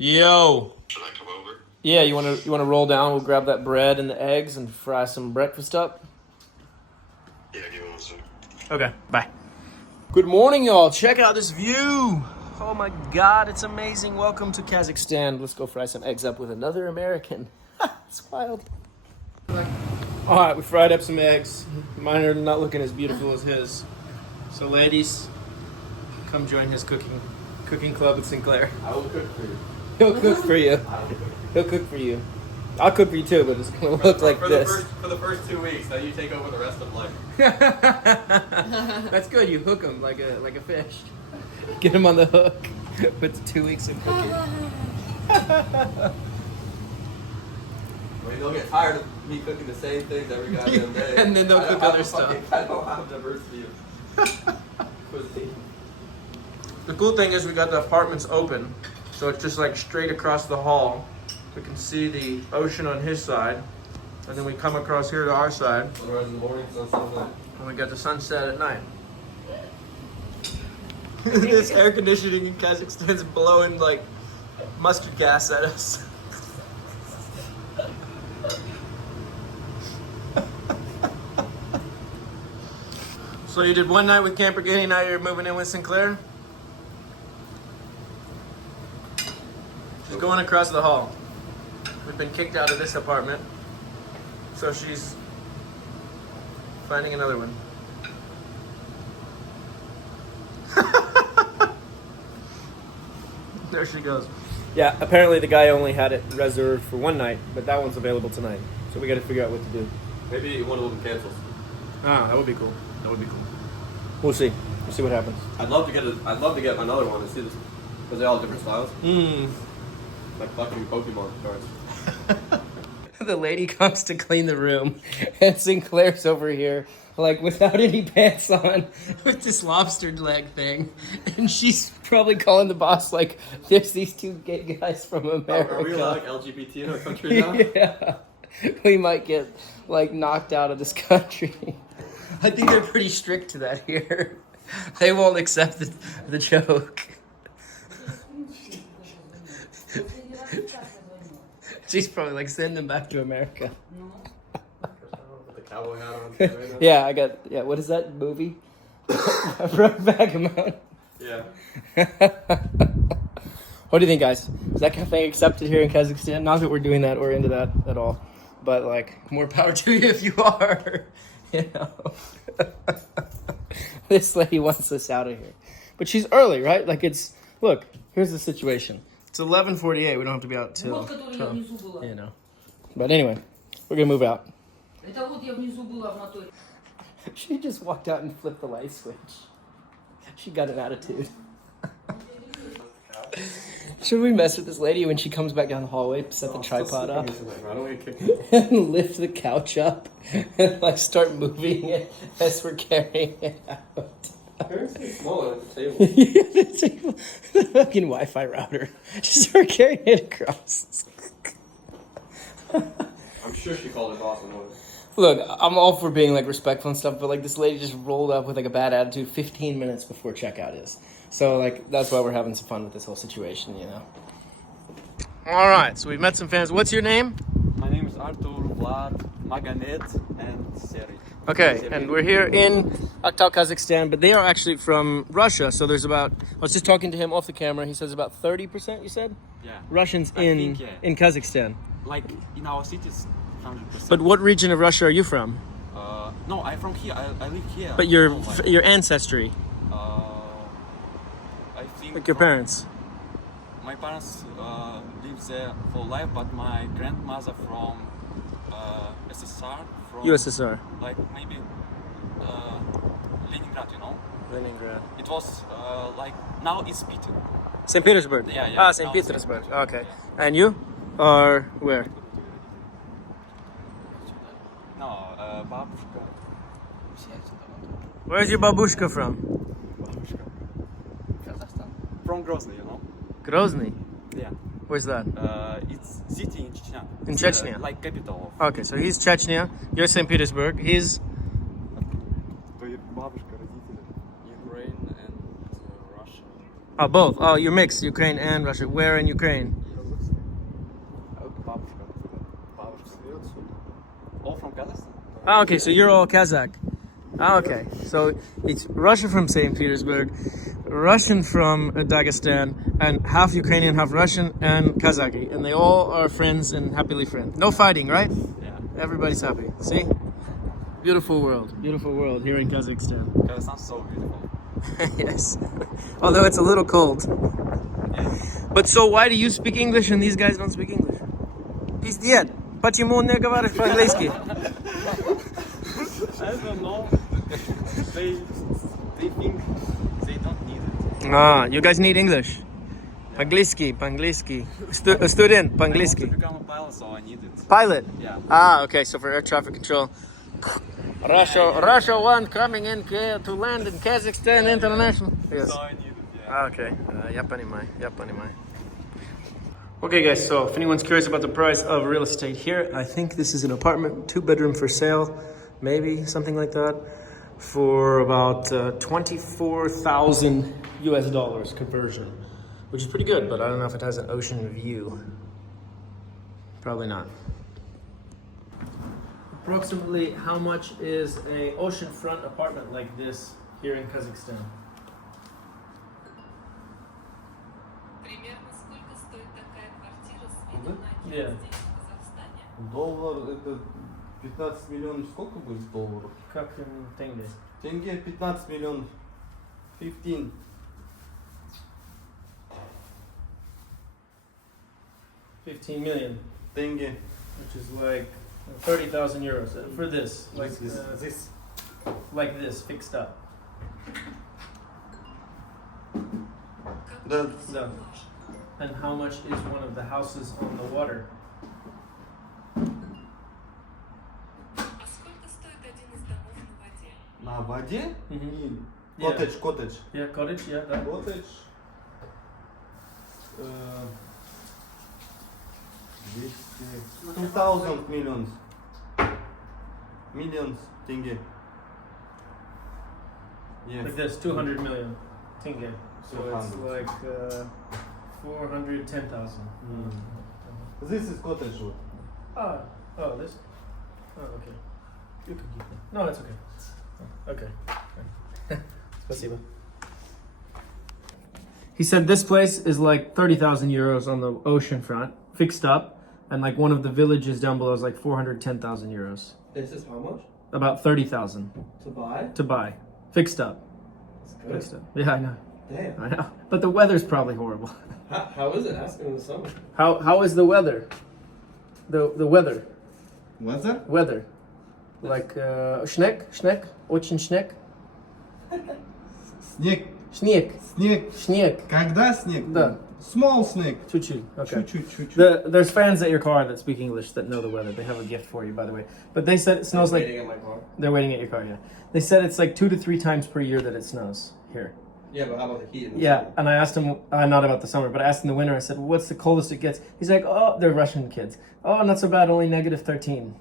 Yo. Should I come over? Yeah, you wanna roll down? We'll grab that bread and the eggs and fry some breakfast up. Yeah, give me one second. Okay, bye. Good morning, y'all. Check out this view. Oh my God, it's amazing. Welcome to Kazakhstan. Let's go fry some eggs up with another American. It's wild. All right, we fried up some eggs. Mine are not looking as beautiful as his. So, ladies, come join his cooking club with Sinclair. I will cook for you. He'll cook for you. He'll cook for you. I'll cook for you too, but it's gonna look like this. For the first 2 weeks, then you take over the rest of life. That's good. You hook him like a fish. Get him on the hook with 2 weeks of cooking. I mean, they'll get tired of me cooking the same things every goddamn day. And then they'll cook other stuff. I don't have diversity of cuisine. The cool thing is we got the apartments open, so it's just like straight across the hall. We can see the ocean on his side, and then we come across here to our side, Sunrise in the morning, sunset at night. and we got the sunset at night. This air conditioning in Kazakhstan is blowing like mustard gas at us. So you did one night with Lamborghini, now you're moving in with Sinclair? She's going across the hall. We've been kicked out of this apartment, so she's finding another one. There she goes. Yeah, apparently the guy only had it reserved for one night, but that one's available tonight. So we got to figure out what to do. Maybe one of them cancels. Ah, that would be cool. That would be cool. We'll see. We'll see what happens. I'd love to get another one and see this, because they all have different styles. Like fucking Pokemon cards. The lady comes to clean the room, and Sinclair's over here, like without any pants on, with this lobster leg thing, and she's probably calling the boss like, "There's these two gay guys from America." Are we like LGBT in our country now? Yeah, we might get like knocked out of this country. I think they're pretty strict to that here. They won't accept the joke. She's probably like, send them back to America. With the cowboy hat on. Yeah, what is that movie? Brokeback Mountain. Yeah. What do you think, guys? Is that kind of thing accepted here in Kazakhstan? Not that we're doing that or into that at all, but like, more power to you if you are. You know, this lady wants us out of here, but she's early, right? Like look. Here's the situation. It's 11:48. We don't have to be out till you know. But anyway, we're gonna move out. She just walked out and flipped the light switch. She got an attitude. Should we mess with this lady when she comes back down the hallway, set the tripod up, and lift the couch up, and like start moving it as we're carrying it out? Apparently smaller at the table. The fucking Wi-Fi router. Just start carrying it across. I'm sure she called her boss and ordered. Look, I'm all for being like respectful and stuff, but like this lady just rolled up with like a bad attitude 15 minutes before checkout is. So like that's why we're having some fun with this whole situation, you know. All right, so we've met some fans. What's your name? My name is Artur, Vlad, Maganet, and Seri. Okay, and we're here in Aktau, Kazakhstan, but they are actually from Russia. So there's about, I was just talking to him off the camera. He says about 30%, you said? Yeah. Russians I in think, yeah. in Kazakhstan. Like in our cities, 100%. But what region of Russia are you from? No, I'm from here. I live here. But your ancestry, I think. like your parents. My parents live there for life, but my grandmother from SSR. From USSR. Like maybe Leningrad, you know. Leningrad. It was like now it's Peter. St. Petersburg. Yeah. Ah, St. Now Petersburg. Okay. And you? Or where? No, бабушка. Where's your babushka from? Kazakhstan. From Grozny, you know. Grozny. Yeah. Where's that? It's city in Chechnya. In It's, Chechnya? like capital of. Okay, so he's Chechnya. You're St. Petersburg. He's Бабушка, родители. Ukraine and Russia. both. Oh, you're mixed, Ukraine and Russia. Where in Ukraine? all from Kazakhstan. Ah, okay, so you're all Kazakh. Ah, okay, so it's Russian from St. Petersburg, Russian from Dagestan, and half Ukrainian, half Russian, and Kazakh. And they all are friends and happily friends. No fighting, right? Yeah. Everybody's happy. See? Beautiful world here in Kazakhstan. Kazakhstan's so beautiful. Yes, although it's a little cold. But so why do you speak English and these guys don't speak English? Пиздец. Почему не говоришь по-английски? I don't know. They think they don't need it. Ah, you guys need English. По-английски, по-английски. Student, I по-английски. want to become a pilot, so I need it. Pilot. Yeah. Ah, okay, so for air traffic control. Russia 1 coming in to land in Kazakhstan International. Yes. So I need it. Yeah. Okay, я понимаю. Okay guys, so if anyone's curious about the price of real estate here, I think this is an apartment, 2-bedroom for sale, maybe something like that, for about 24,000 US dollars conversion, which is pretty good, but I don't know if it has an ocean view. Probably not. Approximately how much is a oceanfront apartment like this here in Kazakhstan? Примерно сколько стоит такая квартира с видом на Yeah. океан здесь, в Казахстане? Доллар это 15 миллионов. Сколько будет долларов? Как тенге? Тенге 15 миллионов. 15. 15 million, Тенге. which is like 30,000 euros for this, like This. like this, fixed up. Как Да. много Да. вложено. And how much is one of the houses on the water? А сколько стоит один из домов на воде? На воде? Мгм. Коттедж. Yeah, cottage, yeah, that. Коттедж. 2000 millions. Millions tenge. Yes. Like this, 200 million tenge. So it's 200. like 410,000. This is cottage wood. Oh, this? Oh, okay. You can keep it. No, it's okay. Oh, okay. Спасибо. He said this place is like 30,000 euros on the ocean front, fixed up, and like one of the villages down below is like 410,000 euros. This is how much? About 30,000 To buy? to buy, fixed up. That's Fixed up. Yeah, I know. Damn. I know. But the weather's probably horrible. How is it? Ask him in the summer. How is the weather? The weather. Weather? Like снег, очень снег. Снег. Снег. Снег. Когда снег? Да. Small snake. Чуть-чуть. Okay. Чуть-чуть. There's fans at your car that speak English that know the weather. They have a gift for you, by the way. But they said it snows like in my car. they're waiting at your car. Yeah. They said it's like 2 to 3 times per year that it snows here. Yeah, but how about the heat? In the Yeah, summer? and I asked him not about the summer, but I asked him the winter. I said, well, "What's the coldest it gets?" He's like, "Oh, they're Russian kids. Oh, not so bad. Only negative 13."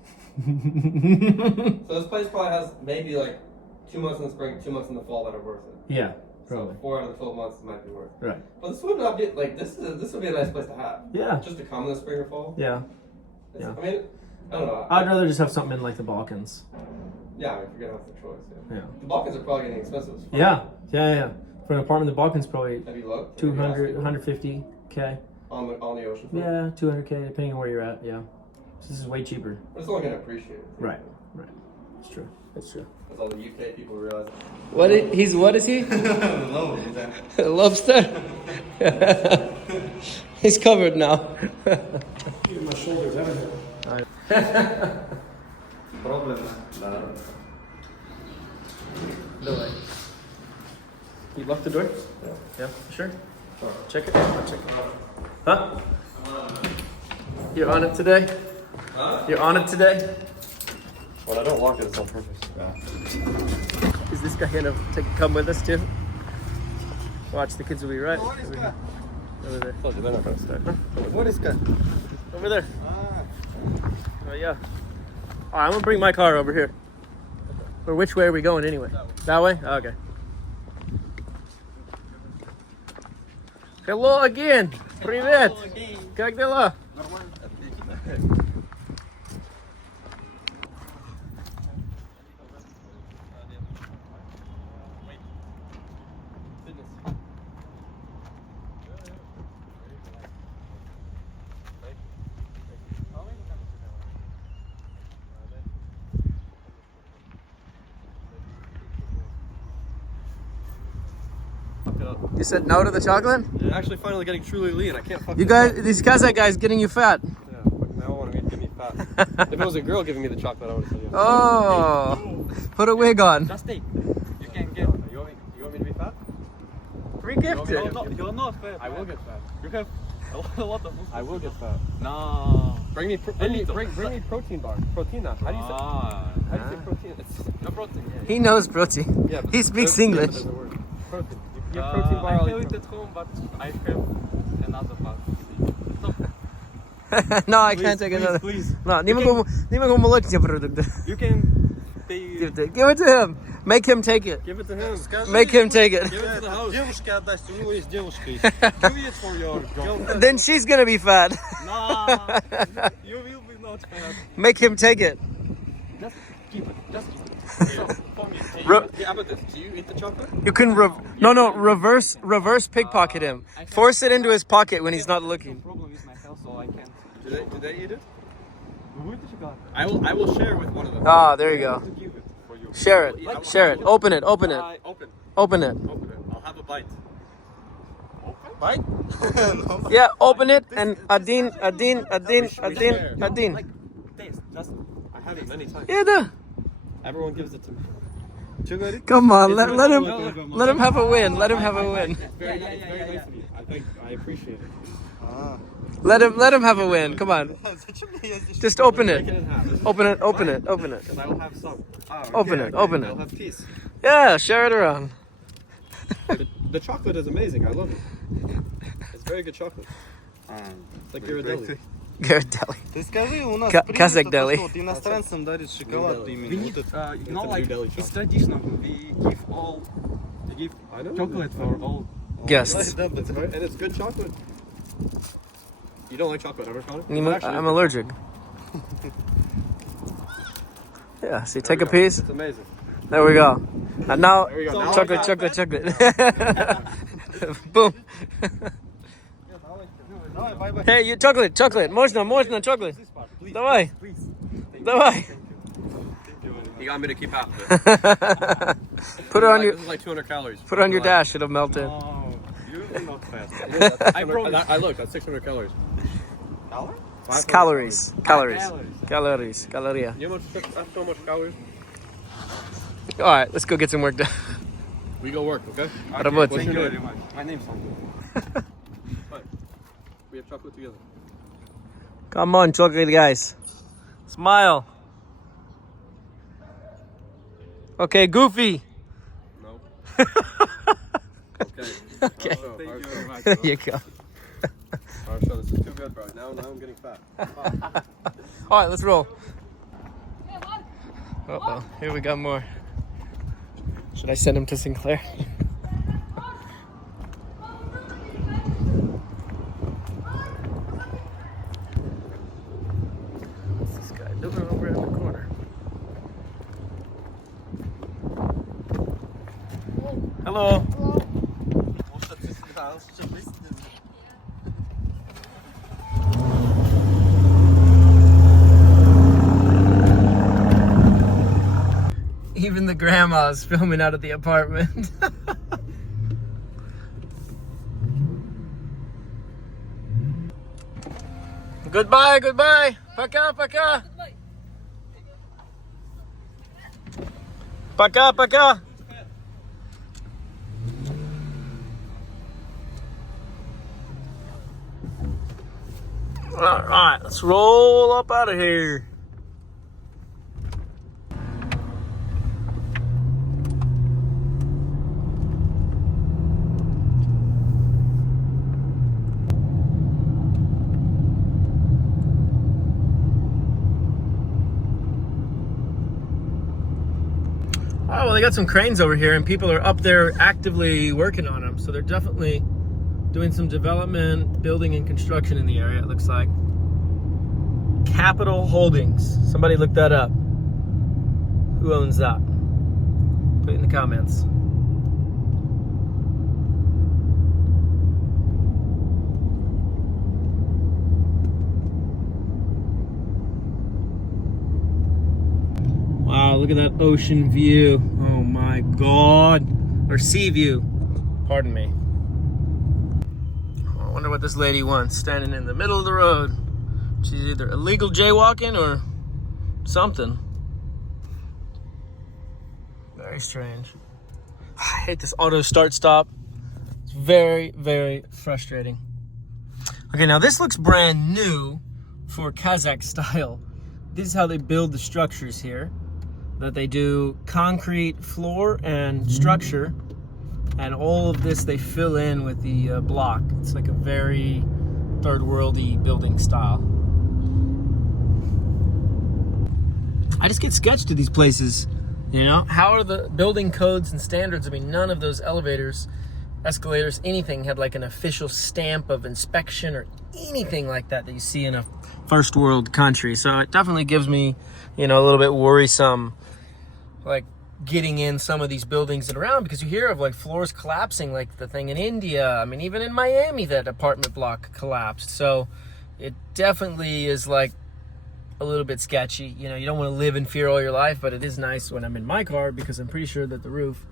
So this place probably has maybe like 2 months in the spring, 2 months in the fall that are worth it. Yeah, So probably. 4 out of the 12 months might be worth it. Right. But this would not be like this would be a nice place to have. Yeah. Just to come in the spring or fall. Yeah. It's- Yeah. I mean, I don't know. I'd rather just have something in like the Balkans. Yeah, I mean, if you're gonna have the choice. Yeah. Yeah. The Balkans are probably getting expensive. As fuck. Yeah. For an apartment in the Balkans, probably Have you looked? 200, 150K. on the ocean. Yeah, 200K, depending on where you're at. Yeah. So this is way cheaper. But it's only gonna appreciate it. Right. It's true. It's true. That's all the UK people realize. What is he? No, Lobster. He's covered now. My shoulders, haven't it? Problem. Давай. You locked the door? Yeah. Sure. Check it. I'll check it. Huh? You're on it today? Huh? You're on it today? Well, I don't lock it. It's on purpose. Is this guy gonna come with us too? Watch, the kids will be right. Over there. Told you they're not gonna start. What is that? Over there. Oh yeah. Alright, I'm gonna bring my car over here. Or which way are we going anyway? That way? Okay. Hello again. Привет. Как дела? chocolate. You said no to the chocolate? You're actually finally getting truly lean. I can't fucking. You guys, these Kazakh guys getting you fat. Yeah, fucking, I don't want to get me fat. If it was a girl giving me the chocolate, I would have said yes. Oh, put a wig on. Just take. You can get. You want me to be fat? Free You gift. want me to You're not fat. I will get fat. You have a lot of muscles. I will get fat. No. Bring me protein bar. Protein. How do you say? Ah. How do you say protein? It's No protein. He knows protein. yeah. But He speaks there's English. a word. Protein. You have protein bar. I I'll have eat it at home, but I have another part. No, I can't take another. Please. No, не могу молочные продукты. You can pay. Give it to him. Make him take it. Give it to him. Make him take it. Give it to the house. Девушке отдаст, у него есть девушка. Do it for your girlfriend. Then she's gonna be fat. No. You will be not fat. Make him take it. Just keep it. Just keep it. So, for me, Re- Yeah, but this. Do you eat the chocolate? you can reverse pickpocket him. Force it into his pocket when he's not looking. problem with my health, so I can't. Do they eat it? Вы будете шоколад? I will share with one of them. Ah, there you go. To give it for you. Share it. Share it. Open it. Open it. Open. Open it. Open it. I'll have a bite. Bite? Yeah, open it and Adin. Like taste. Just. I have it many times. Yeah, да. Everyone gives it to me. Что говорит? Come on, let him have a win. Let him have a win. It's very nice of you. I appreciate it. Let him have a win. Come on. Зачем мне я здесь? Just open Break it. it in half. Open it. Open it. Open it. Because I will have some. Open it. Open I'll it. have peace. Yeah, share it around. The chocolate is amazing. I love it. It's very good chocolate. It's like Ghirardelli. Ghirardelli. Ты скажи, у нас Казак принято то, Дели. что вот иностранцам дарит шоколад We именно. need, Вот это. you know, That's a like New Delhi it's traditional. We give I know. chocolate for all. Guests. Да, да, And it's good chocolate. You don't like chocolate ever, Connor? I'm allergic. Yeah, see, take a piece. It's amazing. There we go. And now, There we go. Now chocolate. Boom. Давай, бай-бай. Hey, you chocolate. Можно, chocolate. Давай. Давай. You got me to keep half of it. Put it on your This is like 200 calories. put it on your dash. It'll melt in. Oh, you're not fast. I promise. I look. That's 600 calories. It's calories. Caloria. You know that's so much calories. All right, let's go get some work done. We go work, okay? Работать. What's Thank your you name? very much. My name's Sandu. We have chocolate together. Come on, chocolate guys. Smile. Okay, Goofy. No. Okay. Our show, Thank our you show. very much. There you go. Our show. This is too good, bro. Now I'm getting fat. All right, let's roll. Uh-oh, here we got more. Should I send him to Sinclair? What's this guy doing over in the corner? Hello. Even the grandma's filming out of the apartment. Goodbye. Пока. Пока. All right, let's roll up out of here. Oh, well, they got some cranes over here, and people are up there actively working on them. So they're definitely doing some development, building, and construction in the area, it looks like. Capital Holdings. Somebody look that up. Who owns that? Put it in the comments. Wow, look at that ocean view. Oh my God. Or sea view. Pardon me. Wonder what this lady wants, standing in the middle of the road. She's either illegal jaywalking or something. Very strange. I hate this auto start stop. It's very, very frustrating. Okay, now this looks brand new for Kazakh style. This is how they build the structures here. That they do concrete floor and structure, and all of this they fill in with the block. It's like a very third worldy building style. I just get sketched to these places, you know? How are the building codes and standards? I mean, none of those elevators, escalators, anything had like an official stamp of inspection or anything like that you see in a first world country. So it definitely gives me, you know, a little bit worrisome, like getting in some of these buildings and around, because you hear of like floors collapsing, like the thing in India. I mean, even in Miami, that apartment block collapsed. So it definitely is like a little bit sketchy. You know, you don't want to live in fear all your life, but it is nice when I'm in my car because I'm pretty sure that the roof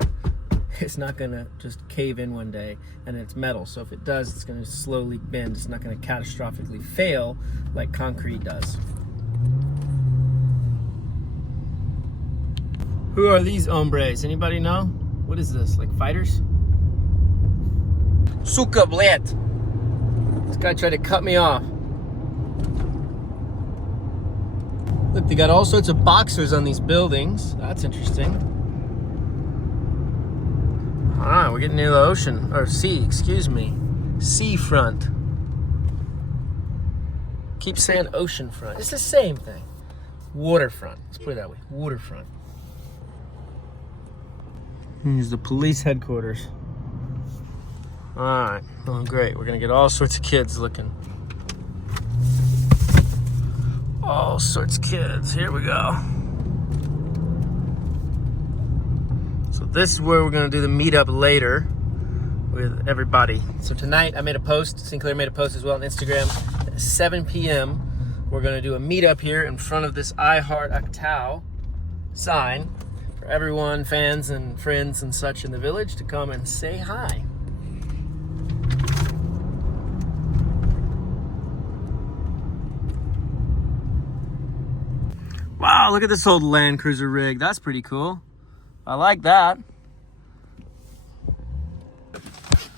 is not gonna just cave in one day, and it's metal. So if it does, it's gonna slowly bend. It's not gonna catastrophically fail like concrete does. Who are these hombres? Anybody know? What is this? Like fighters? Suka, bled. This guy tried to cut me off. Look, they got all sorts of boxers on these buildings. That's interesting. All right, we're getting near the ocean, or sea, excuse me. Seafront. Keep saying ocean front. It's the same thing. Waterfront. Let's put it that way. Waterfront. Here's the police headquarters. All right, well, great. We're gonna get all sorts of kids looking. All sorts of kids. Here we go. So this is where we're gonna do the meetup later with everybody. So tonight I made a post, Sinclair made a post as well on Instagram. At 7 p.m. we're gonna do a meetup here in front of this I Heart Aktau sign for everyone, fans and friends and such in the village, to come and say hi. Wow, look at this old Land Cruiser rig. That's pretty cool. I like that.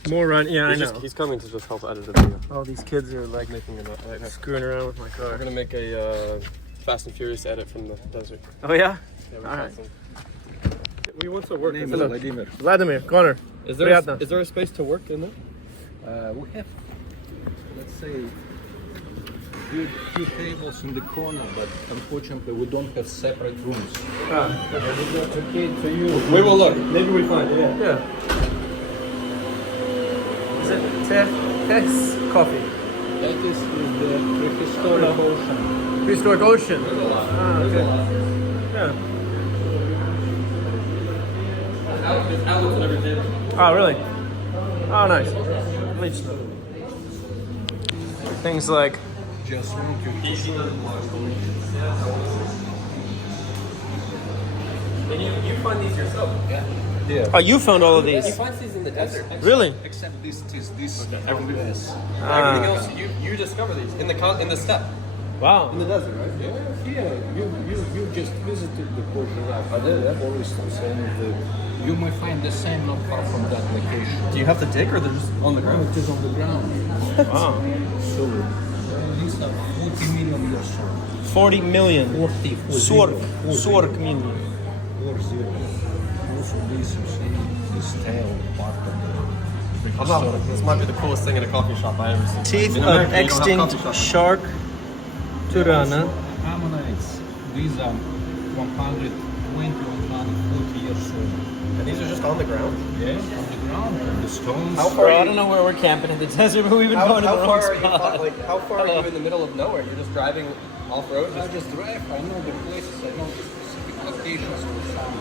More run, yeah, I know. He's coming to just help edit the video. All these kids are like Making it right now. screwing around with my car. We're gonna make a Fast and Furious edit from the desert. Oh yeah? Yeah, All right. We want to work. Vladimir, Connor. Is there a space to work in there? We have, let's say, few tables in the corner, but unfortunately we don't have separate rooms. That's okay to you. We will look. Maybe we find it. Yeah. Yeah. Is it Tess Coffee? That is the prehistoric ocean. Prehistoric Ocean. There's a lot. Ah, There's okay. a lot. Yeah. There's outlets and everything. Oh, really? Oh, nice. Leech stuff. Things like Just want you to And you find these yourself? yeah. oh, you found all of He these. finds these in the desert. Really? Except this. Everything Yes. Everything else, you discover these in the steppe. Wow. In the desert, right? Yeah, here you just visited the Pozhiraf, I did, yeah. for instance, and you may find the same not far from that location. Do you have to dig, or they're just on the No, ground? it is on the ground. Wow. So these are 40 million years old. 40 million. 40 40 million. 40. Also this, you see, this tail part of the I'm not. This might be the coolest thing in a coffee shop I ever seen. Teeth In of America, you don't have extinct coffee shops. shark Turana. ammonites. These are 120, 140 years old. And these are just on the ground. Yeah, on the ground, on the stones. How far Bro, are I you? don't know where we're camping in the desert, but we've been How going to the far wrong are you? spot. Like, how far are you in the middle of nowhere? You're just driving off road. I just drive, I know the places, I know the specific locations of some,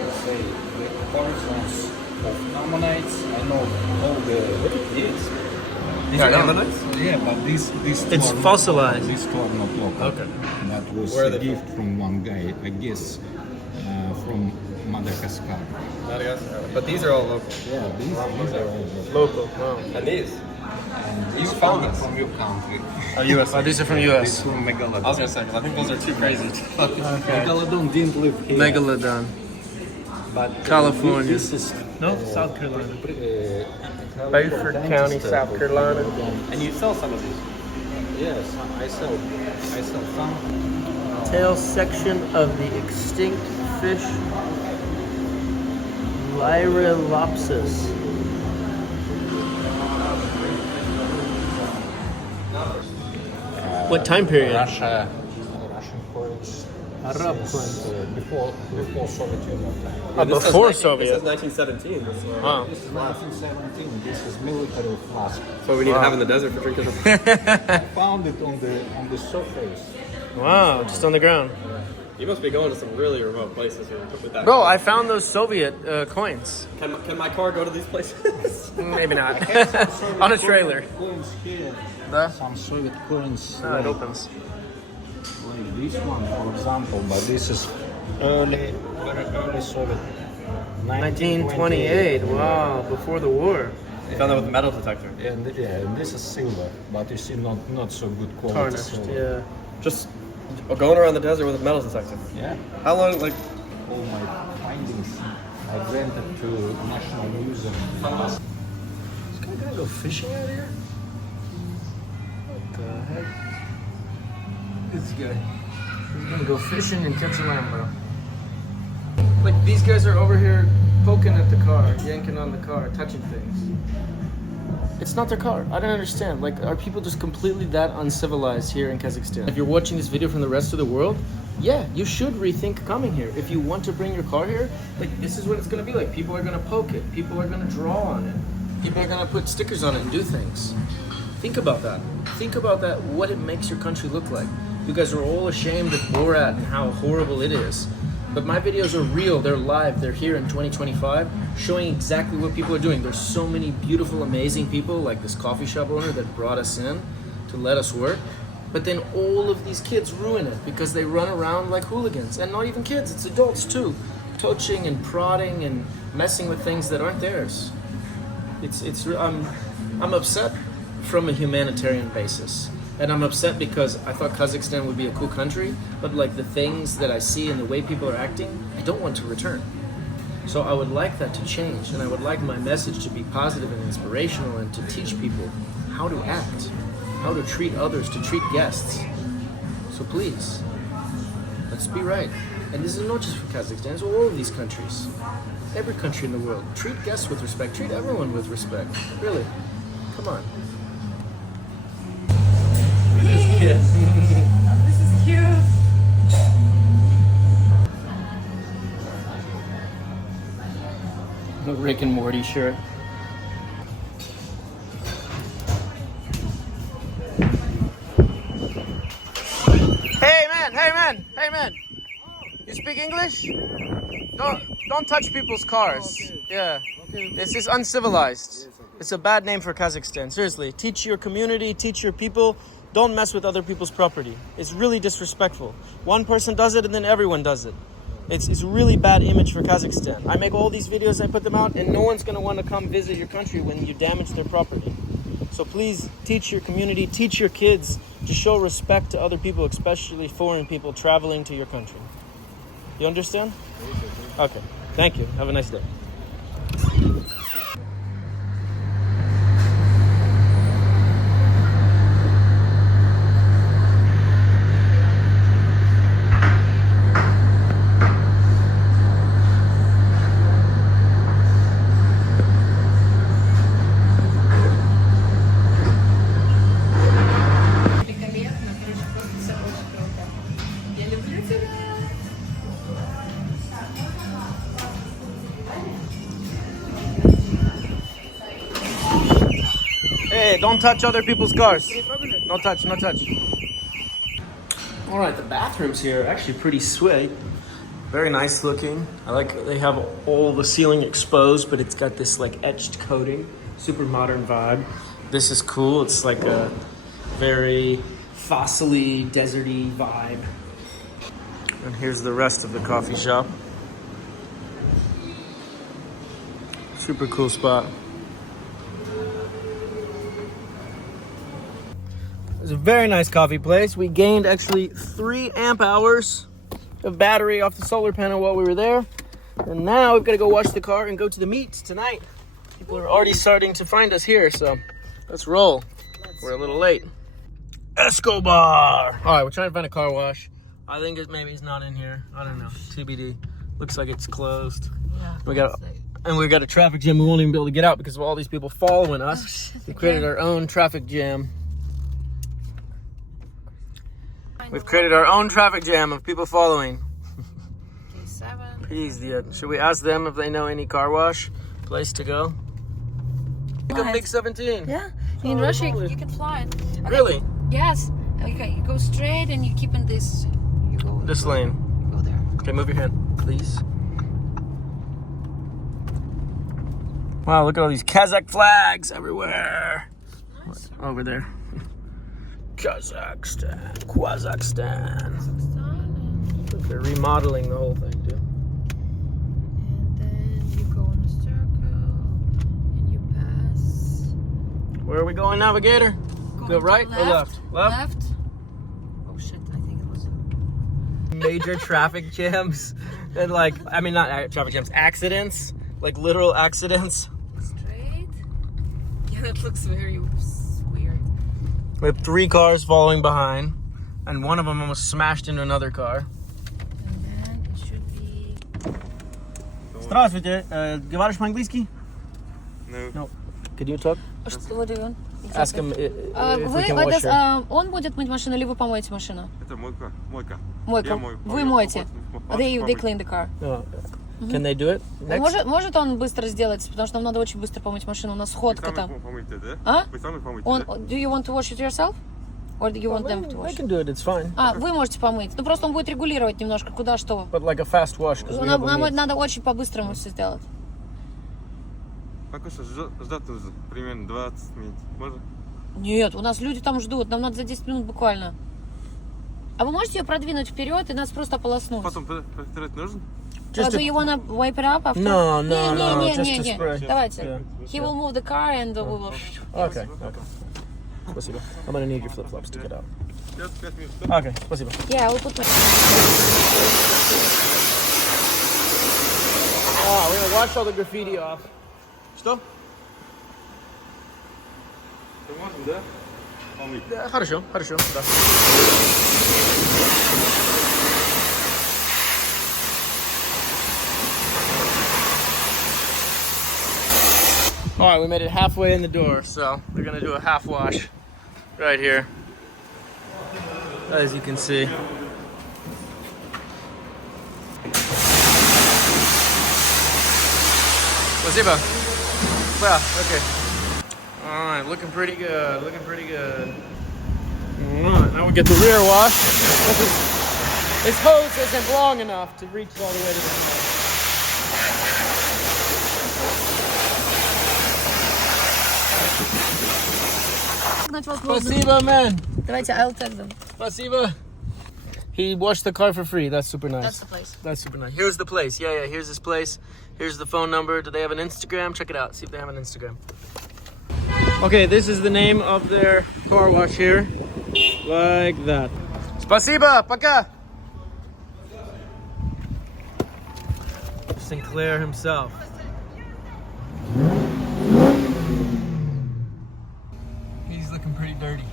let's say, the horizons of ammonites. I know all the... What it is? These are ammonites. Yeah, but these It's two are fossilized. Not, these two are not local. Okay. That was Where are a they gift from one guy, I guess, from Madagascar. Madagascar. But these are all local. Yeah, these are all local. Local. Wow. And these. You found this? From your country. Oh, US. Oh, these are from US. From I was Megalodon. gonna say, 'cause I think those are too crazy. Megalodon didn't live here. Megalodon. But California. This is No, South Carolina. uh, Beaufort County, South Carolina. And you sell some of these. Yes, I sell some. Tail section of the extinct fish Lyrylopsis. What time period? Russian coins. Arab Since, before Soviet Union time. Oh, This says before 19 Soviet. This says 1917. This, Wow. This is 1917. This is military flask. So we need to have in the desert for drinking. Found it on the surface. Wow, just on the ground. You must be going to some really remote places here with that. Bro, I found those Soviet coins. Can my car go to these places? Maybe not. On a trailer. Coins here. The? Some Soviet coins. No, it opens. Like this one, for example, but this is very early Soviet. 1928. Wow, before the war. Found that with a metal detector. And yeah, and this is silver, but you see not so good quality. Tarnished, silver. yeah. Just going around the desert with a metal detector. Yeah. How long? Like, All my findings I rented to National Museum. This guy gonna go fishing out here? What the heck? This guy. He's gonna go fishing and catch a Lambo. Like, these guys are over here poking at the car, yanking on the car, touching things. It's not their car. I don't understand. Like, are people just completely that uncivilized here in Kazakhstan? If you're watching this video from the rest of the world, yeah, you should rethink coming here. If you want to bring your car here, like, this is what it's gonna be like. People are gonna poke it. People are gonna draw on it. People are gonna put stickers on it and do things. Think about that. Think about that, what it makes your country look like. You guys are all ashamed of Borat and how horrible it is. But my videos are real, they're live, they're here in 2025, showing exactly what people are doing. There's so many beautiful, amazing people, like this coffee shop owner that brought us in to let us work. But then all of these kids ruin it because they run around like hooligans. And not even kids, it's adults too. Touching and prodding and messing with things that aren't theirs. I'm upset from a humanitarian basis. And I'm upset because I thought Kazakhstan would be a cool country, but like the things that I see and the way people are acting, I don't want to return. So I would like that to change, and I would like my message to be positive and inspirational and to teach people how to act, how to treat others, to treat guests. So please, let's be right. And this is not just for Kazakhstan, it's all of these countries. Every country in the world. Treat guests with respect, treat everyone with respect. Really, come on. This is cute. The Rick and Morty shirt. Hey man. You speak English? Don't touch people's cars. Yeah. This is uncivilized. It's a bad name for Kazakhstan. Seriously, teach your community, teach your people. Don't mess with other people's property. It's really disrespectful. One person does it and then everyone does it. It's a really bad image for Kazakhstan. I make all these videos, I put them out, and no one's gonna want to come visit your country when you damage their property. So please teach your community, teach your kids to show respect to other people, especially foreign people traveling to your country. You understand? Okay. Thank you. Have a nice day. Великолепно, короче, просто все очень круто. Я люблю тебя. Hey, don't touch other people's cars. No touch, no touch. All right, the bathrooms here are actually pretty sweet. Very nice looking. I like they have all the ceiling exposed, but it's got this like etched coating. Super modern vibe. This is cool. It's like a very fossil-y, deserty vibe. And here's the rest of the coffee shop. Super cool spot. It's a very nice coffee place. We gained actually 3 amp hours of battery off the solar panel while we were there. And now we've got to go wash the car and go to the meet tonight. People are already starting to find us here, so let's roll. We're a little late. Escobar! All right, we're trying to find a car wash. I think maybe it's not in here. I don't know. TBD. Looks like it's closed. Yeah. We got a traffic jam. We won't even be able to get out because of all these people following us. We created our own traffic jam. We've created our own traffic jam of people following. K7. Please, should we ask them if they know any car wash place to go? Like a big 17. Yeah. In Russia, you can fly it. Okay. Really? Yes. Okay, you go straight and you keep in this. You go This lane. You go there. Okay, move your hand, please. Wow, look at all these Kazakh flags everywhere. Over there. Kazakhstan. Look, they're remodeling the whole thing, too. And then you go in a circle and you pass. Where are we going, navigator? Go right or left? Left. Oh shit, I think it was. Major traffic jams. And like, I mean, not traffic jams, accidents. Like literal accidents. Straight. Yeah, that looks very weird. We have 3 cars following behind. And one of them almost smashed into another car. And then it should be. Здравствуйте. Говоришь по-английски? No. Can you talk? What do you want? Ask him if we Вы can wash her. он будет мыть машину, или вы помоете машину? Это мойка. Мойка. Я мою. Вы моете. They clean the car. Oh. Can they do it? Next? Может он быстро сделать, потому что нам надо очень быстро помыть машину, у нас сходка там. помыть, да? А? Вы сами помыть, Он, да? do you want to wash it yourself? Or do you want them to I wash? can do it, it's fine. Вы можете помыть. Ну просто он будет регулировать немножко, куда что. But like a fast wash. 'Cause we have a Нам meet. надо очень по-быстрому все сделать. Пока что ждать примерно 20 минут. Можно? Нет, у нас люди там ждут, нам надо за 10 минут буквально. А вы можете ее продвинуть вперед и нас просто ополоснуть? Потом повторять нужно? Just Do you wanna wipe it up after? No, Не, just to spray. Давайте. Yeah. He will move the car and we will... Okay. Спасибо. I'm gonna need your flip-flops to get out. 5 минут. Okay, спасибо. Yeah, I will put my... Oh, we're gonna wash all the graffiti off. Что? Это можно, да? Помыть. Да, хорошо, да. All right, we made it halfway in the door, so we're gonna do a half wash right here, as you can see. Спасибо. Yeah, okay. All right, looking pretty good. All right, now we get the rear wash. This hose isn't long enough to reach all the way to the top. Спасибо, man. Давайте, I'll take them. Спасибо. He washed the car for free. That's super nice. That's the place. That's super nice. Here's the place. Yeah, here's this place. Here's the phone number. Do they have an Instagram? Check it out. See if they have an Instagram. Okay, this is the name of their car wash here. Like that. Спасибо. Пока. Sinclair himself. He's looking pretty dirty.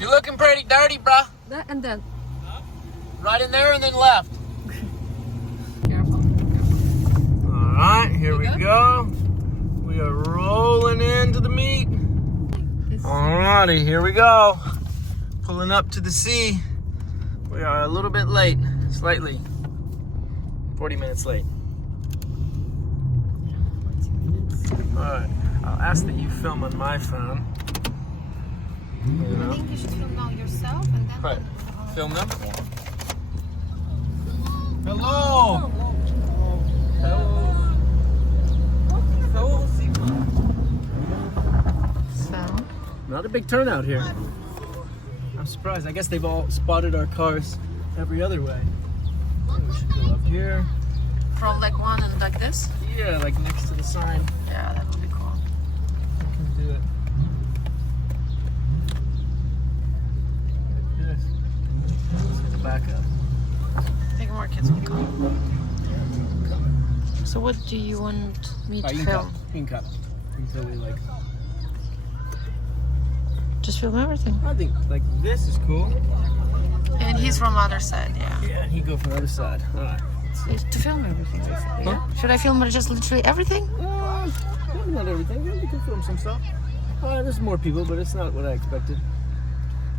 You're looking pretty dirty, bruh. That and then. Right in there and then left. Careful. All right, here we go. We are rolling into the meet. Alrighty, here we go. Pulling up to the sea. We are a little bit late, slightly. 40 minutes late. Alright, I'll ask that you film on my phone. You know? I think you should film now yourself and then... Right. Film them? Hello! So, Not a big turnout here. I'm surprised. I guess they've all spotted our cars every other way. We should go up here. from like one and like this? Yeah, like next to the sign. Yeah, that would be cool. I can do it. back up. I think more kids will come. So what do you want me to You film? can cut until we like. Just film everything. I think like this is cool. And he's from other side, yeah. Yeah, he go from the other side. All right. To film everything, basically. Yeah? Should I film just literally everything? Not everything. You can film some stuff. There's more people, but it's not what I expected.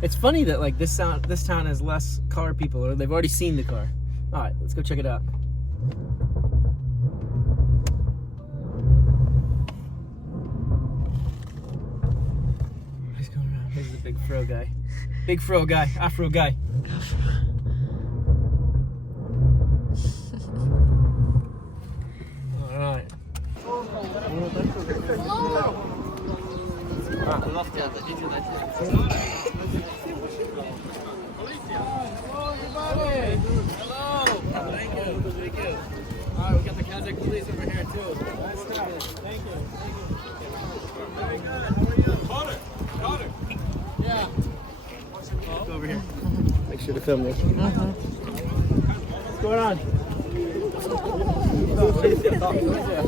It's funny that like this town has less car people, or they've already seen the car. All right, let's go check it out. He's going around. Here's the big fro guy. Big fro guy. Afro guy. All right. Hello. Thank you. Thank you. All right, we got the Kazakh police over here too. Thank you. Very good. How are you? Carter. Yeah. Go over here. Make sure to film this. What's going on?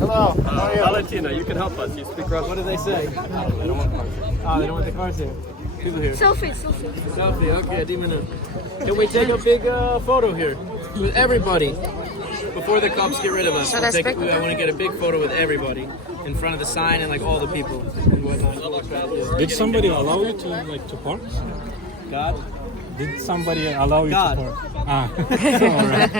Hello. How are you? Valentina, you can help us. You speak Russian. What do they say? They don't want cars. Oh, they don't want the cars here. People here. Selfie. Selfie, okay, 1 minute. Can we take a big photo here with everybody before the cops get rid of us? Should I speak with I want to get a big photo with everybody in front of the sign and like all the people and whatnot. Did somebody allow you to to park? God? Did somebody allow you God. to park? Ah, alright.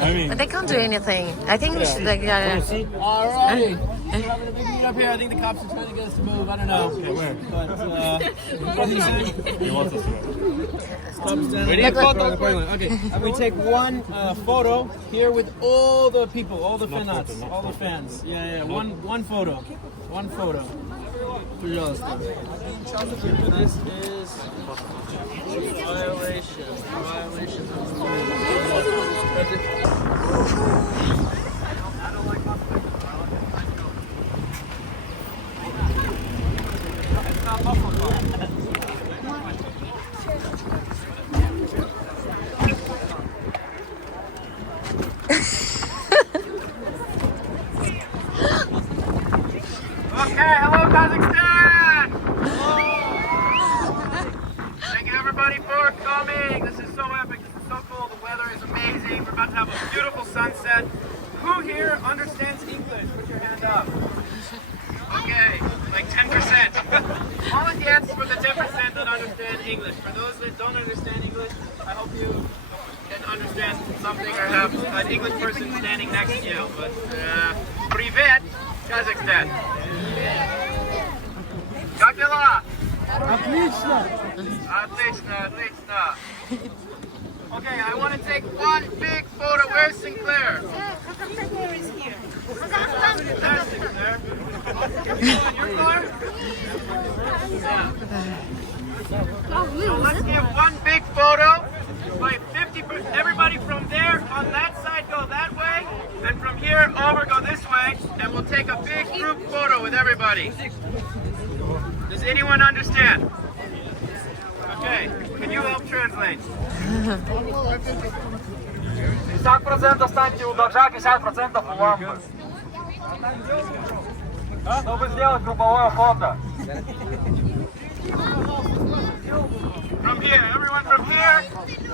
I mean, But they can't do anything. I think we should, like, yeah. All right. We're having a big meet up here. I think the cops are trying to get us to move. I don't know. okay, where? But, what did he say? He wants us to go. Stop standing. We need a photo. Okay, we take one photo here with all the people, all the fans, all the fans. Yeah. One photo. One photo. Пожалуйста. This is violation. Violation Okay, hello Kazakhstan! Thank you everybody for coming. This is so epic, this is so cool, the weather is amazing. We're about to have a beautiful sunset. Who here understands English? Put your hand up. Okay, like 10%. All the hands for the 10% that understand English. For those that don't understand English, I hope you can understand something or have an English person standing next to you. But, Привет, Kazakhstan. Как дела? Отлично. Отлично. Okay, I want to take one big photo. Where's Sinclair? There's Sinclair. In your car? So let's give one big photo. Like 50%. Everybody from there on that side go that way, and from here over go this way, and we'll take a big group photo with everybody. Does anyone understand? Okay, can you help translate? 50% станьте у должка, 50% у лампы. Чтобы сделать групповое фото. From here, everyone from here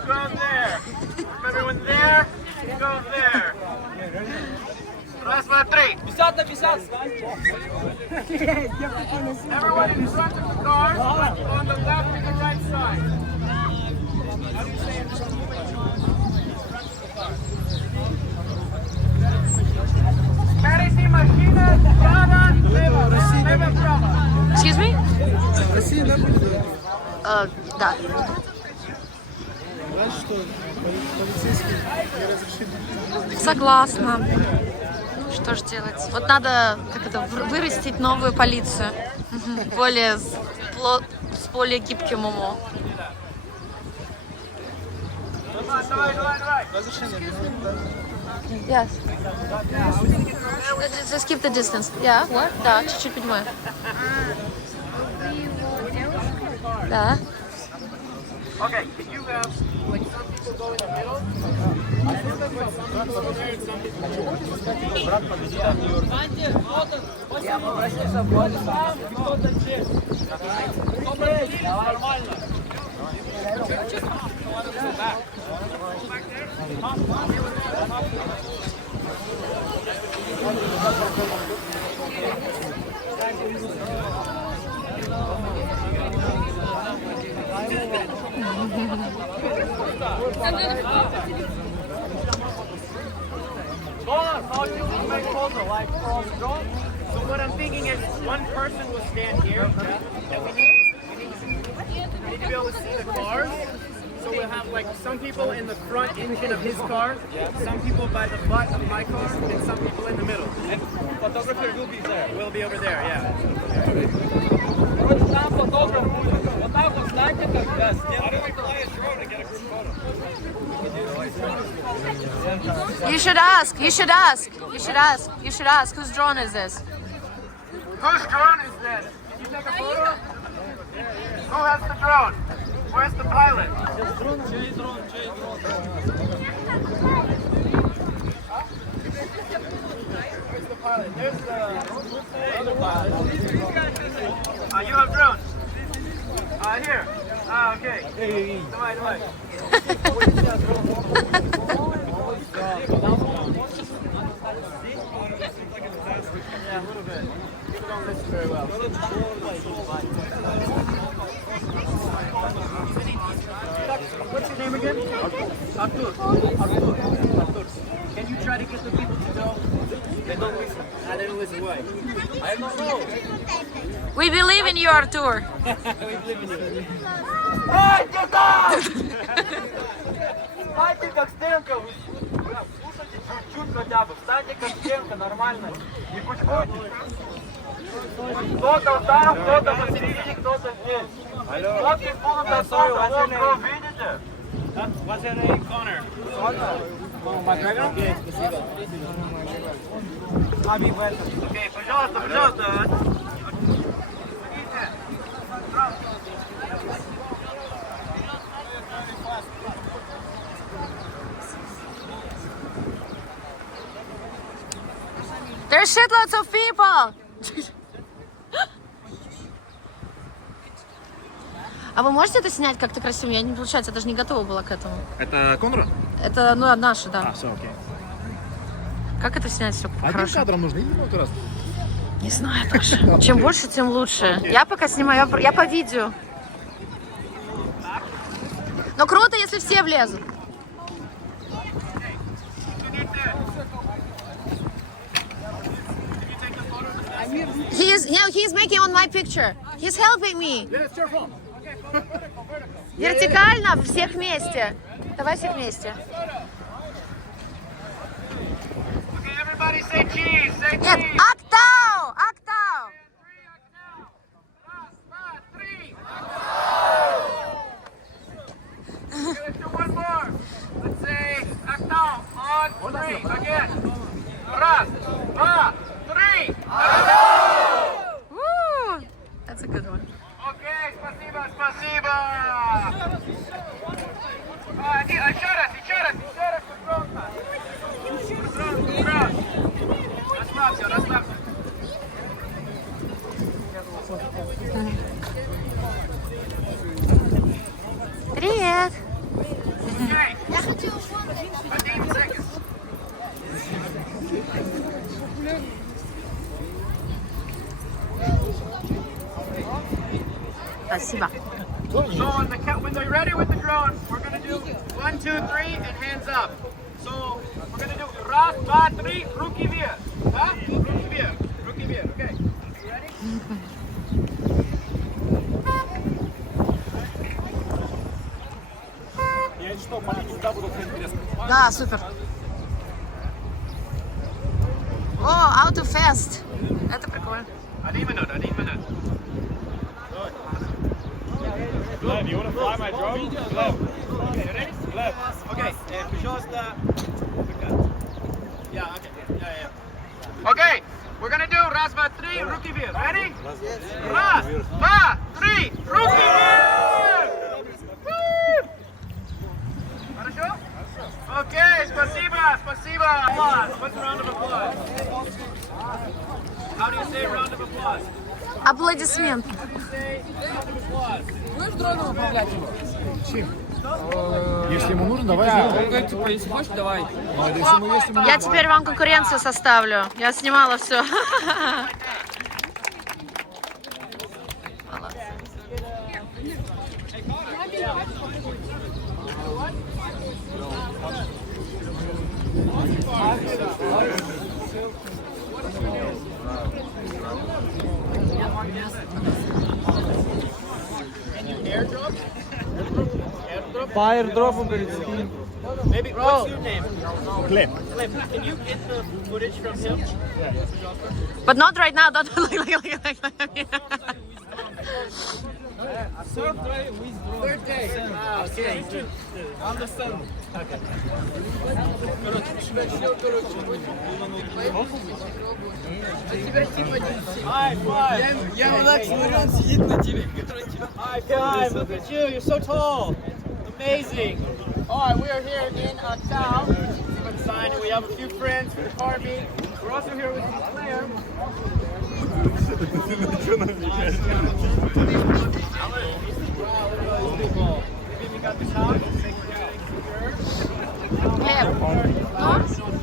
goes there. From everyone there goes there. Раз, два, три. 50 на 50. Everyone in front of the cars on the left and the right side. How do you say it? Sperisi машина, прямо, лево, право. Excuse me? Россия, да, будет? Да. Знаешь, что полицейские не разрешили? Согласна. Что ж делать? Вот надо вырастить новую полицию. Более с более гибким умом. Yes. Just keep the distance. Yeah, what? Да, чуть-чуть поднимаю. Да. Okay, can you have like some people go in the middle? And then let's go. Some people over there and some people. Я попросился в нормально. So what I'm thinking is one person will stand here, and we need to be able to see the cars. So we'll have like some people in the front engine of his car, some people by the butt of my car, and some people in the middle. And photographer will be there. We'll be over there, yeah. You should ask. You should ask. You should ask. You should ask. Whose drone is this? Whose drone is this? Can you take a photo? Who has the drone? Where's the pilot? Where's the pilot? There's the other pilot. You have drones? Here. Okay. Давай. Yeah, a little bit. People don't listen very well. What's your name again? Artur. Can you try to get the people to know? They don't listen. They don't listen. Why? I don't know. We believe in you, Artur. We believe in you. Hey, get down! Встаньте как стенка. Слушайте чуть-чуть хотя бы. Встаньте как стенка, нормально. Не кучкуйтесь. Кто-то там, кто-то посередине, кто-то здесь. Вот их будут отсюда. Видите? What's your name, Connor? Макгрегор? Окей, спасибо. Окей, пожалуйста. There's shitloads of people. А вы можете это снять как-то красиво? Я не получается, я даже не готова была к этому. Это Конора? Это, наши, да. Все, окей. Как это снять все Одним хорошо? кадром нужно или много раз? Не знаю тоже. Чем больше, тем лучше. Я пока снимаю, я по видео. Но круто, если все влезут. He's making on my picture. He's helping me. Вертикально, всех вместе. Давай всех вместе. Everybody say cheese, say cheese. Нет, актау. Let's do one more. Let's say actao on three. Again. Раз, два, три. Woo! That's a good one. Okay, спасибо. Еще раз. Расслабься. Привет. Okay. 15 seconds. Спасибо. So on the count, when they're ready with the drone, we're gonna do 1, 2, 3, and hands up. So we're gonna do раз, два, три, руки вверх. Да? Руки вверх. Okay. You ready? Я что, по линии туда буду интересно. Да, супер. О, auto fast. Это прикольно. 1 minute. Gleb, you want to fly my drone? Gleb. Okay, you ready? Gleb. Okay, пожалуйста. Yeah, okay, we're gonna do раз, два, три, руки вверх. Ready? Раз, два, три, руки вверх! Woo! аплодисмент. Будешь дроном управлять его? Чем? Если ему нужно, давай сделаем. Он говорит, типа, если хочешь, давай. Я теперь вам конкуренцию составлю. Я снимала все. Fire drop on the screen. Maybe what's your name? Clip. Clip. Can you get the footage from him? But not right now. Don't look like Third day. Ah, okay. Understand. High five. Я вот так смотрю, он сидит на тебе. High five. Look at you. You're so tall. Amazing. All right, we are here in town. We have a few friends from the car meet. We're also here with Claire. We got the top.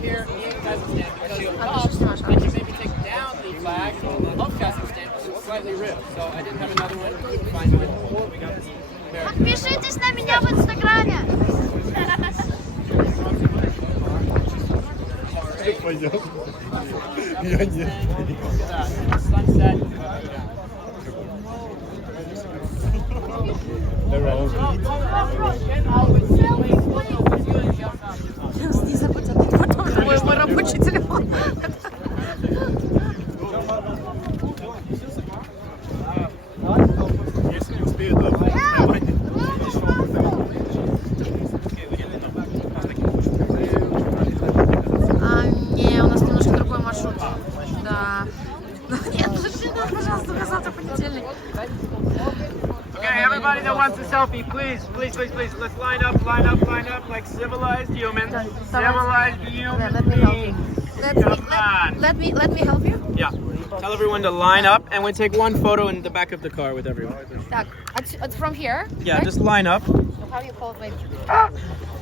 Here in Kazakhstan, because the top, I can maybe take down the flag of Kazakhstan, so it's slightly ripped. So I didn't have another one. We couldn't find one before. We got the American. Подпишитесь на меня в Инстаграме. Пойдем. Я нет. Sunset. Не забудь отдать потом мой рабочий телефон. Если не успею, то Не, у нас немножко другой маршрут. Да. Нет, пожалуйста, на завтра понедельник. Okay, everybody that wants a selfie, please, please, please, please, let's line up like civilized humans. Civilized human beings. Let me help you. Yeah. Tell everyone to line up, and we'll take one photo in the back of the car with everyone. Так, from here. Yeah, just line up. How you call it?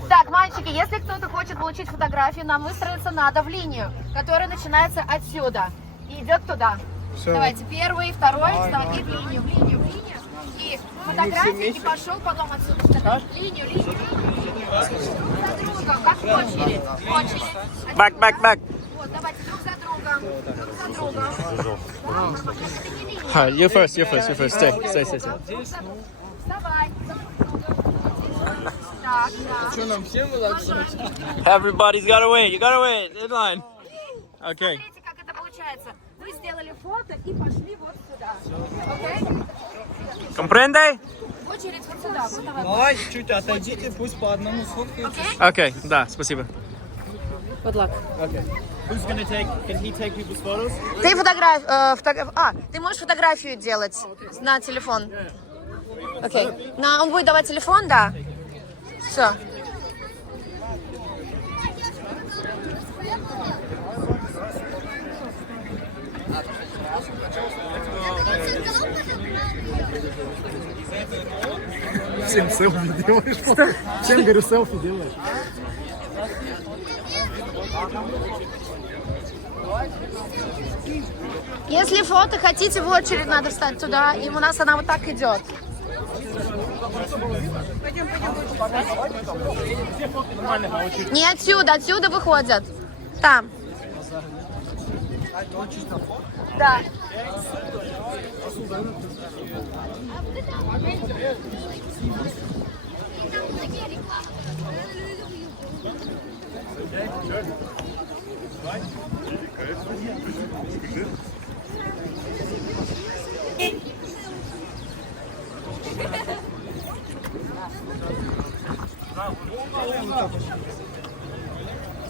Так, мальчики, если кто-то хочет получить фотографию, нам выстроиться надо в линию, которая начинается отсюда и идет туда. Давайте, первый, второй, вставай, и в линию. И фотографии, и пошел потом отсюда. Линию. За другом, как очередь. Back. Вот, давайте друг за другом. You first. Stay. Вставай. Так. Что, нам всем вот так смотреть? Everybody's gotta wait. You gotta wait. In line. Okay. Смотрите, как это получается. Вы сделали фото и пошли вот сюда. Окей? Comprende? Очередь вот сюда. Вот давай. Давай, чуть отойдите, пусть по одному сфоткают. Okay. Да, спасибо. Good luck. Who's gonna take? Can he take people's photos? Ты ты можешь фотографию делать на телефон. Окей. Он будет давать телефон, да? Все. Всем селфи делаешь? Всем, говорю, селфи делаешь? Если фото хотите, в очередь надо встать туда, и у нас она вот так идет. Не отсюда выходят. Там. Да.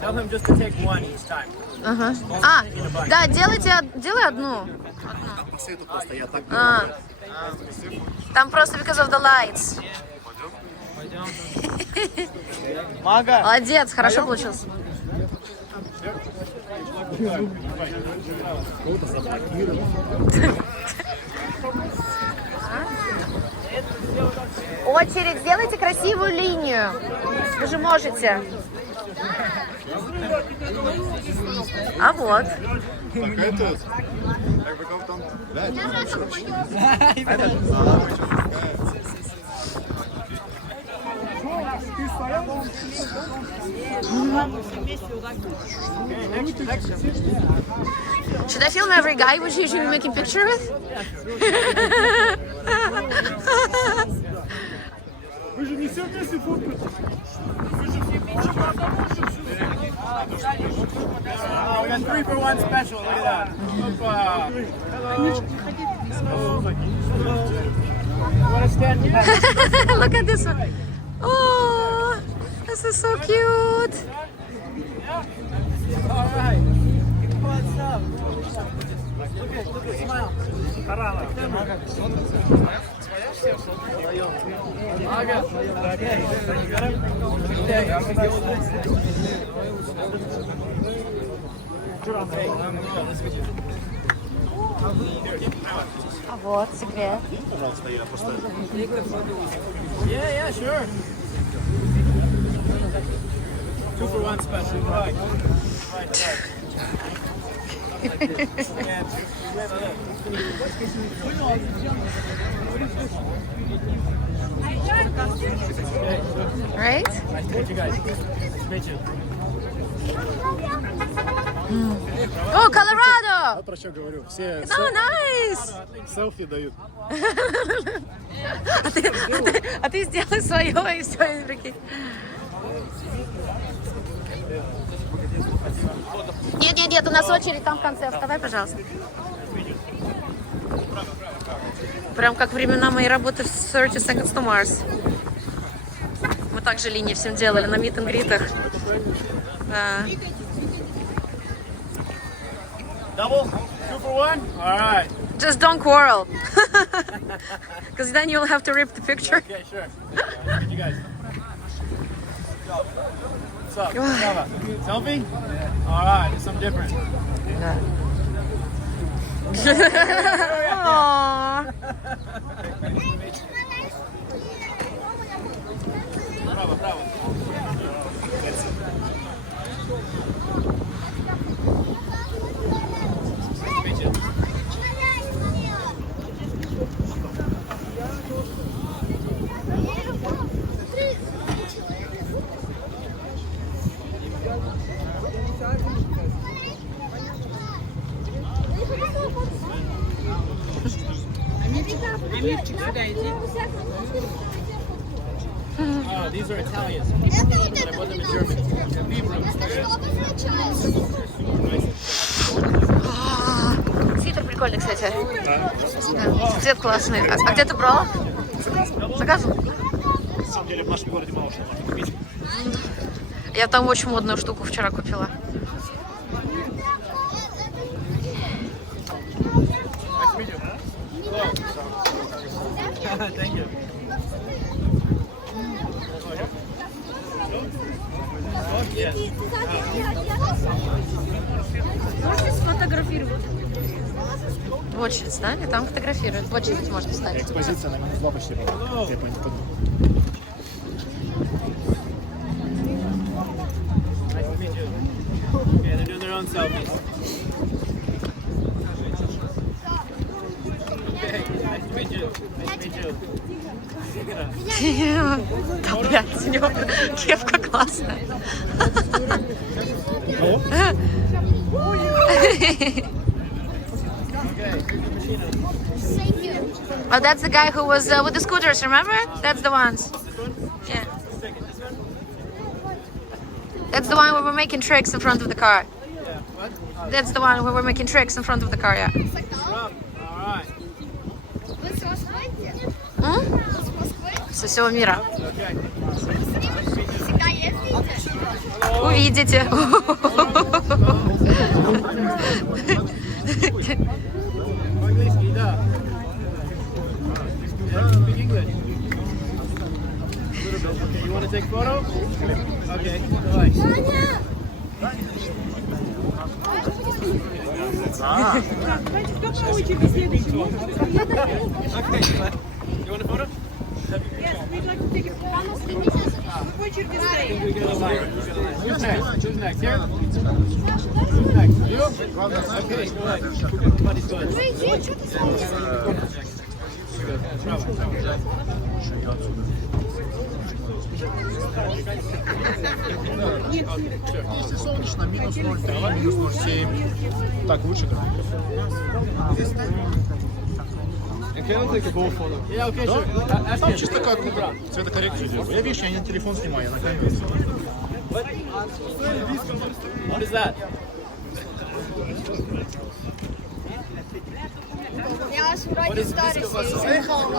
Tell him just to take one each time. Ага. Да, делай одну. Там просто because of the lights. Молодец, хорошо получилось. Очередь, сделайте красивую линию. Вы же можете. А вот. Should I film every guy which you should be making picture with? Oh, we got 3 for 1 special. Look at that. Hello. You want to stand here? Look at this one. Oh, this is so cute. All right. What's up? Look at smile. А вот секрет. Yeah, sure. 2 for 1 special. Right. Right? Nice to meet you guys. Nice to meet you. О, Колорадо! Про что говорю? Все Oh, nice! селфи дают. А ты сделай свое и все, прикинь. Нет, у нас очередь там в конце. Вставай, пожалуйста. Прям как времена моей работы в 30 Seconds to Mars. Мы также линии всем делали на мит-н-гритах. Да. Double? 2 for 1? All right. Just don't quarrel. Because then you'll have to rip the picture. Okay, sure. Nice to meet you guys. What's up? Selfie? All right, do something different. Aww. Bravo. Oh, these are Italians. I bought them in Germany. Свитер прикольный, кстати. Да. Цвет классный. А где ты брала? Заказывал? На самом деле в нашем городе мало что можно купить. Я там очень модную штуку вчера купила. Thank you. Можно сфотографировать? В очередь стань, и там фотографируют. В очередь можно стать. Экспозиция на минус 2 почти была. Я понял. Nice to meet you. Okay, they're doing their own selfies. Okay, nice to meet you. Nice to meet you. Да, блядь, у него кепка классная. Oh, that's the guy who was with the scooters, remember? That's the ones. Yeah. That's the one where we're making tricks in front of the car. That's the one where we're making tricks in front of the car, yeah. Alright. Со всего мира. Увидите. По-английски, да. Speak English. Okay, you want to take a photo? Okay, давай. Okay, you want a photo? Who's next? Who's next? Here? Who's next? You? Okay, good. Everybody's good. Если солнечно, минус 0,3, минус 0,7. Так, лучше как? Yeah, okay, sure. Там чисто как цветокоррекцию делаю. Я вещи, я на телефон снимаю, я на камеру снимаю. What is that? What is this?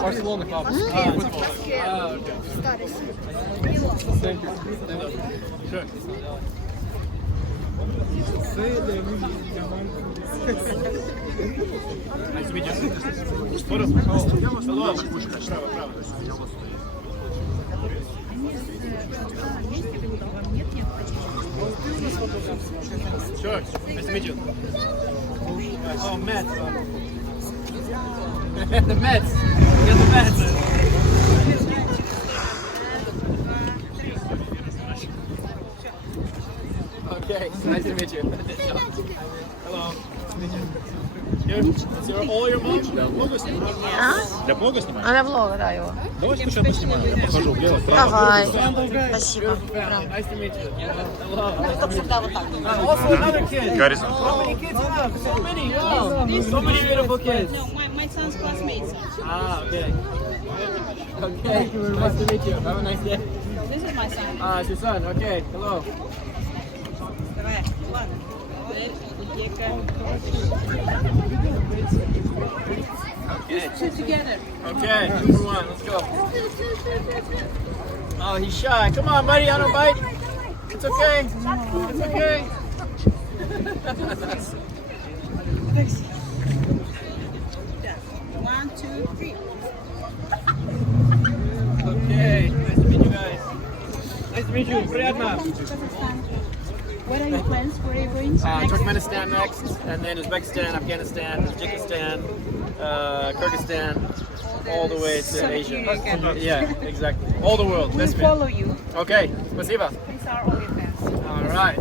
Barcelona club. Thank you. Sure. Nice to meet you. Hello. Sure. Nice to meet you. Oh, Mets. The Mets. Get the Mets. Okay, nice to meet you. Hello. Here, is all your mom? Для блога снимаю? Для влога, да, его. Давай сначала снимаю. Я покажу, где вот право. Давай. Спасибо. Nice to meet you. Hello. Как всегда, вот так. Also another kid. Гаррисон. How many kids you have? So many. Wow. So many beautiful kids. No, my son's classmates. Ah, okay. Okay. Nice to meet you. Have a nice day. This is my son. Ah, it's your son. Okay. Hello. Two together. Okay, 2 for 1. Let's go. Oh, he's shy. Come on, buddy. I don't bite. It's okay. It's okay. One, two, three. Okay. Nice to meet you guys. Nice to meet you. Приятно. What are your plans? Where are you going? Turkmenistan next, and then Uzbekistan, Afghanistan, Tajikistan, Kyrgyzstan, all the way to Asia. Yeah, exactly. All the world. We'll That's me. follow you. Okay, спасибо. These are all your plans. All right.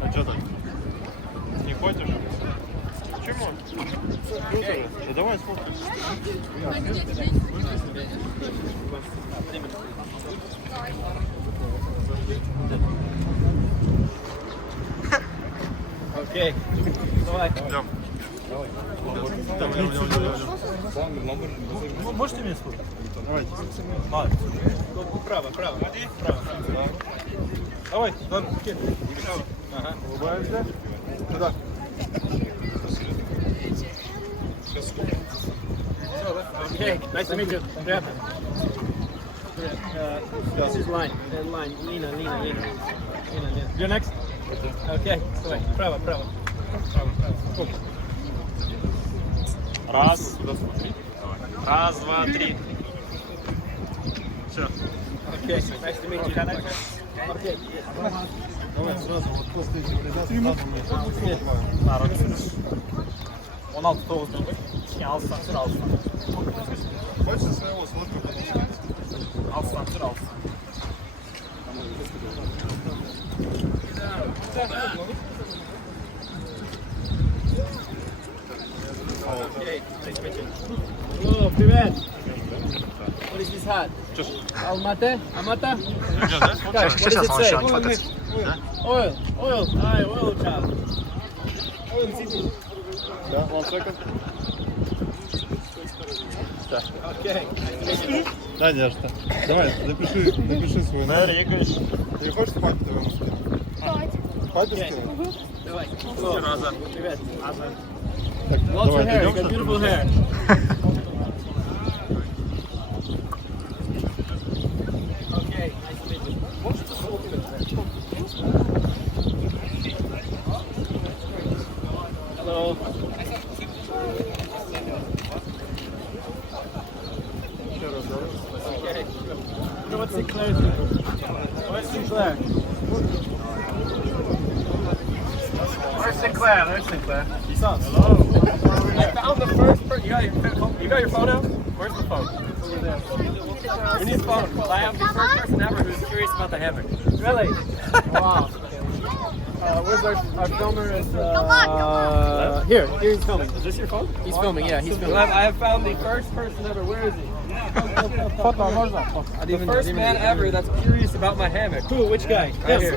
А что так? Не хочешь? Почему? Да давай сфоткай. Окей. Давай. Можете мне сфоткать? Давайте. Право. Право. Давай, ладно, окей. Ага. Улыбаемся. Туда. Okay, nice to meet you. Приятно. This is line. Line. Lina. You're next? Okay, давай. Право. Раз. Сюда смотри. Раз, два, три. Все. Okay, nice to meet you. Okay. Давай сразу, вот после сигнализации сразу мы На руки. 16 alsam, sür alsam. Хочешь своего сфоткать? Alsam, sür alsam. Okay, nice to meet you. Hello, привет. What is this hat? Almaty? Amata? What does it say? Oil. Aye, oil job. Да, 1 second. Okay. Надежда. Давай, напиши свой номер. Ты хочешь спать в твоем стиле? Спать в стиле? Давай. Hello. Привет. Так, Lots of давай, hair. You идем. got beautiful hair. Okay, nice to meet you. Hello. Okay. What's Sinclair's name? Where's Sinclair? Where's Sinclair? There's Sinclair. Hello. I found the You got your phone out? Where's the phone? Over there. We need the phone. I have the first person ever who's curious about the hammock. Really? Wow. Where's our filmer? Is, here he's filming. Is this your phone? He's filming, yeah, he's filming. I have found the first person ever. Where is he? The first man ever that's curious about my hammock. Who? Which guy? Right here.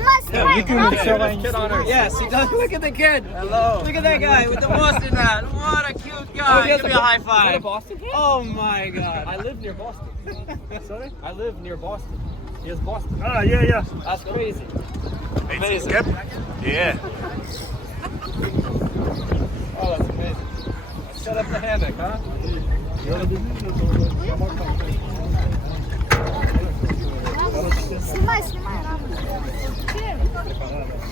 You can show Kid on earth. Yes, he does. Look at the kid. Hello. Look at that guy with the Boston hat. What a cute guy. Give me a high Is that a five. Boston kid? Oh my God. I live near Boston. Sorry? I live near Boston. He has Boston. Ah, yeah. That's crazy. Amazing. Yep. Yeah. Oh, that's amazing. I set up the hammock, huh?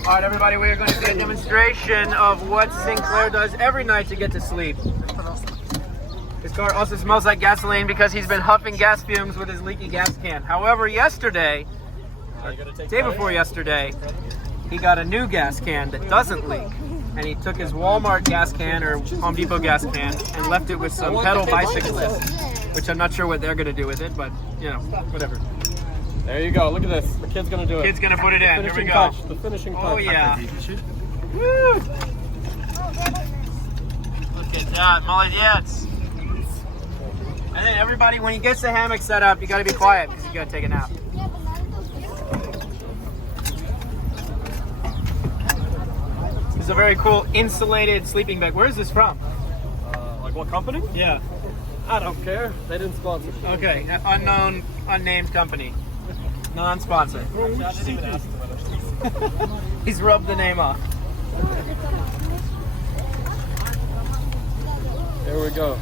All right, everybody, we are going to see a demonstration of what Sinclair does every night to get to sleep. His car also smells like gasoline because he's been huffing gas fumes with his leaky gas can. However, yesterday, day before yesterday, he got a new gas can that doesn't leak. And he took his Walmart gas can or Home Depot gas can and left it with some pedal bicyclists, which I'm not sure what they're going to do with it, but, you know, whatever. There you go. Look at this. The kid's gonna do it. Kid's going to put it in. Here we go. Touch. The finishing touch. Oh, yeah. Woo! Look at that. Молодец. And then everybody, when he gets the hammock set up, you got to be quiet because you got to take a nap. This is a very cool insulated sleeping bag. Where is this from? Like what company? Yeah. I don't care. They didn't sponsor. Okay, unknown, unnamed company. Non-sponsor. He's rubbed the name off. There we go.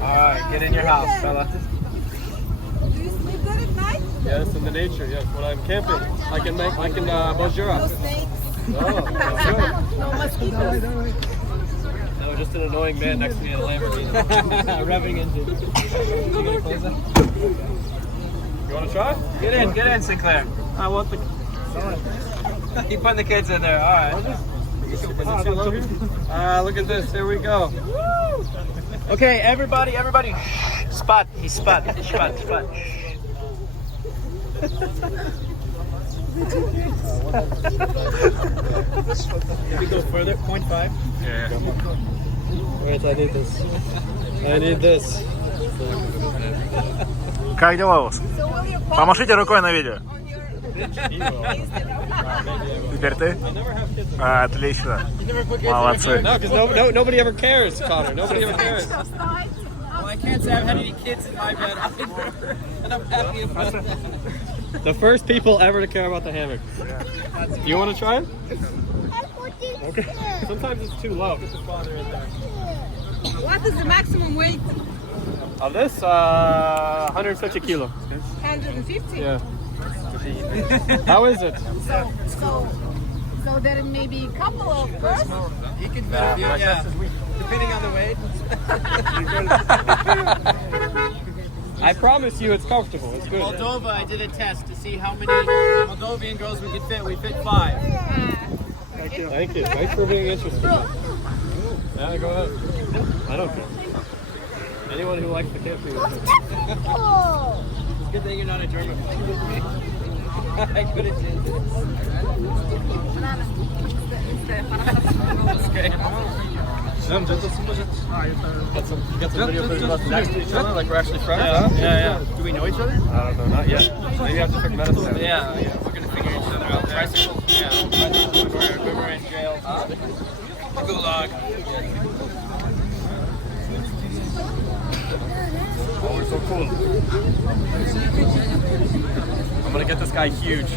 Alright, get in your house, fella. Do you sleep there at night? Yes, in the nature. Yes, when I'm camping, I can bonjour. No snakes. Oh, No mosquitoes. no, just an annoying man next to me in a Lamborghini. Revving engine. You gonna close that? You want to try? Get in, Sinclair. I want the. Keep putting the kids in there, alright. Is it too low here? Look at this. Here we go. Okay, everybody. Shh. Spot. He's spot. Spot. If we go further, 0.5. Yeah. Wait, I need this. Как дела у вас? Помашите рукой на видео. Теперь ты? Отлично. Молодцы. No, because nobody ever cares, Connor. Nobody ever cares. Well, I can't say I've had any kids in my bed either, and I'm happy about that. The first people ever to care about the hammock. You want to try it? Okay. Sometimes it's too low. What is the maximum weight? Of this, 150 kilo. 150? Yeah. How is it? So there may be a couple of birds. He can fit yeah. Depending on the weight. I promise you it's comfortable. It's good. Moldova, I did a test to see how many Moldovan girls we could fit. We fit 5. Thank you. Thanks for being interested. Yeah, go ahead. I don't care. Anyone who likes the camping. It's good that you're not a German. I could have did this. That's great. Get some video footage of us next to each other, like we're actually friends, huh? Yeah. Do we know each other? I don't know, not yet. Maybe after quick medicine. Yeah, we're gonna figure each other out there. Yeah, we were in jail. Gulag. Oh, we're so cool. I'm gonna get this guy huge.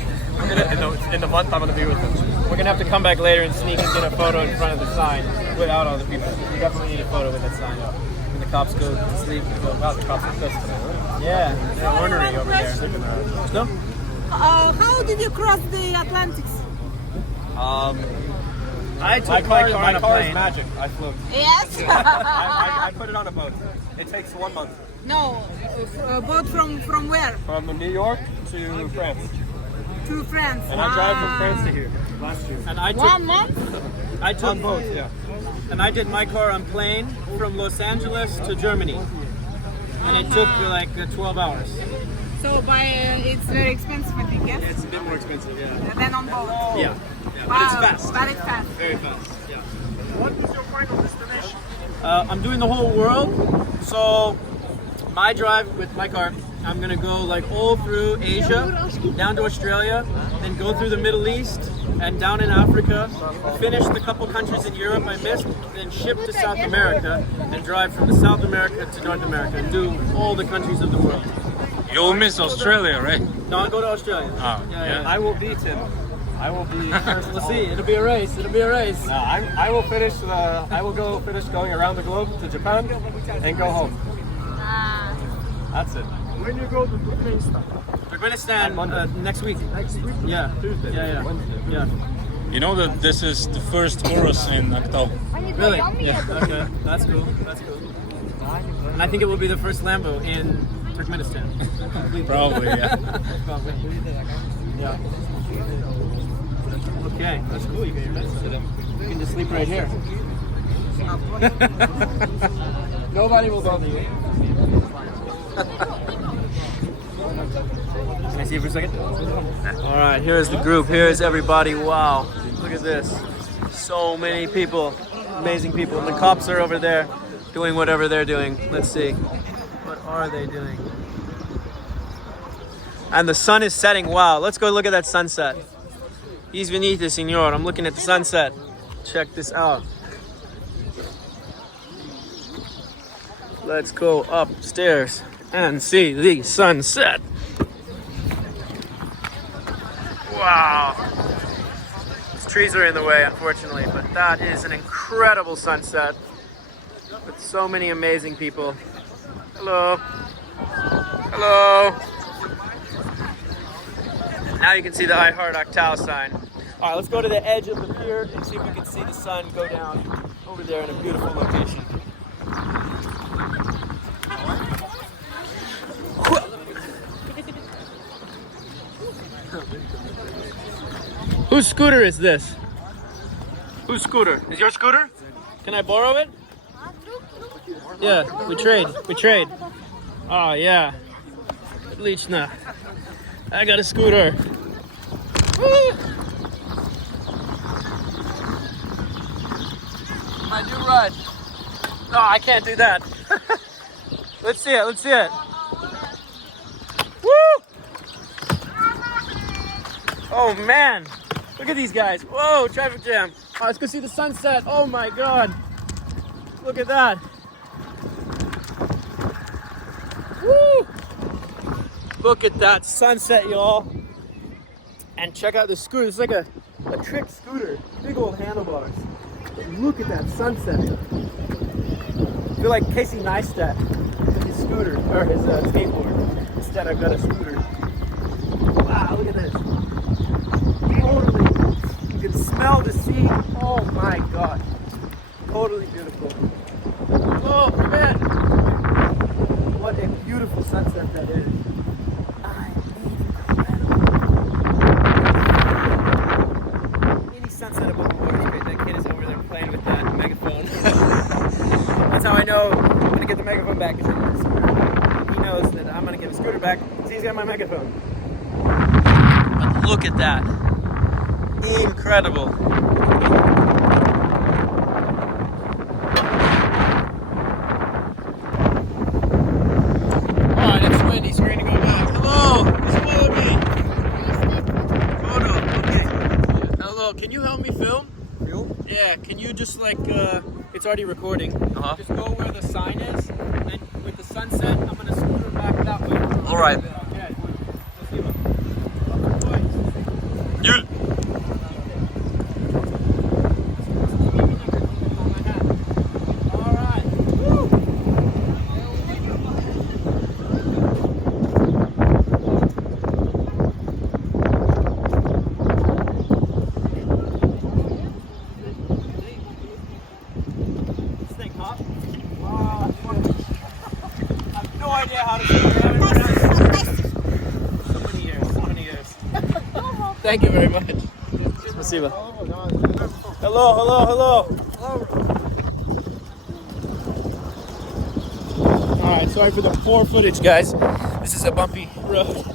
In the month I'm gonna be with him. We're gonna have to come back later and sneak and get a photo in front of the sign without all the people. We definitely need a photo with that sign. When the cops go to sleep, we go, wow, the cops are pissed today. Yeah, the ornery over there. No? How did you cross the Atlantics? I took My my car is magic. I float. Yes. I put it on a boat. It takes 1 month. No, boat from where? From New York to France. two friends. And I drive from France to here last year. And I took 1 month? I took On both, yeah. and I did my car on plane from Los Angeles to Germany, and it took like 12 hours. So by it's very expensive, I think, yes? It's a bit more expensive, yeah. Than on boat. Yeah, Wow. but it's fast. But it's fast. Very fast. Yeah. What is your final destination? I'm doing the whole world. So my drive with my car, I'm gonna go like all through Asia, down to Australia, then go through the Middle East and down in Africa, finish the couple countries in Europe I missed, then ship to South America and drive from the South America to North America and do all the countries of the world. You'll miss Australia, right? No, I'll go to Australia. Oh, yeah. I will beat him. I will be first. We'll see. It'll be a race. It'll be a race. No, I will finish. I will go finish going around the globe to Japan and go home. That's it. When you go to Turkmenistan? Turkmenistan next week. Next week? Yeah. Tuesday. Yeah. Yeah. You know that this is the first Urus in Aktal. Really? Yeah. Okay. That's cool. That's cool. And I think it will be the first Lambo in Turkmenistan. Probably, yeah. Probably. Yeah. Okay, that's cool. You can just sleep right here. Nobody will bother you. Can I see you for a second? All right, here's the group. Here's everybody. Wow, look at this. So many people, amazing people. And the cops are over there doing whatever they're doing. Let's see. What are they doing? And the sun is setting. Wow, let's go look at that sunset. Izvinite, senor. I'm looking at the sunset. Check this out. Let's go upstairs and see the sunset. Wow. These trees are in the way, unfortunately, but that is an incredible sunset with so many amazing people. Hello. Hello. Now you can see the I Heart Octal sign. All right, let's go to the edge of the pier and see if we can see the sun go down over there in a beautiful location. Whose scooter is this? Whose scooter? Is your scooter? Can I borrow it? Yeah, we trade. We trade. Oh, yeah. Отлично. I got a scooter. Woo! My new ride. No, I can't do that. Let's see it. Let's see it. Woo! Oh man, look at these guys. Whoa, traffic jam. All right, let's go see the sunset. Oh my God. Look at that. Woo! Look at that sunset, y'all. And check out this scooter. It's like a trick scooter. Big old handlebars. But look at that sunset. I feel like Casey Neistat with his scooter, or his skateboard. Instead, I've got a scooter. Wow, look at this. Totally. You can smell the sea. Oh my God. Totally beautiful. Oh, man. What a beautiful sunset that is. Any sunset above the water is great. That kid is over there playing with that megaphone. That's how I know I'm going to get the megaphone back. He knows that I'm going to get the scooter back because he's got my megaphone. But look at that. Incredible. Alright, it's windy, so we're going to go back. Hello! Follow me! Photo, okay. Hello, can you help me film? Film? Yeah, can you just like, it's already recording. Just go where the sign is, and then with the sunset, I'm going to scooter back that way. Alright. Okay. Yul! So many years. Thank you very much. Спасибо. Hello, hello, hello. All right, sorry for the poor footage, guys. This is a bumpy road.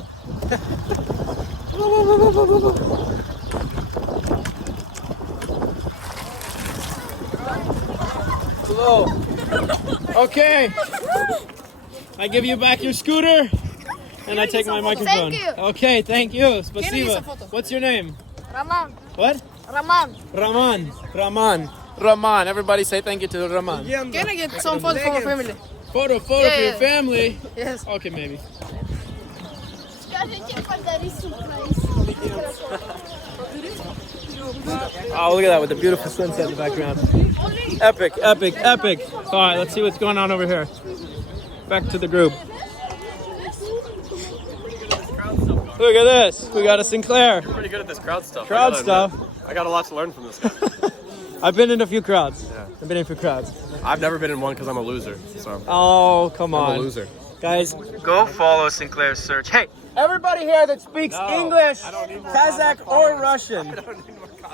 Hello. Okay. I give you back your scooter, and I take my microphone. Thank you. Okay, thank you. Спасибо. What's your name? Роман. What? Роман. Raman. Raman. Raman. Everybody say thank you to Raman. Can I get some photo for my family? Photo for your family? Yes. Okay, maybe. Oh, look at that with the beautiful sunset in the background. Epic, epic, epic. All right, let's see what's going on over here. Back to the group. Look at this. We got a Sinclair. You're pretty good at this crowd stuff. Crowd stuff. I got a lot to learn from this guy. I've been in a few crowds. Yeah. I've been in a few crowds. I've never been in one because I'm a loser. So Oh, come on. I'm a loser. Guys, go follow Sinclair's search. Hey, everybody here that speaks English, Kazakh, or Russian,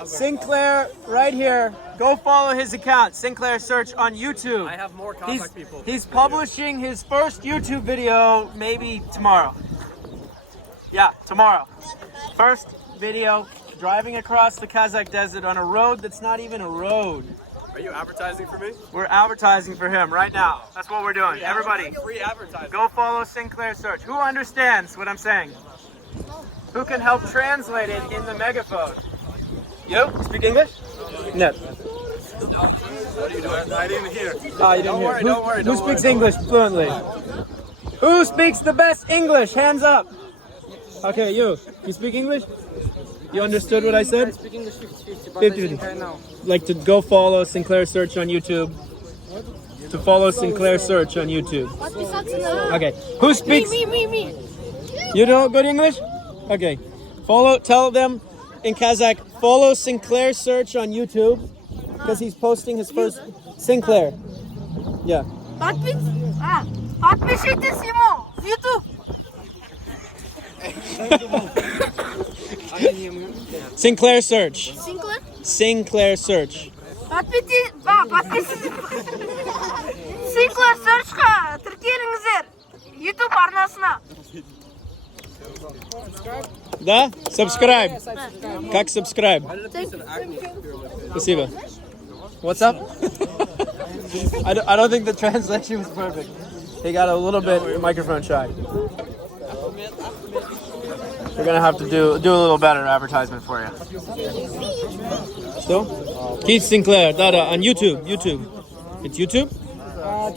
Sinclair right here, go follow his account, Sinclair Search on YouTube. I have more Kazakh people. He's publishing his first YouTube video maybe tomorrow. Yeah, tomorrow. First video, driving across the Kazakh desert on a road that's not even a road. Are you advertising for me? We're advertising for him right now. That's what we're doing. Everybody, Free advertising. go follow Sinclair Search. Who understands what I'm saying? Who can help translate it in the megaphone? You? Speak English? No. What are you doing? I didn't hear. Oh, you didn't hear. Worry, don't worry. Who speaks English fluently? Who speaks the best English? Hands up. Okay, you. You speak English? You understood what I said? I speak English 50-50, but 50-50. I know. Like to go follow Sinclair Search on YouTube. To follow Sinclair Search on YouTube. Okay. Who speaks? Me. You know good English? Okay. Follow. Tell them in Kazakh. Follow Sinclair Search on YouTube because he's posting his first Sinclair. Yeah. Подпишитесь ему в YouTube. Sinclair Search. Sinclair? Sinclair Search. Подписитесь. Sinclair Search'қа тіркеліңіздер. YouTube арнасына. Да? Subscribe. Как subscribe? Спасибо. What's up? I don't think the translation was perfect. He got a little bit microphone shy. We're gonna have to do a little better advertisement for you. Still? Keith Sinclair, on YouTube. It's YouTube?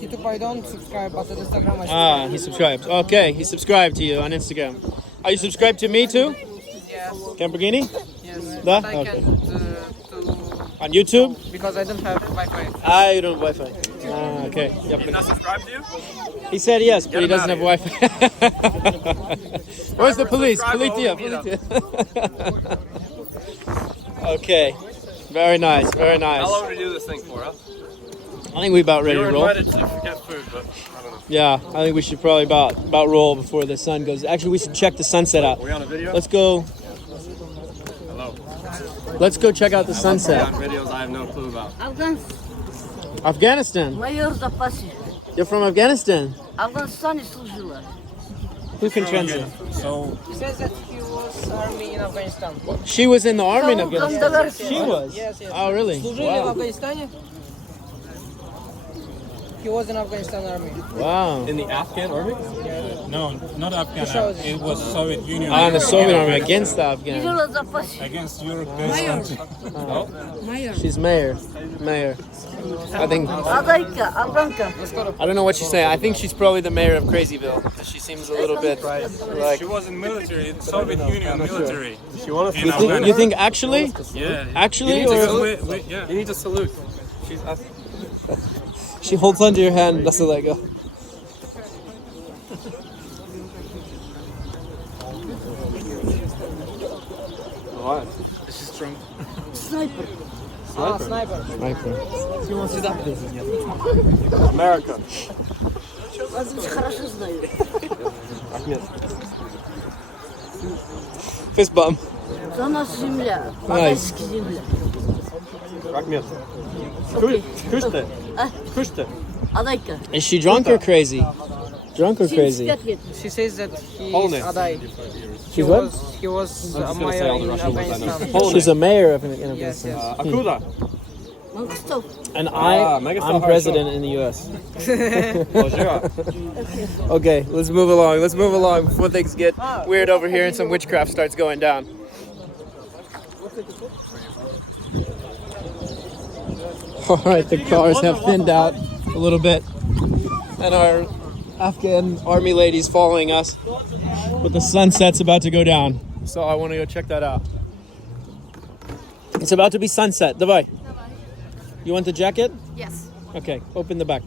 YouTube I don't subscribe, but on Instagram I Ah, he subscribes. Okay, he subscribed to you on Instagram. Are you subscribed to me too? Yes. Lamborghini? Yes. Da? But I Okay. can't On YouTube? because I don't have Wi-Fi. Ah, you don't have Wi-Fi. Ah, okay. Yep. Did I subscribe to you? He said yes, but he Get him doesn't have outta Wi-Fi. Where's the police? Subscribe Politia, over politia. Okay. Very nice, very nice. How long do we do this thing for, huh? I think we're about ready We to were roll. invited to get food, but I don't know. Yeah, I think we should probably about roll before the sun goes. Actually, we should check the sunset out. Are we on a video? Let's go. Hello. Let's go check out the sunset. On videos I have no clue about. Afghanistan. Майор в запасе. You're from Afghanistan. В Афганистане служила. Who can translate? So, He says that he was army in Afghanistan. She was in the army in Afghanistan. Yes, She was. Yes, yes. Oh, really? Служили в Wow. Афганистане. He was in Afghanistan army. Wow. In the Afghan army? no, not Afghan. shows. It was Soviet Union. Ah, the Soviet army against the Afghans. Служила в запасе. Against Europe-based country. She's mayor. I think. Афганка, Афганка. I don't know what she's saying. I think she's probably the mayor of Crazyville. She seems a little bit like. She was in military, Soviet Union military. She wants In You Afghanistan. think actually? Yeah. Actually, You need to or Yeah. You need to salute. She's she holds onto your hand? That's a let go. What? She's drunk. Снайпер. Sniper. America. Хорошо знаю. Fist bump. За нас земля. Nice. Адайская земля. Как место? Куште? Куште? Адайка. Is she drunk or crazy? Drunk or crazy? 75 лет. She says that he Holy. is Adai. She's what? He was I'm a just gonna say mayor all the in Russian words I know. Afghanistan. Holy. She's a mayor of Yes, Afghanistan. yes. Откуда? Мангостов. And Megastar I'm хорошо. president in the U.S. Bonjour. Okay, let's move along. Let's move along before things get weird over here and some witchcraft starts going down. All right, the cars have thinned out a little bit, and our Afghan army lady's following us. But the sunset's about to go down, so I want to go check that out. It's about to be sunset. Давай. You want the jacket? Yes. Okay, open the back.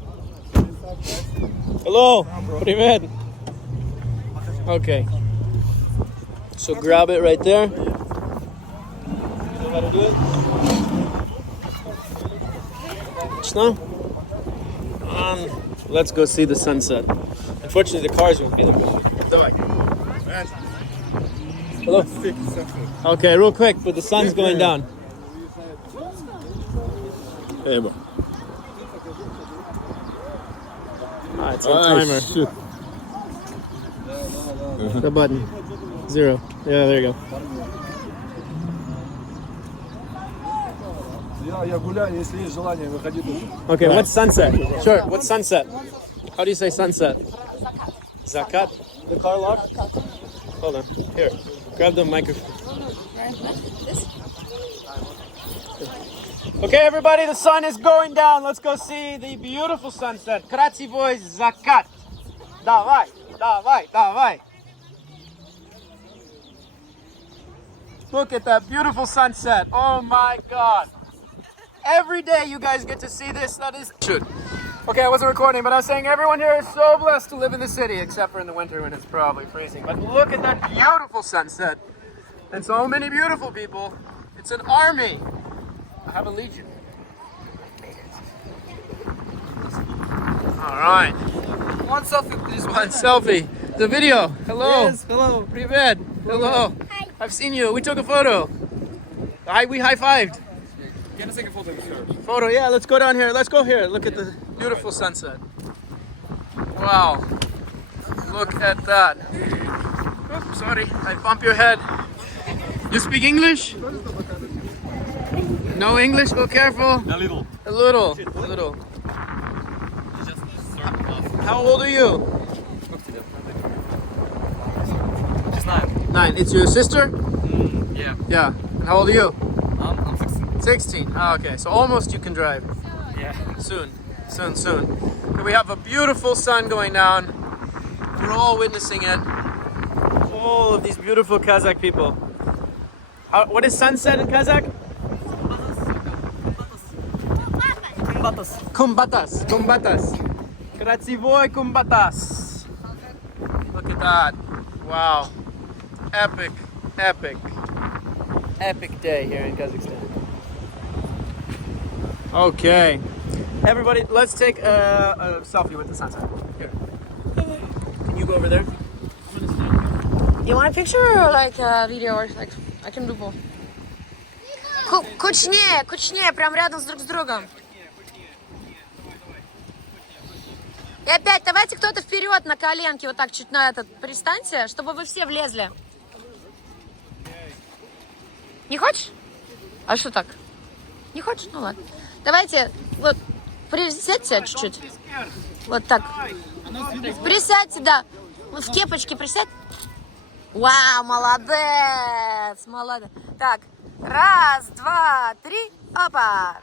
Hello, привет. Okay. So grab it right there. You know how to do it? Now? Let's go see the sunset. Unfortunately, the cars won't be there. Hello. Okay, real quick, but the sun's going down. Hey, bro. Ah, it's on timer. The button. 0. Yeah, there you go. Okay, what's sunset? Sure, what's sunset? How do you say sunset? Zakat. The car locked? Hold on. Here, grab the microphone. Okay, everybody, the sun is going down. Let's go see the beautiful sunset. Krasivoy Zakat. Давай, давай, давай. Look at that beautiful sunset. Oh my God. Every day you guys get to see this. That is... Shoot. Okay, I wasn't recording, but I was saying everyone here is so blessed to live in the city, except for in the winter when it's probably freezing. But look at that beautiful sunset. And so many beautiful people. It's an army. I have a legion. All right. One selfie, please. One selfie. The video. Hello. Yes, hello. Привет. Hello. Hi. I've seen you. We took a photo. We high-fived. Can I take a photo first? Photo, yeah, let's go down here. Let's go here. Look at the beautiful sunset. Wow. Look at that. Oops, sorry, I bumped your head. You speak English? No English? Go careful. A little. A little. A little. How old are you? Just 9. 9. It's your sister? Yeah. Yeah. And how old are you? I'm 16. 16. Oh, okay, so almost you can drive. Yeah. Soon. And we have a beautiful sun going down. We're all witnessing it. All of these beautiful Kazakh people. What is sunset in Kazakh? Kumbatas. Kumbatas. Krasivoy Kumbatas. Look at that. Wow. Epic day here in Kazakhstan. Okay. Everybody, let's take a selfie with the sunset. Here. Can you go over there? You want a picture or like a video or like I can do both. Кучнее, прям рядом друг с другом. И опять давайте кто-то вперед на коленки, вот так чуть на этот пристаньте, чтобы вы все влезли. Не хочешь? А что так? Не хочешь? Ну ладно. Давайте вот присядьте чуть-чуть. Вот так. Присядьте, да. Вот в кепочке присядь. Вау, молодец, молодец. Так, 1, 2, 3, опа,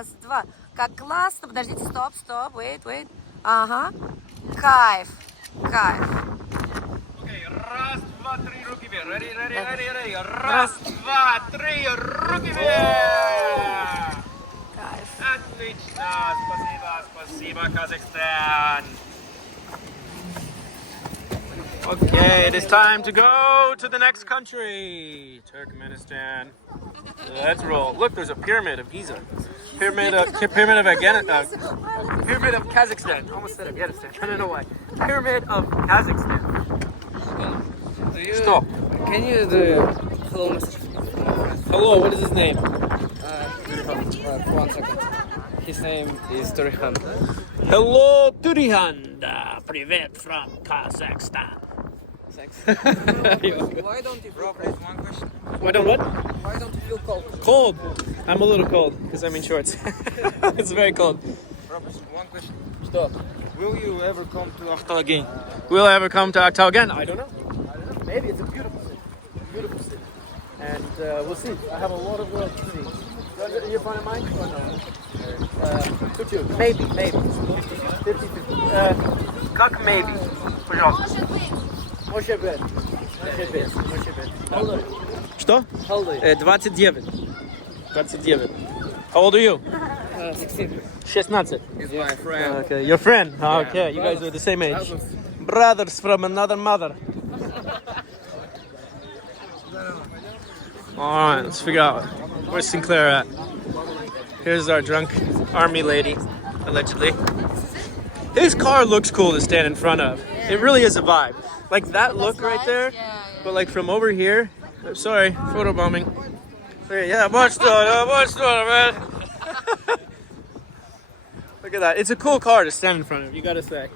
1, 2. Как классно, подождите, стоп, wait. Ага, кайф. Okay, 1, 2, 3, руки вверх. Ready. 1, 2, 3, руки вверх. Кайф. Отлично, спасибо, Kazakhstan. Okay, it is time to go to the next country, Turkmenistan. Let's roll. Look, there's a pyramid of Giza. Pyramid of Kazakhstan. Almost said Afghanistan. I don't know why. Pyramid of Kazakhstan. Stop. Can you do hello message? Hello, what is his name? 1 second. His name is Turihan. Hello, Turihan. Привет from Kazakhstan. Thanks. Why don't you feel cold? One question. Why don't what? Why don't you feel cold? Cold. I'm a little cold because I'm in shorts. It's very cold. One question. Stop. Will you ever come to Akhtal again? Will I ever come to Akhtal again? I don't know. Maybe. It's a beautiful city. Beautiful city. And we'll see. I have a lot of work to see. You're a friend of mine? Or no? Two. Maybe. 50-50. Как maybe? Пожалуйста. Может быть. How old are you? Что? How old are you? 29. 29. How old are you? 16. 16. He's my friend. Okay, your friend. Okay, you guys are the same age. Brothers from another mother. All right, let's figure out where's Sinclair at. Here's our drunk army lady, allegedly. His car looks cool to stand in front of. It really is a vibe. Like that look right there, but like from over here. Sorry, photo bombing. Yeah, much better, man. Look at that. It's a cool car to stand in front of. You gotta say.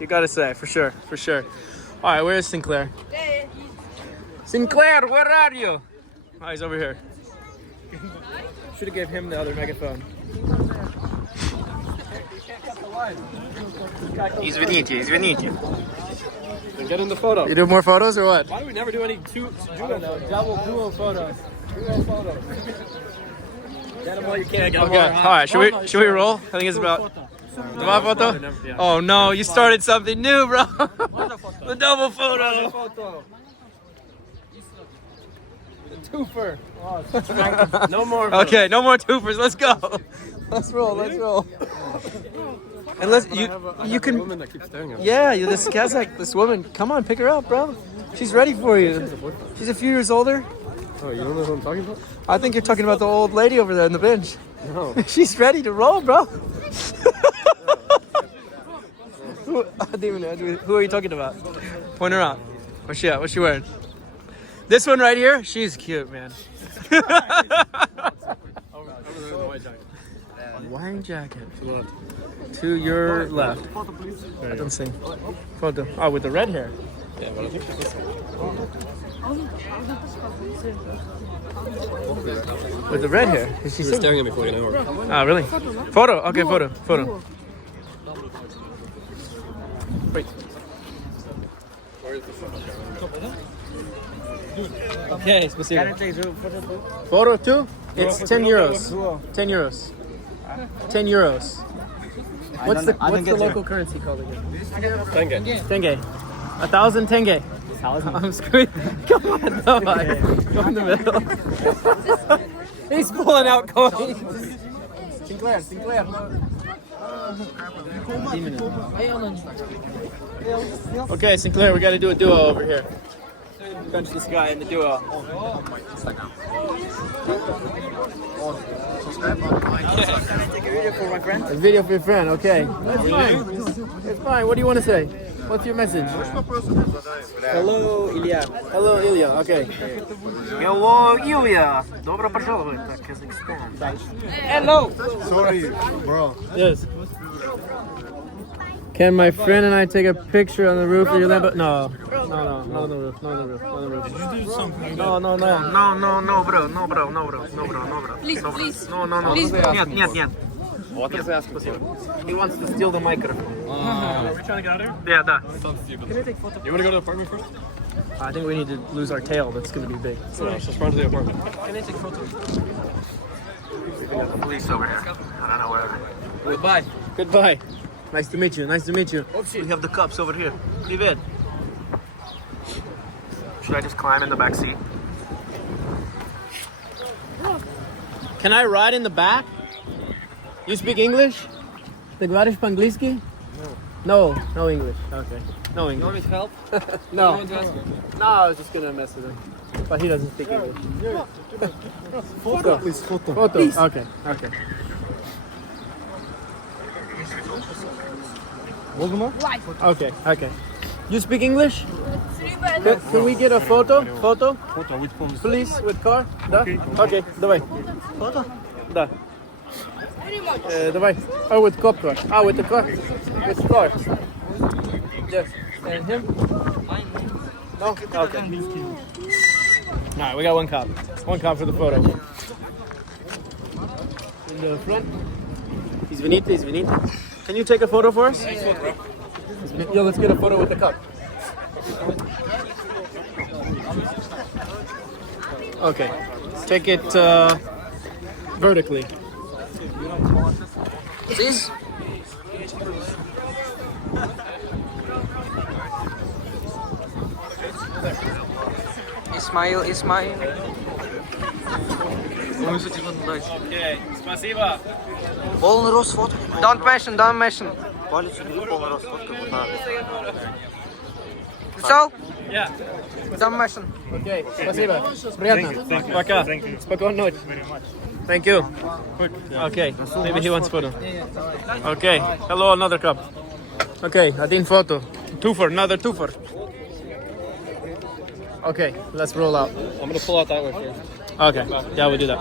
You gotta say, for sure. All right, where's Sinclair? Sinclair, where are you? Oh, he's over here. Should have gave him the other megaphone. Извините. Get in the photo. You do more photos or what? Why do we never do any double duo photos? Get them while you can. Okay, all right. Should we roll? I think it's about. Два photo? Oh no, you started something new, bro. The double photo. The twofer. Oh, no more. Okay, no more twofers. Let's go. Let's roll. Unless you can. Woman that keeps staring at me. Yeah, this Kazakh, this woman. Come on, pick her up, bro. She's ready for you. She's a few years older. Oh, you don't know who I'm talking about? I think you're talking about the old lady over there on the bench. No. She's ready to roll, bro. Who are you talking about? Point her out. What's she at? What's she wearing? This one right here? She's cute, man. Wine jacket. To your left. I don't see. Photo. Oh, with the red hair. Yeah, but I think it's this one. With the red hair. Is she staring at me for like an hour. Oh, really? Photo. Okay, photo. Wait. Okay, спасибо. Photo too? It's 10 euros. 10 euros. 10 euros. What's the local currency called again? Tenge. 1,000 tenge. I'm screwed. Come on, go in the middle. He's pulling out coins. Sinclair. Okay, Sinclair, we got to do a duo over here. Punch this guy in the duo. Can I take a video for my friend? A video for your friend, okay. That's fine. It's fine. What do you want to say? What's your message? Hello, Ilya. Hello, Ilya. Okay. Hello, Ilya. Добро пожаловать в Kazakhstan. Hello. Sorry, bro. Yes. Can my friend and I take a picture on the roof of your Lambo? No, on the roof. Did you do something? No, bro. Please. No. Нет. He wants to steal the microphone. Are we trying to get out of here? Yeah, да. You want to go to the apartment first? I think we need to lose our tail. That's going to be big. So let's just run to the apartment. Can I take photos? We got the police over here. I don't know where. Goodbye. Nice to meet you. We have the cups over here. Привет. Should I just climb in the back seat? Can I ride in the back? You speak English? Ты говоришь по-английски? No English. Okay. No English. You want me to help? No. You want to ask me? No, I was just gonna mess with him. But he doesn't speak English. Photo, please, photo. Photo. Please. Okay. Okay. You speak English? Can we get a photo? Photo? Фото with phone. Please, with car? Да? Okay, давай. Фото? Да. Давай. Oh, with cop car. Ah, with the car. With the car. Yes. And him? No? Okay. Alright, we got one cop. One cop for the photo. In the front. Извините. Can you take a photo for us? Yeah, let's get a photo with the cop. Okay. Take it vertically. This? Ismail. Okay. Спасибо. Полный рост фотки. Don't mention. Палец убери, полный рост фотки. Все? Yeah. Don't mention. Okay. Спасибо. Приятно. Thank you. Пока. Thank you. Спокойной ночи. Very much. Thank you. Quick. Okay. Maybe he wants photo. Okay. Hello, another cup. Okay. Один photo. Twofer. Another twofer. Okay. Let's roll out. I'm gonna pull out that way first. Okay. Yeah, we'll do that.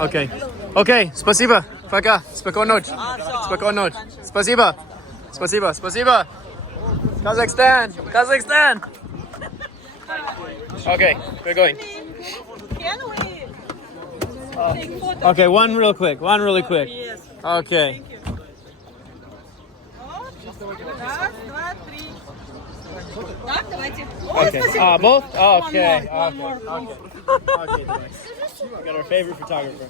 Okay. Okay. Спасибо. Пока. Спокойной ночи. Спокойной ночи. Спасибо. Спасибо. Kazakhstan. Okay, we're going. Can we take photo? Okay, one really quick. Yes. Okay. Thank you. Раз, два, три. Так, давайте. Okay. Both? Okay. One more. Okay. We got our favorite photographer.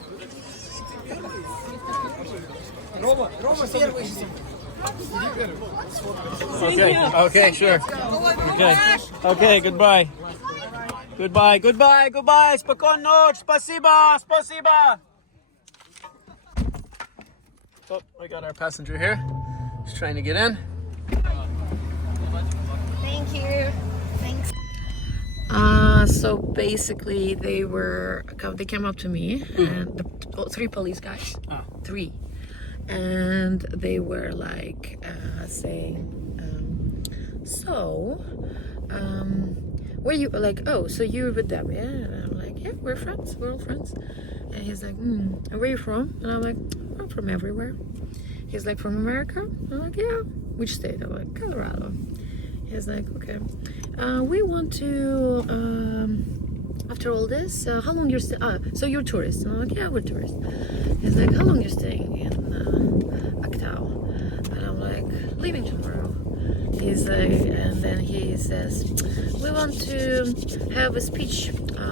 Okay, sure. Okay, goodbye. Спокойной ночи. Спасибо. Oh, we got our passenger here. He's trying to get in. Thank you. Thanks. So basically, they came up to me, and three police guys, three, and they were like saying, were you like, oh, so you're with them, yeah? And I'm like, yeah, we're all friends. And he's like, and where are you from? And I'm like, I'm from everywhere. He's like, from America? I'm like, yeah. Which state? I'm like, Colorado. He's like, okay. We want to, after all this, how long you're so you're tourists? And I'm like, yeah, we're tourists. He's like, how long you're staying in Aktau? And I'm like, leaving tomorrow. He's like, and then he says, we want to have a speech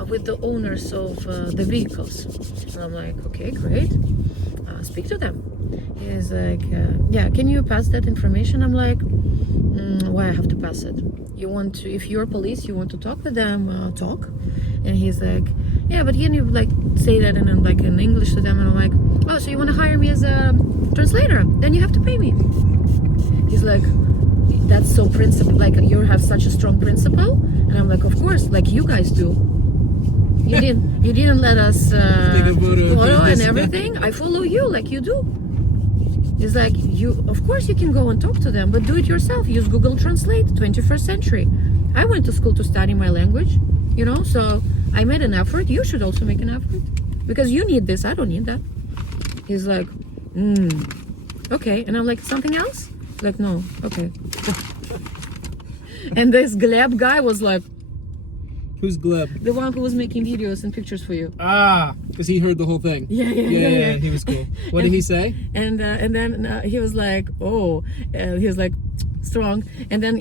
with the owners of the vehicles. And I'm like, okay, great. Speak to them. He's like, yeah, can you pass that information? I'm like, why I have to pass it? You want to, if you're police, you want to talk with them, talk. And he's like, yeah, but can you like say that in English to them? And I'm like, oh, so you want to hire me as a translator? Then you have to pay me. He's like, that's so principle, like you have such a strong principle. And I'm like, of course, like you guys do. You didn't let us follow and everything. I follow you like you do. It's like, of course you can go and talk to them, but do it yourself. Use Google Translate, 21st century. I went to school to study my language, so I made an effort. You should also make an effort. Because you need this, I don't need that. He's like, okay. And I'm like, something else? Like, no, okay. And this Gleb guy was like, Who's Gleb? the one who was making videos and pictures for you. Because he heard the whole thing. Yeah. He was cool. What did he say? And then he was like, he was like, strong. And then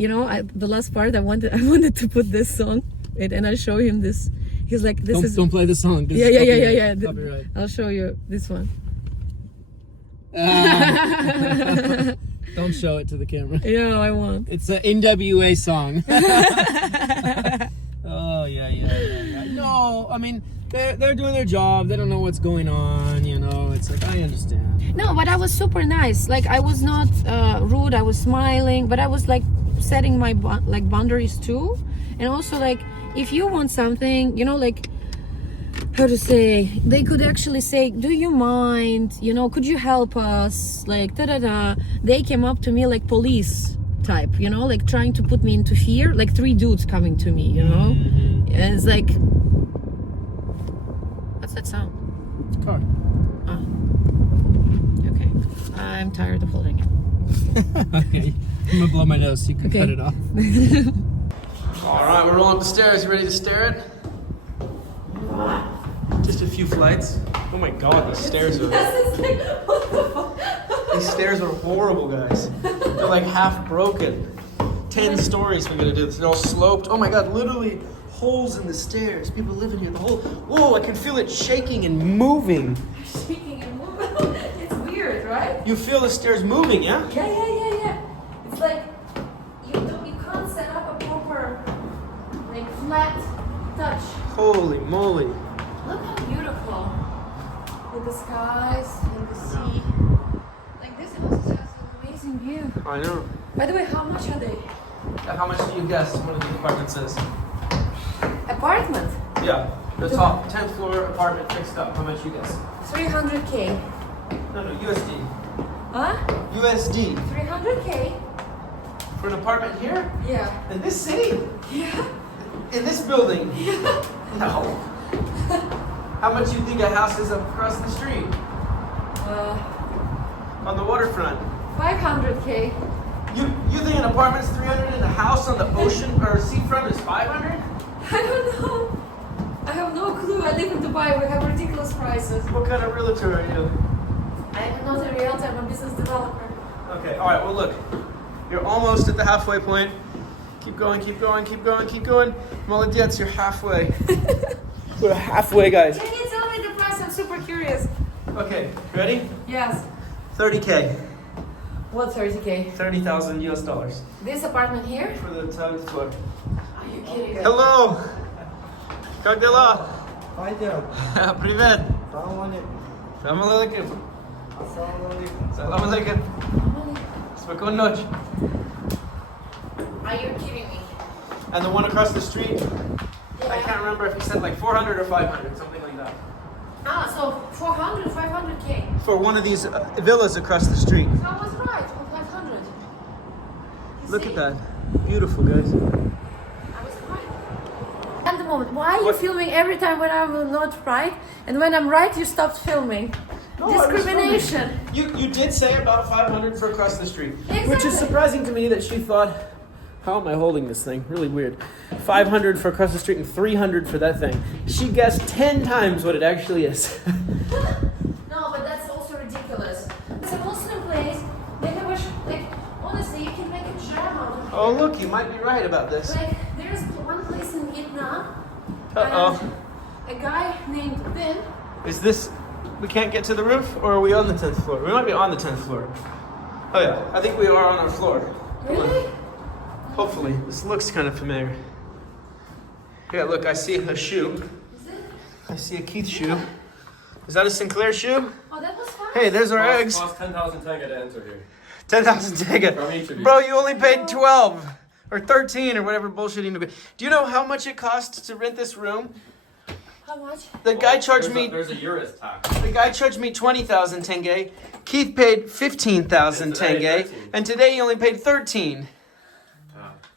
the last part, I wanted to put this song, and I show him this. He's like, Don't play the song. Yeah. Copyright. I'll show you this one. Don't show it to the camera. Yeah, I won't. It's an NWA song. Oh yeah. No, I mean they're doing their job. They don't know what's going on. It's like, I understand. No, but I was super nice. Like, I was not rude. I was smiling, but I was like setting my boundaries too. And also, like, if you want something, like, how to say, they could actually say, do you mind, could you help us, like, They came up to me like police, type, you know, like trying to put me into fear, like 3 dudes coming to me, you know. And it's like, what's that sound? It's a car. Oh. Okay. I'm tired of holding it. Okay. I'm gonna blow my nose so you can cut it off. All right, we're rolling up the stairs. You ready to stare it? Just a few flights. Oh my God, these stairs are. These stairs are horrible, guys. They're like half broken. 10 stories we're gonna do this. They're all sloped. Oh my God, literally holes in the stairs. People live in here. The whole. Whoa, I can feel it shaking and moving. Shaking and moving. It's weird, right? You feel the stairs moving, yeah? Yeah. It's like you can't set up a proper like flat touch. Holy moly. Look how beautiful. With the skies and the sea. Like this house has an amazing view. I know. By the way, how much are they? How much do you guess one of the apartments is? Apartment? Yeah. The top 10th floor apartment fixed up. How much you guess? 300K. No, USD. Huh? USD. 300K? For an apartment here? Yeah. In this city? Yeah. In this building? Yeah. No. How much do you think a house is across the street? On the waterfront? 500K. You think an apartment's 300 and a house on the ocean or seafront is 500? I don't know. I have no clue. I live in Dubai. We have ridiculous prices. What kind of realtor are you? I'm not a realtor. I'm a business developer. Okay, all right, well look. You're almost at the halfway point. Keep going. Молодец, you're halfway. We're halfway, guys. Can you tell me the price? I'm super curious. Okay, ready? Yes. 30K. What 30K? 30,000 US dollars. This apartment here? For the 10th floor. Are you kidding me? Hello! Как дела? Пойдем. Привет! Салам Салам алейкум. алейкум. Салам алейкум. Спокойной ночи. Are you kidding me? And the one across the street, I can't remember if he said like 400 or 500, something like that. Ah, so 400, 500K. For one of these villas across the street. So I was right, 500. Look at that. Beautiful, guys. I was right. At the moment, why are you filming every time when I'm not right? And when I'm right, you stopped filming? No, I was Discrimination. filming. You did say about 500 for across the street. Exactly. Which is surprising to me that she thought, how am I holding this thing? Really weird. 500 for across the street and 300 for that thing. She guessed 10 times what it actually is. No, but that's also ridiculous. It's a Muslim place. They have like, honestly, you can make a jam out of it. Oh, look, you might be right about this. Like, there's one place in Vietnam. Uh-oh. And a guy named Ben. Is this, we can't get to the roof, or are we on the 10th floor? We might be on the 10th floor. Oh yeah, I think we are on our floor. Come Really? on. Hopefully, this looks kind of familiar. Yeah, look, I see a shoe. Is it? I see a Keith shoe. Is that a Sinclair shoe? Oh, that was fun. Hey, there's our eggs. Cost 10,000 tenge to enter here. 10,000 From tenge. each of you. Bro, you only paid 12 or 13 or whatever bullshit you need to be. Do you know how much it costs to rent this room? How much? The guy charged me. There's a Urus tax. The guy charged me 20,000 tenge. Keith paid 15,000 tenge, and today he only paid 13.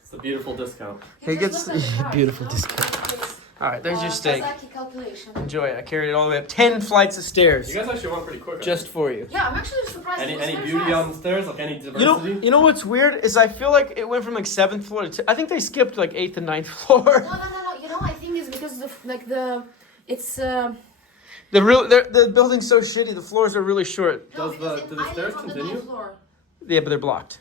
It's a beautiful discount. He gets a beautiful discount. All right, there's your steak. Calculation. Enjoy it. I carried it all the way up 10 flights of stairs. You guys actually went pretty quick. Just for you. Yeah, I'm actually surprised. Any beauty on the stairs? Like any diversity? You know what's weird is I feel like it went from like 7th floor to I think they skipped like 8th and 9th floor. No. You know, I think it's because of it's. The building's so shitty. The floors are really short. Do the stairs continue? Yeah, but they're blocked.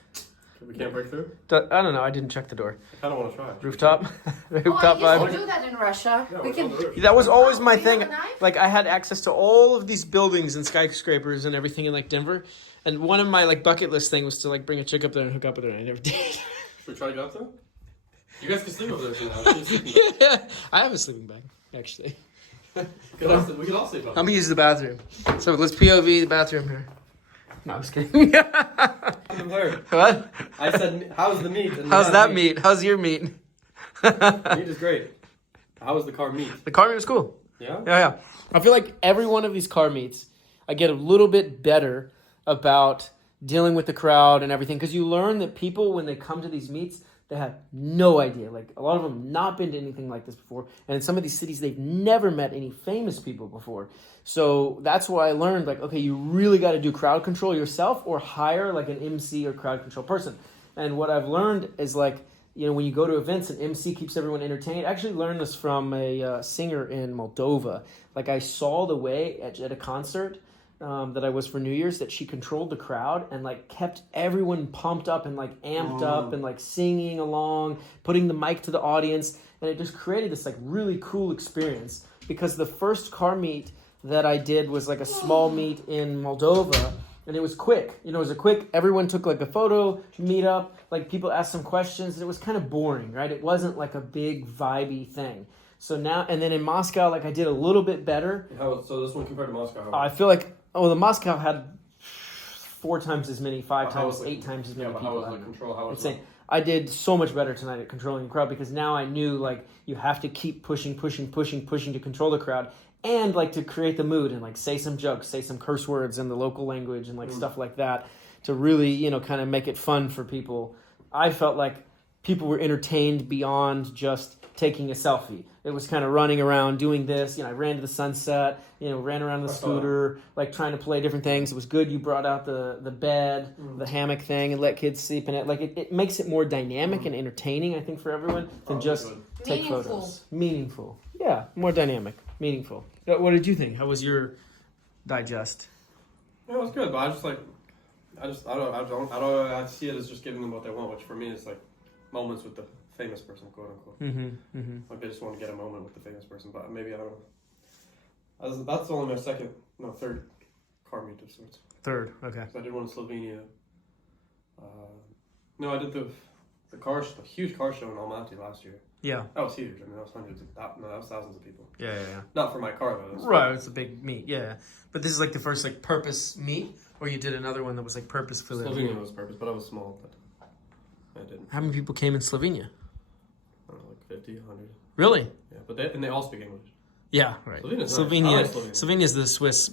We can't break through? I don't know. I didn't check the door. I kind of want to try. Rooftop? Rooftop I vibe. used to do that in Russia. Yeah, we can. That was always my Do you have thing. a knife? Like I had access to all of these buildings and skyscrapers and everything in like Denver. And one of my like bucket list thing was to like bring a chick up there and hook up with her, and I never did. Should we try to go up there? You guys can sleep over there if you want. Yeah, I have a sleeping bag actually. We can all sleep up I'm there. gonna use the bathroom. So let's POV the bathroom here. No, I was kidding. I'm hurt. What? I said, how's the meat? And How's that meat? How's your meat? Meat is great. How was the car meat? The car meet was cool. Yeah? Yeah. I feel like every one of these car meets, I get a little bit better about dealing with the crowd and everything, because you learn that people, when they come to these meets, they have no idea. Like, a lot of them not been to anything like this before, and in some of these cities, they've never met any famous people before. So that's why I learned, like, okay, you really got to do crowd control yourself or hire like an MC or crowd control person. And what I've learned is, like, you know, when you go to events, an MC keeps everyone entertained. I actually learned this from a singer in Moldova. Like, I saw the way at a concert that I was for New Year's, that she controlled the crowd and like kept everyone pumped up and like amped up and like singing along, putting the mic to the audience, and it just created this like really cool experience. Because the first car meet that I did was like a small meet in Moldova, and it was quick. You know, it was a quick, everyone took like a photo, meetup, like people asked some questions, and it was kind of boring, right? It wasn't like a big vibey thing. So now, and then in Moscow, like I did a little bit better. So this one compared to Moscow? I feel like, the Moscow had 4 times as many, 5 times, 8 times as many people. How was the control? How was it? I did so much better tonight at controlling the crowd, because now I knew like you have to keep pushing to control the crowd, and like to create the mood and like say some jokes, say some curse words in the local language and like stuff like that to really, you know, kind of make it fun for people. I felt like people were entertained beyond just taking a selfie. It was kind of running around doing this. You know, I ran to the sunset, you know, ran around the scooter, like trying to play different things. It was good. You brought out the bed, the hammock thing, and let kids sleep in it. Like it makes it more dynamic and entertaining, I think, for everyone than just take photos. Meaningful. Yeah, more dynamic, meaningful. What did you think? How was your digest? Yeah, it was good, but I see it as just giving them what they want, which for me is like moments with the famous person, quote unquote. Like I just want to get a moment with the famous person, but maybe I don't know. That's only my third car meet of sorts. Third, okay. So I did one in Slovenia. No, I did the huge car show in Almaty last year. Yeah. That was huge. I mean, that was that was thousands of people. Yeah. Not for my car though. Right, it's a big meet. Yeah, but this is like the first like purpose meet, or you did another one that was like purpose for the. Slovenia was purpose, but I was small. But I didn't. How many people came in Slovenia? I don't know, like 50, 100. Really? Yeah, but they all speak English. Yeah, right. Slovenia is the Swiss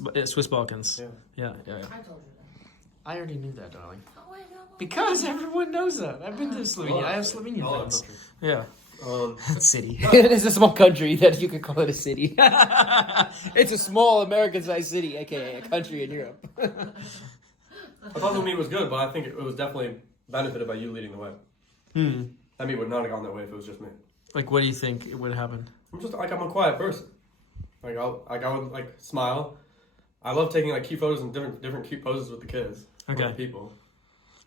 Balkans. Yeah. I told you that. I already knew that, darling. Oh, I know. Because everyone knows that. I've been to Slovenia. I have Slovenian friends. Yeah. City. It is a small country that you could call it a city. It's a small American-sized city, aka a country in Europe. I thought the meet was good, but I think it was definitely benefited by you leading the way. That meet would not have gone that way if it was just me. Like, what do you think it would have happened? I'm a quiet person. Like I would like smile. I love taking like cute photos and different cute poses with the kids. Okay. With the people.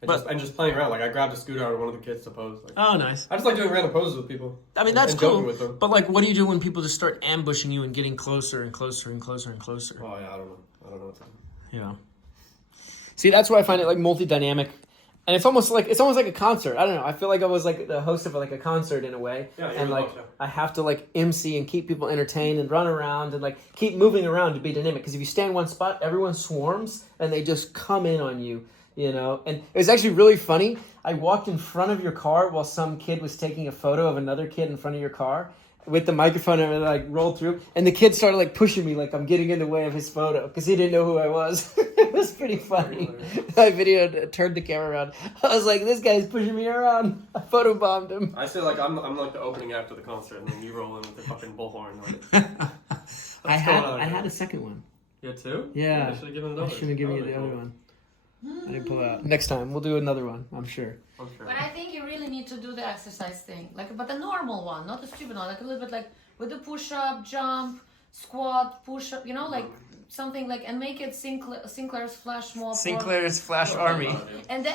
And just playing around. Like I grabbed a scooter out of one of the kids to pose. Like, oh, nice. I just like doing random poses with people. I mean, that's cool. With them. But like, what do you do when people just start ambushing you and getting closer and closer and closer and closer? Oh yeah, I don't know what to do. Yeah. See, that's why I find it like multi-dynamic. And it's almost like a concert. I don't know. I feel like I was like the host of like a concert in a way. Yeah, and like I have to like MC and keep people entertained and run around and like keep moving around to be dynamic. Because if you stay in one spot, everyone swarms and they just come in on you, you know. And it was actually really funny. I walked in front of your car while some kid was taking a photo of another kid in front of your car with the microphone, and like rolled through, and the kid started like pushing me like I'm getting in the way of his photo because he didn't know who I was. It was pretty funny. I turned the camera around. I was like, this guy's pushing me around. I photobombed him. I say like I'm like the opening act of the concert, and then you roll in with the fucking bullhorn. Like, I had a second one. You had two? Yeah. I should have given it over. I should have given you the other one. I didn't pull it out. Next time we'll do another one. I'm sure. But I think you really need to do the exercise thing, like, but a normal one, not a stupid one, like a little bit like with the push-up, jump, squat, push-up, you know, like something like, and make it Sinclair's Flash Mob. Sinclair's Flash Army. And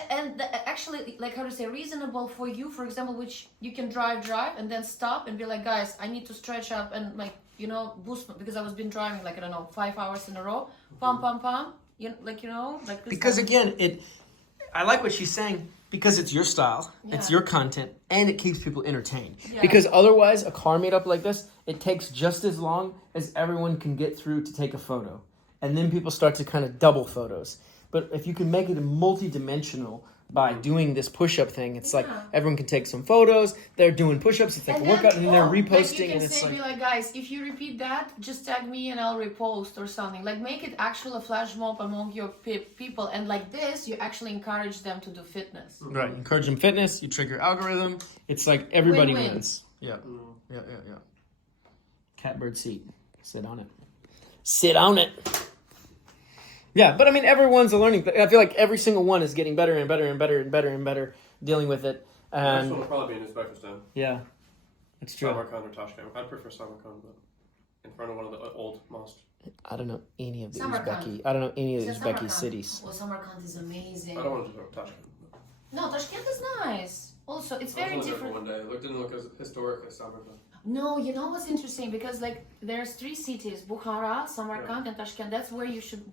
actually, like, how to say, reasonable for you, for example, which you can drive and then stop and be like, guys, I need to stretch up and like, you know, boost, because I was been driving like, I don't know, 5 hours in a row, pam. Because again, I like what she's saying, because it's your style, it's your content, and it keeps people entertained. Yeah. Because otherwise, a car meetup like this, it takes just as long as everyone can get through to take a photo. And then people start to kind of double photos. But if you can make it multi-dimensional, by doing this push-up thing. It's like everyone can take some photos. They're doing push-ups. It's like a workout, and then they're reposting. Like you can and it's say, like, be like, guys, if you repeat that, just tag me and I'll repost or something. Like make it actual a flash mob among your people, and like this, you actually encourage them to do fitness. right. Encourage them fitness. You trigger algorithm. It's like everybody Win-win. wins. Yeah. Yeah. Catbird seat. Sit on it. Sit on it. Yeah, but I mean, everyone's a learning. I feel like every single one is getting better and better and better and better and better dealing with it. Next And one will probably be in Uzbekistan. yeah, that's true. Samarkand or Tashkent. I'd prefer Samarkand, but in front of one of the old mosques. I don't know any of the Samarkand. Uzbeki. I don't know any of the Said Uzbeki Samarkand. cities. Well, Samarkand is amazing. I don't want to do Tashkent. No, Tashkent is nice. Also, it's very I was only there for different. one day. It didn't look as historic as Samarkand. No, you know what's interesting? Because like there's 3 cities, Bukhara, Samarkand, and Tashkent. That's where you should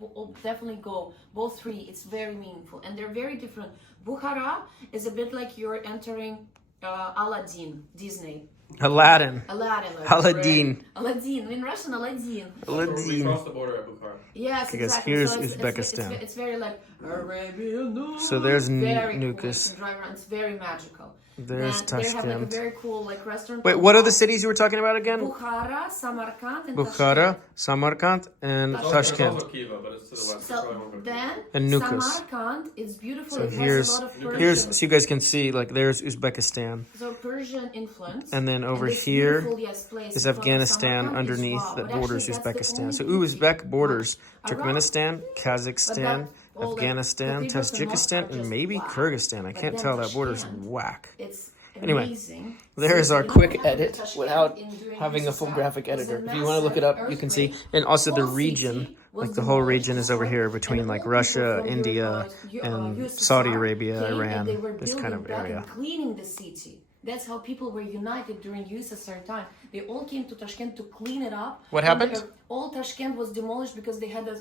definitely go. Both 3. It's very meaningful. And they're very different. Bukhara is a bit like you're entering Aladdin, Disney. Aladdin. Aladdin. Aladdin. Aladdin. In Russian, Aladdin. We crossed the border at Bukhara. Yes, Because exactly. here's so Uzbekistan. It's very like Arabian Nights. So there's very cool. Nukus. You can drive around. It's very magical. There's They have like a Tashkent. very cool like restaurant. Wait, what are the cities you were talking about again? Bukhara, Samarkand, and Bukhara, Samarkand, and There's Tashkent. also Kiva, but it's to the west. So then, And Nukus. Samarkand is beautiful. So It has here's a lot of Persian. so you guys can see, like, there's Uzbekistan. So Persian influence. And then over this here beautiful, yes, place is in front of Afghanistan Samarkand is underneath wow. that But borders actually, that's the Uzbekistan. So only Uzbek borders around. Turkmenistan, Kazakhstan, But that- all the Afghanistan, cathedrals and mosques Tajikistan, are and just maybe wow. Kyrgyzstan. I But can't then tell. That border's Tashkent, whack. It's Anyway, amazing. there's So our you quick don't have edit Tashkent without in doing having a full stuff. graphic It was editor. a If you want to look it up, massive you can see. earthquake. And also the Whole region, city was like the whole demolished region is over here between and like all people Russia, from India, and USSR Saudi Arabia, came and Iran, they were this kind building of back area. and cleaning the city. That's how people were united during USSR time. They all came to Tashkent to clean it up. What And happened? all Tashkent was demolished because they had a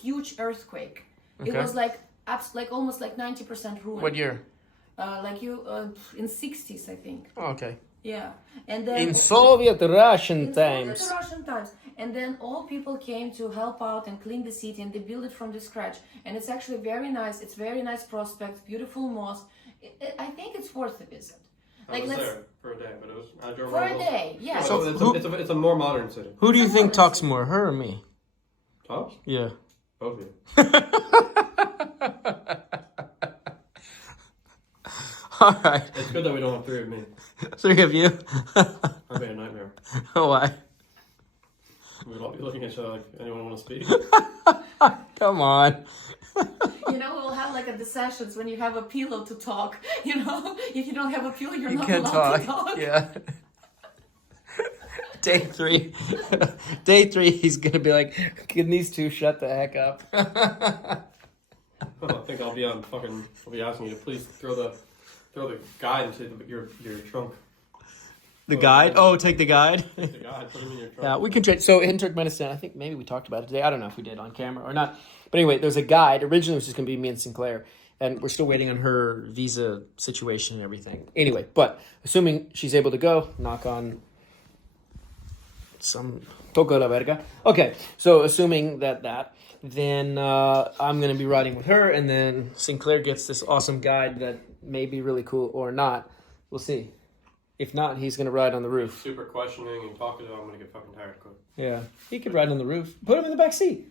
huge earthquake. It Okay. was like almost like 90% ruined. What year? In 60s, I think. Oh, okay. Yeah, and then In Soviet Russian in times. Soviet Russian times, and then all people came to help out and clean the city, and they built it from the scratch. And it's actually very nice. It's very nice prospect, beautiful mosque. I think it's worth a visit. I was there for a day, but it was I drove For around a most- day, yeah. So it's a more modern city. Who do you think talks more, her or me? Tops? Yeah. Both of you. All right. It's good that we don't have 3 of me. 3 of you. That'd be a nightmare. Why? We'd all be looking at each other like, anyone want to speak? Come on. You know, we'll have like the sessions when you have a pillow to talk. You know, if you don't have a pillow, you're You not can't allowed talk. to talk. Yeah. Day 3. Day 3, he's going to be like, can these 2 shut the heck up? I think I'll be asking you to please throw the guide into your trunk. The guide? Oh, take the guide? Take the guide, put him in your trunk. Yeah, we can trade. So in Turkmenistan, I think maybe we talked about it today. I don't know if we did on camera or not. But anyway, there's a guide. Originally, it was just going to be me and Sinclair. And we're still waiting on her visa situation and everything. Anyway, but assuming she's able to go, knock on some... Toco la verga. Okay, so assuming that, then I'm going to be riding with her. And then Sinclair gets this awesome guide that may be really cool or not. We'll see. If not, he's going to ride on the roof. Super questioning and talkative. I'm going to get fucking tired quick. Yeah, he could ride on the roof. Put him in the back seat.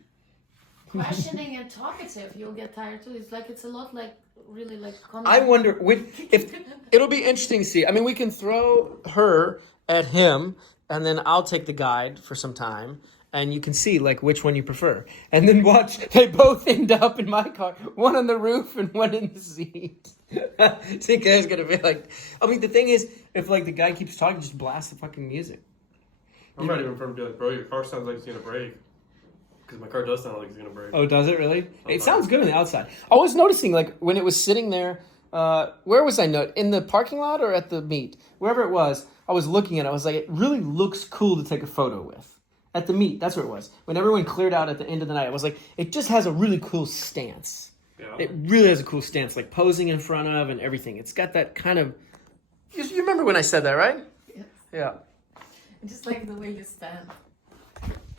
Questioning and talkative, you'll get tired too. It's a lot like really like. I wonder if it'll be interesting to see. I mean, we can throw her at him, and then I'll take the guide for some time, and you can see like which one you prefer, and then watch. They both end up in my car, one on the roof and one in the seat. I think guy's gonna be like. I mean, the thing is, if like the guy keeps talking, just blast the fucking music. I'm not even from be like, bro, your car sounds like it's gonna break. Because my car does sound like it's gonna break. Oh, does it really? It sounds good on the outside. I was noticing, like, when it was sitting there, where was I? In the parking lot or at the meet? Wherever it was, I was looking at it. I was like, it really looks cool to take a photo with. At the meet, that's where it was. When everyone cleared out at the end of the night, I was like, it just has a really cool stance. Yeah. It really has a cool stance, like posing in front of and everything. It's got that kind of... You remember when I said that, right? Yes. Yeah. I just like the way you stand.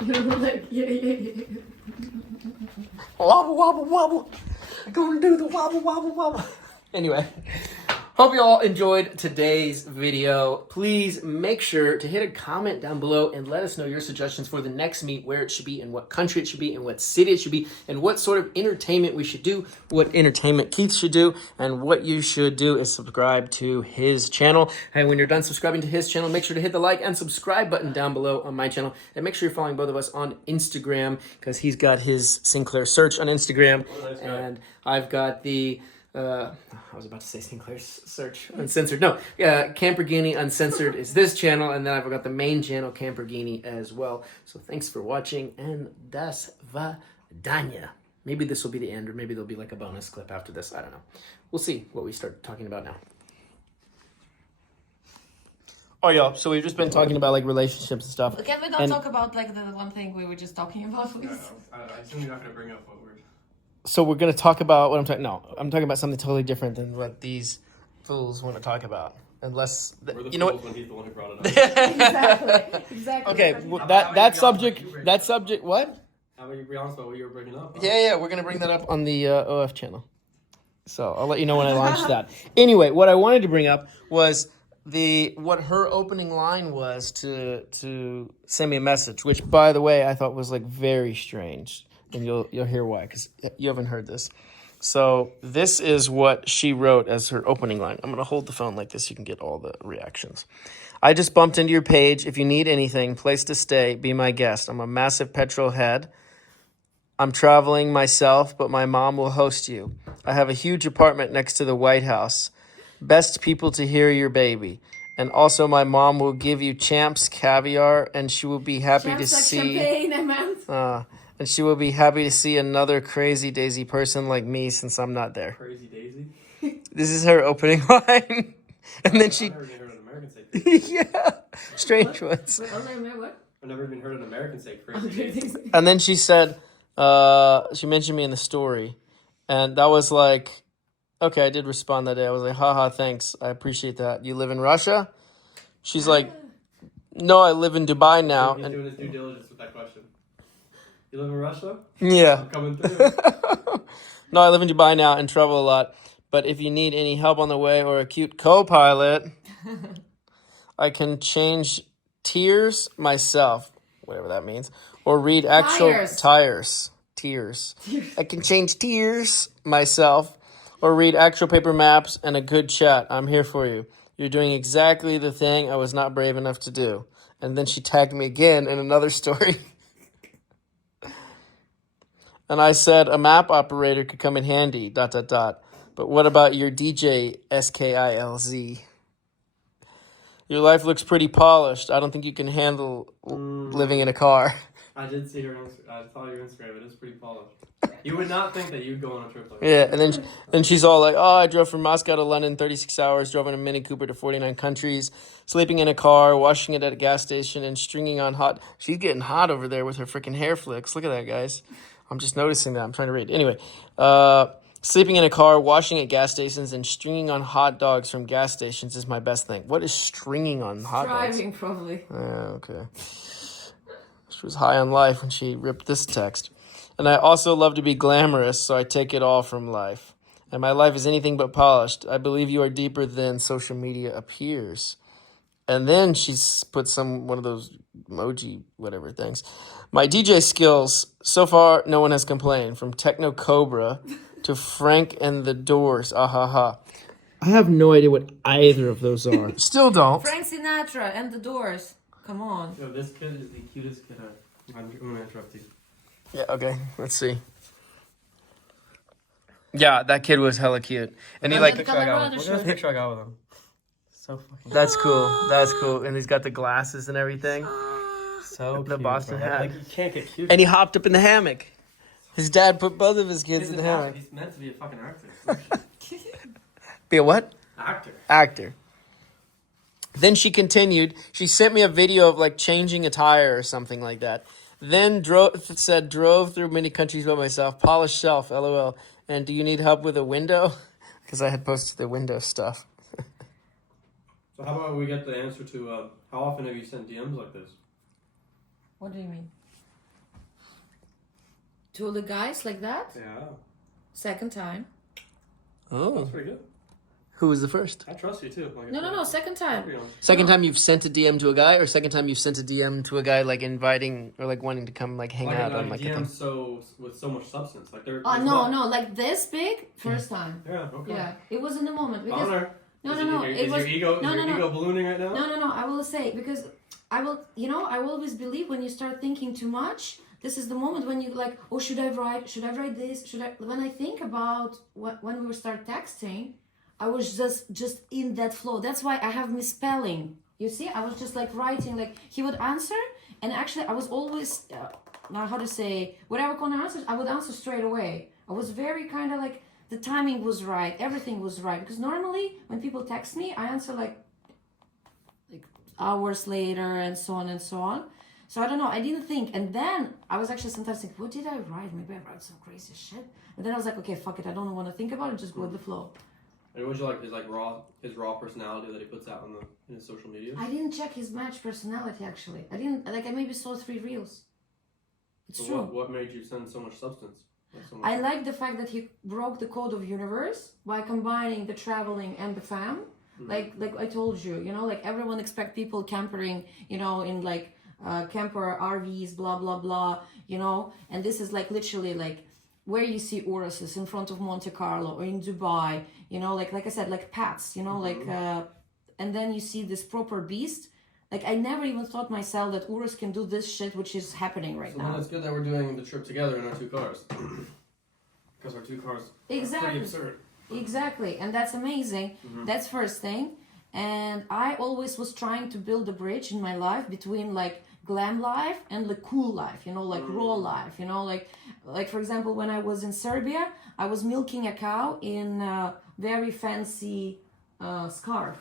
You know, like, yeah. Wobble, wobble, wobble. I'm gonna do the wobble, wobble, wobble. Anyway, hope you all enjoyed today's video. Please make sure to hit a comment down below and let us know your suggestions for the next meet, where it should be, and what country it should be, and what city it should be, and what sort of entertainment we should do, what entertainment Keith should do, and what you should do is subscribe to his channel. And when you're done subscribing to his channel, make sure to hit the like and subscribe button down below on my channel. And make sure you're following both of us on Instagram, because he's got his Sinclair Search on Instagram, and I've got the... I was about to say Sinclair's Search Uncensored. No, Lamborghini Uncensored is this channel, and then I've got the main channel, Lamborghini, as well. So thanks for watching, and das vidania. Maybe this will be the end, or maybe there'll be like a bonus clip after this. I don't know. We'll see what we start talking about now. Oh, y'all, so we've just been talking about like relationships and stuff. Can we not talk about like the one thing we were just talking about, please? I assume you're not going to bring up what we're... So we're going to talk about what I'm talking... No, I'm talking about something totally different than what these fools want to talk about. Unless... We're the you know fools what? when he's the one who brought it up. Exactly. Okay, well, that subject... What? How about you be honest about what you were bringing up? Huh? Yeah, we're going to bring that up on the OF channel. So I'll let you know when I launch that. Anyway, what I wanted to bring up was what her opening line was to send me a message, which, by the way, I thought was like very strange. And you'll hear why, because you haven't heard this. So this is what she wrote as her opening line. I'm going to hold the phone like this so you can get all the reactions. I just bumped into your page. If you need anything, place to stay, be my guest. I'm a massive petrol head. I'm traveling myself, but my mom will host you. I have a huge apartment next to the White House. Best people to hear your baby. And also my mom will give you Champs caviar, and she will be happy to see... Champagne, I meant. And she will be happy to see another crazy Daisy person like me, since I'm not there. Crazy Daisy? This is her opening line. And then she... I've never even heard an American say crazy. Yeah. Strange ones. What? I've never even heard an American say crazy Daisy. And then she said, she mentioned me in the story. And that was like, okay, I did respond that day. I was like, haha, thanks. I appreciate that. You live in Russia? She's like, no, I live in Dubai now. He's doing his due diligence with that question. You live in Russia? Yeah. I'm coming through. No, I live in Dubai now and travel a lot. But if you need any help on the way or a cute co-pilot, I can change tears myself, whatever that means, or read actual tears. I can change tears myself, or read actual paper maps and a good chat. I'm here for you. You're doing exactly the thing I was not brave enough to do. And then she tagged me again in another story. And I said a map operator could come in handy, ... But what about your DJ, SKILZ? Your life looks pretty polished. I don't think you can handle living in a car. I did see I saw your Instagram. It is pretty polished. You would not think that you'd go on a trip like that. Yeah, and then she's all like, oh, I drove from Moscow to London, 36 hours, drove in a Mini Cooper to 49 countries, sleeping in a car, washing it at a gas station, and stringing on hot... She's getting hot over there with her freaking hair flicks. Look at that, guys. I'm just noticing that. I'm trying to read. Anyway, sleeping in a car, washing at gas stations, and stringing on hot dogs from gas stations is my best thing. What is stringing on hot dogs? Driving, probably. Okay. She was high on life when she ripped this text. And I also love to be glamorous, so I take it all from life. And my life is anything but polished. I believe you are deeper than social media appears. And then she's put one of those emoji whatever things. My DJ skills, so far no one has complained. From Techno Cobra to Frank and the Doors. I have no idea what either of those are. Still don't. Frank Sinatra and the Doors. Come on. Yo, this kid is the cutest kid I'm going to interrupt you. Yeah, okay. Let's see. Yeah, that kid was hella cute. And he like... Look at this picture I got with him. So fucking... That's cool. That's cool. And he's got the glasses and everything. So the cute, Boston bro. hat. Like, you can't get cute. And he hopped up in the hammock. His dad put both of his kids in the hammock. He's meant to be a fucking actor. Be a what? Actor. Then she continued. She sent me a video of like changing a tire or something like that. Then drove through many countries by myself. Polished shelf, LOL. And do you need help with a window? Because I had posted the window stuff. So how about we get the answer to how often have you sent DMs like this? What do you mean? To the guys like that? Yeah. Second time. Oh. That's pretty good. Who was the first? I trust you too. Like, No, second time. Second time you've sent a DM to a guy, or second time you've sent a DM to a guy like inviting or like wanting to come like hang out on like a thing? DMs with so much substance. Like they're. No, like this big, first time. Yeah. Okay. Yeah, it was in the moment because Honor. no. Is your ego ballooning right now? No. I will say because I will. I will always believe when you start thinking too much. This is the moment when you like, oh, should I write? Should I write this? Should I? When I think about when we start texting, I was just in that flow. That's why I have misspelling. You see, I was just like writing, like he would answer, and actually I was always, how to say, whatever kind of answers, I would answer straight away. I was very kind of like, the timing was right, everything was right. Because normally when people text me, I answer like hours later and so on and so on. So I don't know, I didn't think. And then I was actually sometimes thinking, what did I write? Maybe I wrote some crazy shit. And then I was like, okay, fuck it, I don't want to think about it, just go with the flow. And what you like his raw personality that he puts out in his social media? I didn't check his match personality actually. I maybe saw 3 reels. It's true. What made you send so much substance? I like the fact that he broke the code of universe by combining the traveling and the fam. Like I told you, like everyone expect people campering, in like camper RVs, blah blah blah, and this is like literally like where you see Uruses in front of Monte Carlo or in Dubai, like I said, like pets, like and then you see this proper beast. Like I never even thought myself that Urus can do this shit which is happening right now. So then it's good that we're doing the trip together in our 2 cars. Because our 2 cars are pretty absurd. Exactly, and that's amazing. That's first thing. And I always was trying to build a bridge in my life between like glam life and the cool life, like raw life, like for example, when I was in Serbia, I was milking a cow in a very fancy scarf,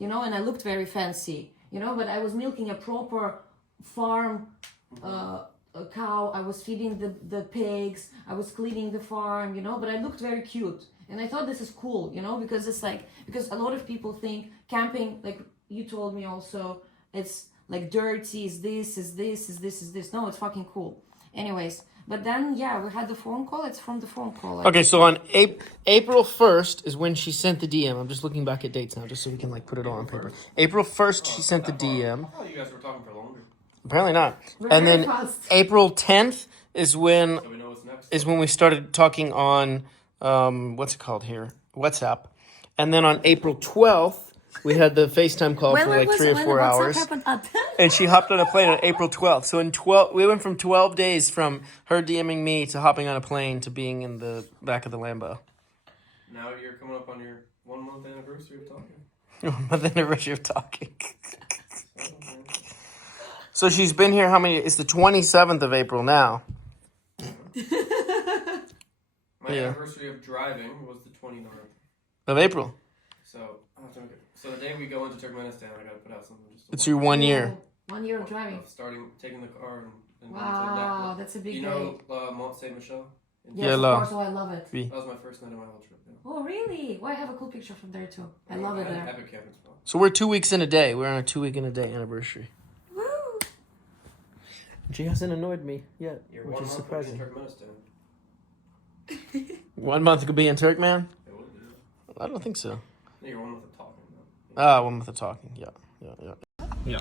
and I looked very fancy, but I was milking a proper farm a cow. I was feeding the pigs, I was cleaning the farm, but I looked very cute. And I thought this is cool, because it's like, because a lot of people think camping, like you told me also, it's like dirty, is this. No, it's fucking cool. Anyways, but then, yeah, we had the phone call. It's from the phone call. Okay, so on April 1st is when she sent the DM. I'm just looking back at dates now, just so we can like put it all on paper. April 1st, she sent the DM. I thought you guys were talking for longer. Apparently not. And then April 10th is when we started talking on what's it called here? WhatsApp. And then on April 12th, we had the FaceTime call for like 3 or 4 hours. And she hopped on a plane on April 12th. So we went from 12 days from her DMing me to hopping on a plane to being in the back of the Lambo. Now you're coming up on your 1-month anniversary of talking. 1-month anniversary of talking. So she's been here how many? It's the 27th of April now. My anniversary of driving was the 29th. Of April. So the day we go into Turkmenistan, I gotta put out something. It's your 1 year. 1 year of driving. Taking the car and wow, that's a big day. You know Mont Saint Michel? Yes, of course. Oh, I love it. That was my first night of my whole trip. Yeah. Oh, really? Well, I have a cool picture from there too. I love it there. Epic camping spot. So we're 2 weeks in a day. We're on a 2 week in a day anniversary. Woo! She hasn't annoyed me yet, which is surprising. 1 month could be in Turkmen? I don't think so. You're 1 month of talking, though. 1 month of talking. Yeah.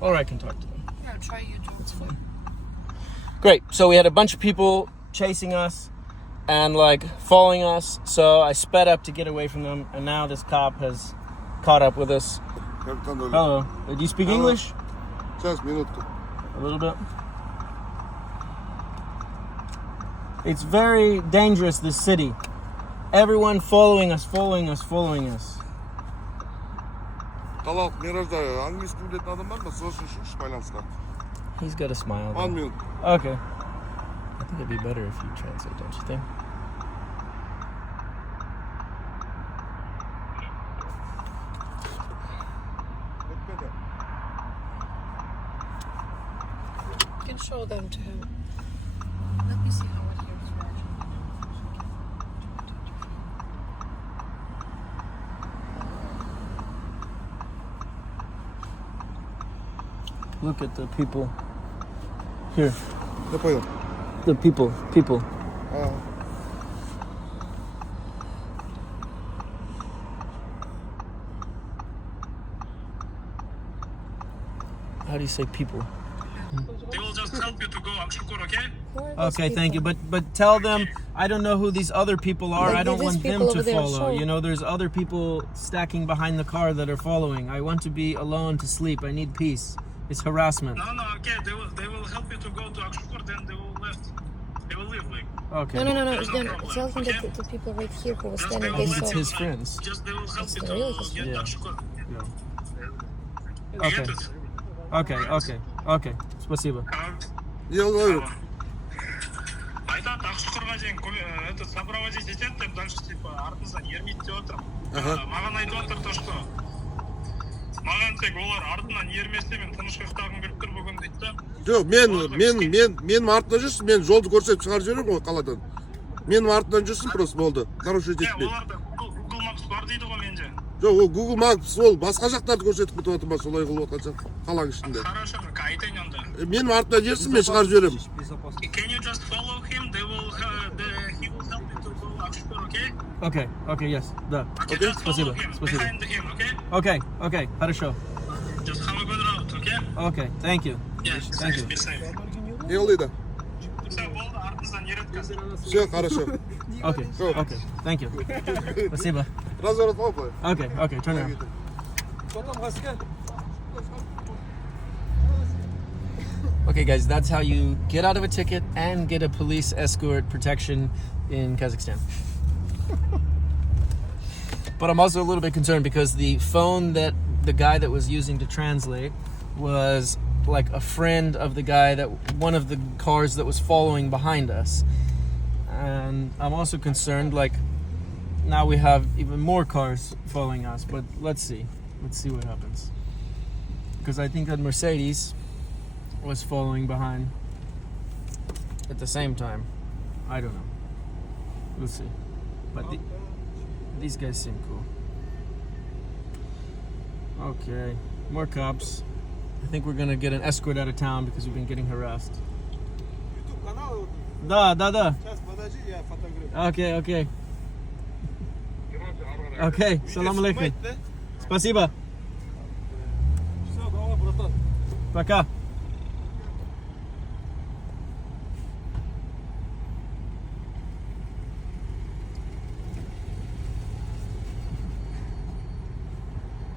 Or I can talk to them. Yeah, try you too. It's fine. Great. So we had a bunch of people chasing us and like following us. So I sped up to get away from them, and now this cop has caught up with us. Hello. Do you speak English? Just a minute. A little bit. It's very dangerous, this city. Everyone following us. Қалалық Миражда английский білетін адам бар ма? Сосын шуш байланысқа. He's got a smile. 1 minute. Okay. I think it'd be better if you translate, don't you think? You can show them to him. Let me see how it looks. Look at the people. Here. Не понял. The people. how do you say people? They will just help you to go Akşukur, okay? Okay, thank you. But tell them I don't know who these other people are. Like, I don't these want them people to over there, follow. so- You know, there's other people stacking behind the car that are following. I want to be alone to sleep. I need peace. It's harassment. No, okay. They will help you to go to Akşukur, then they will left. They will leave, like. Okay. No. There's no Then problem, tell them okay? that the people right here who were Just standing, they they will It's let saw. his friends. Just they will help It's you really to his get friend. Akşukur. Okay. Get it? Okay. Спасибо. Айтады Акшұқырға дейін этот сопроводить етеді деп дальше типа артыңыздан ермейді деп отыр. Маған айтып отыр то, что маған тек олар артынан ермесе мен тыныш ұйықтағым келіп тұр бүгін дейді да. Жоқ, мен артынан жүрсін, мен жолды көрсетіп шығарып жіберемін ғой қаладан. Менің артынан жүрсін просто болды. Нарушить етпей. Оларда Google Maps бар дейді ғой менде. Жоқ, ол Google Maps ол басқа жақтарды көрсетіп кетіп отыр ма, солай қылып отқанша қаланың ішінде. Хорошо, айтайын онда. Менің артынан жүрсін, мен шығарып жіберемін. Can you just follow him? He will help you to go Akşukur, okay? Okay, yes. Да. Okay, just follow Спасибо. him, Спасибо. behind him, okay? Okay. Хорошо. Just have a good route, okay? Okay, thank you. Yes, Thank you. be safe. Не қылды? Все, болды, артыңыздан ереді қазір. Все, хорошо. Okay, thank you. Спасибо. Разворот попай. Okay, turn around. Okay, guys, that's how you get out of a ticket and get a police escort protection in Kazakhstan. But I'm also a little bit concerned because the phone that the guy that was using to translate was like a friend of the guy that one of the cars that was following behind us. And I'm also concerned, like, now we have even more cars following us, but let's see what happens. Because I think that Mercedes was following behind at the same time. I don't know. We'll see. But these guys seem cool. Okay, more cops. I think we're gonna get an escort out of town because we've been getting harassed. Да. Okay. Okay, салам алейкум. Спасибо. Пока.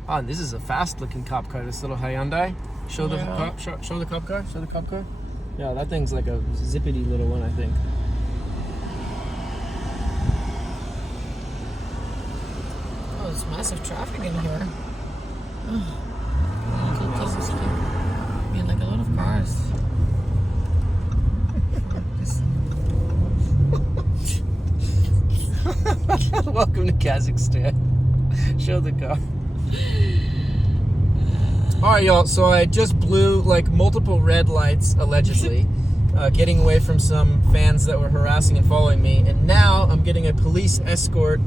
Oh, and this is a fast-looking cop car. This little Hyundai. Show the cop car. Show the cop car. Yeah, that thing's like a zippity little one, I think. Oh, there's massive traffic in here. Yeah, like a lot of cars. Welcome to Kazakhstan. Show the car. Alright, y'all, so I just blew like multiple red lights, allegedly, getting away from some fans that were harassing and following me, and now I'm getting a police escort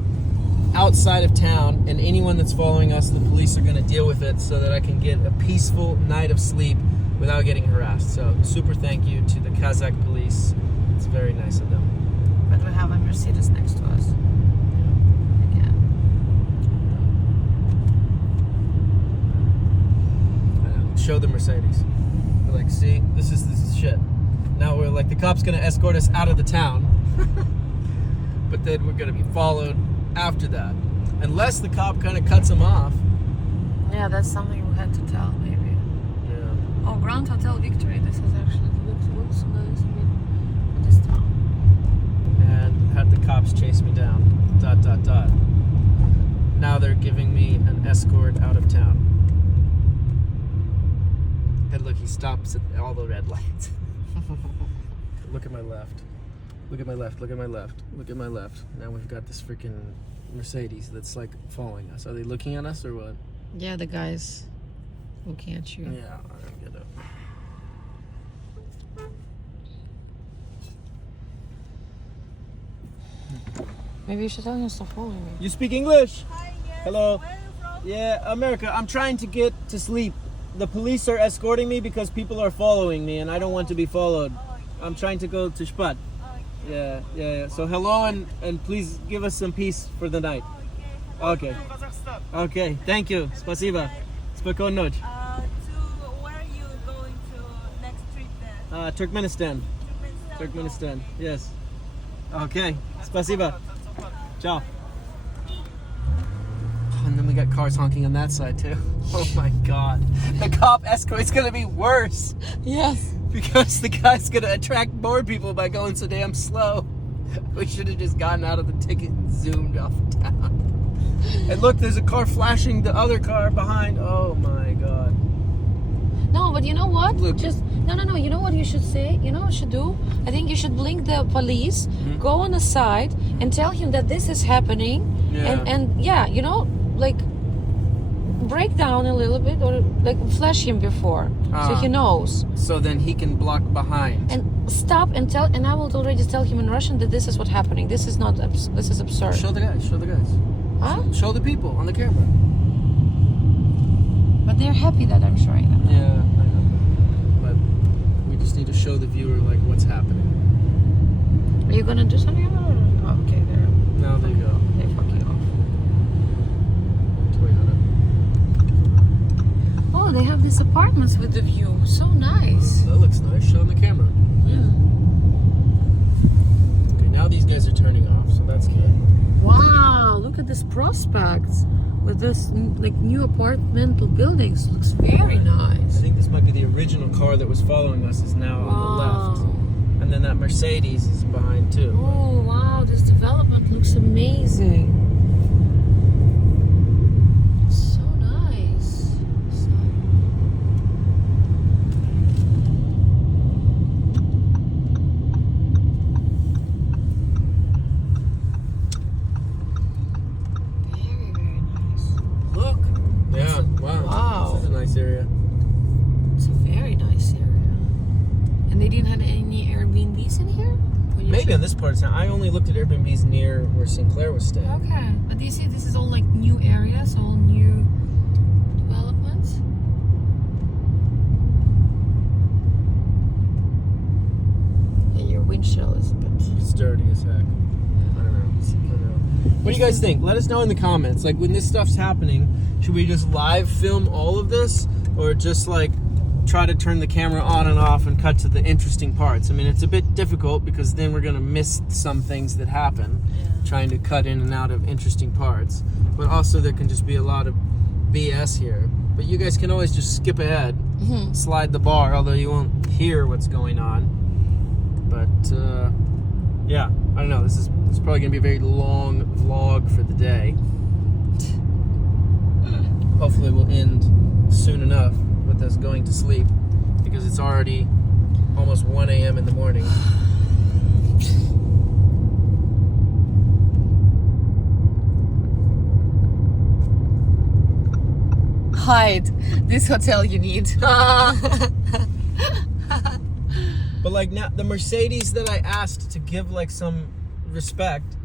outside of town, and anyone that's following us, the police are going to deal with it so that I can get a peaceful night of sleep without getting harassed. So, super thank you to the Kazakh police. It's very nice of them. But we have a Mercedes next to us. Show the Mercedes. We're like, see, this is shit. Now we're like, the cop's gonna escort us out of the town, but then we're gonna be followed after that, unless the cop kind of cuts him off. Yeah, that's something we had to tell, maybe. Yeah. Oh, Grand Hotel Victory. This is actually looks nice. I mean, this town. And had the cops chase me down. ... Now they're giving me an escort out of town. And look, he stops at all the red lights. Look at my left. Look at my left. Look at my left. Look at my left. Now we've got this freaking Mercedes that's like following us. Are they looking at us or what? Yeah, the guy's looking at you. Yeah, I don't get it. Maybe you should tell him to stop following me. You speak English? Hi, yes. Hello. Where are you from? Yeah, America. I'm trying to get to sleep. The police are escorting me because people are following me and I don't want to be followed. I'm trying to go to Shpat. Yeah. So hello and please give us some peace for the night. Okay. Kazakhstan. Okay, thank you. Спасибо. Спокойной ночи. Where are you Turkmenistan. Turkmenistan. Yes. Okay. Spasiba. Ciao. And then we got cars honking on that side too. Oh my god. The cop escort's gonna be worse. Yes. Because the guy's gonna attract more people by going so damn slow. We should have just gotten out of the ticket and zoomed off town. And look, there's a car flashing the other car behind. Oh my god. No, but you know what? Look. Just no. You know what you should say? You know what you should do? I think you should blink the police, go on the side, and tell him that this is happening. Yeah. And yeah, you know, like break down a little bit or like flash him before so he knows. So then he can block behind. And stop and tell. And I will already tell him in Russian that this is what's happening. This is not. This is absurd. Show the guys. Show the guys. Huh? Show the people on the camera. But they're happy that I'm showing them. Yeah, I know. But we just need to show the viewer like what's happening. Are you gonna do something about it? Oh, okay, there. No, there you go. They fuck you off. Oh, they have these apartments with the view. So nice. That looks nice. Show on the camera. Yeah. Okay, now these guys are turning off, so that's good. Wow, look at this prospects with this like new apartmental buildings. Looks very nice. I think this might be the original car that was following us is now on the left. And then that Mercedes is behind too. Oh, wow, this development looks amazing. So nice. Very, very nice. Look. Yeah, wow. Wow. This is a nice area. It's a very nice area. And they didn't have any Airbnbs in here? Maybe on this part of town. I only looked at Airbnbs near where Sinclair was staying. Okay. But you see, this is all like new areas, all new developments. And your windshield is a bit... It's dirty as heck. I don't know. What do you guys think? Let us know in the comments. Like, when this stuff's happening, should we just live film all of this? Or just, like, try to turn the camera on and off and cut to the interesting parts? I mean, it's a bit difficult because then we're going to miss some things that happen trying to cut in and out of interesting parts. But also there can just be a lot of BS here. But you guys can always just skip ahead, slide the bar, although you won't hear what's going on. But, yeah, I don't know. This is probably going to be a very long vlog for the day. Hopefully we'll end soon enough with us going to sleep because it's already almost 1 a.m. in the morning. Hide. This hotel you need. But like now, the Mercedes that I asked to give like some respect,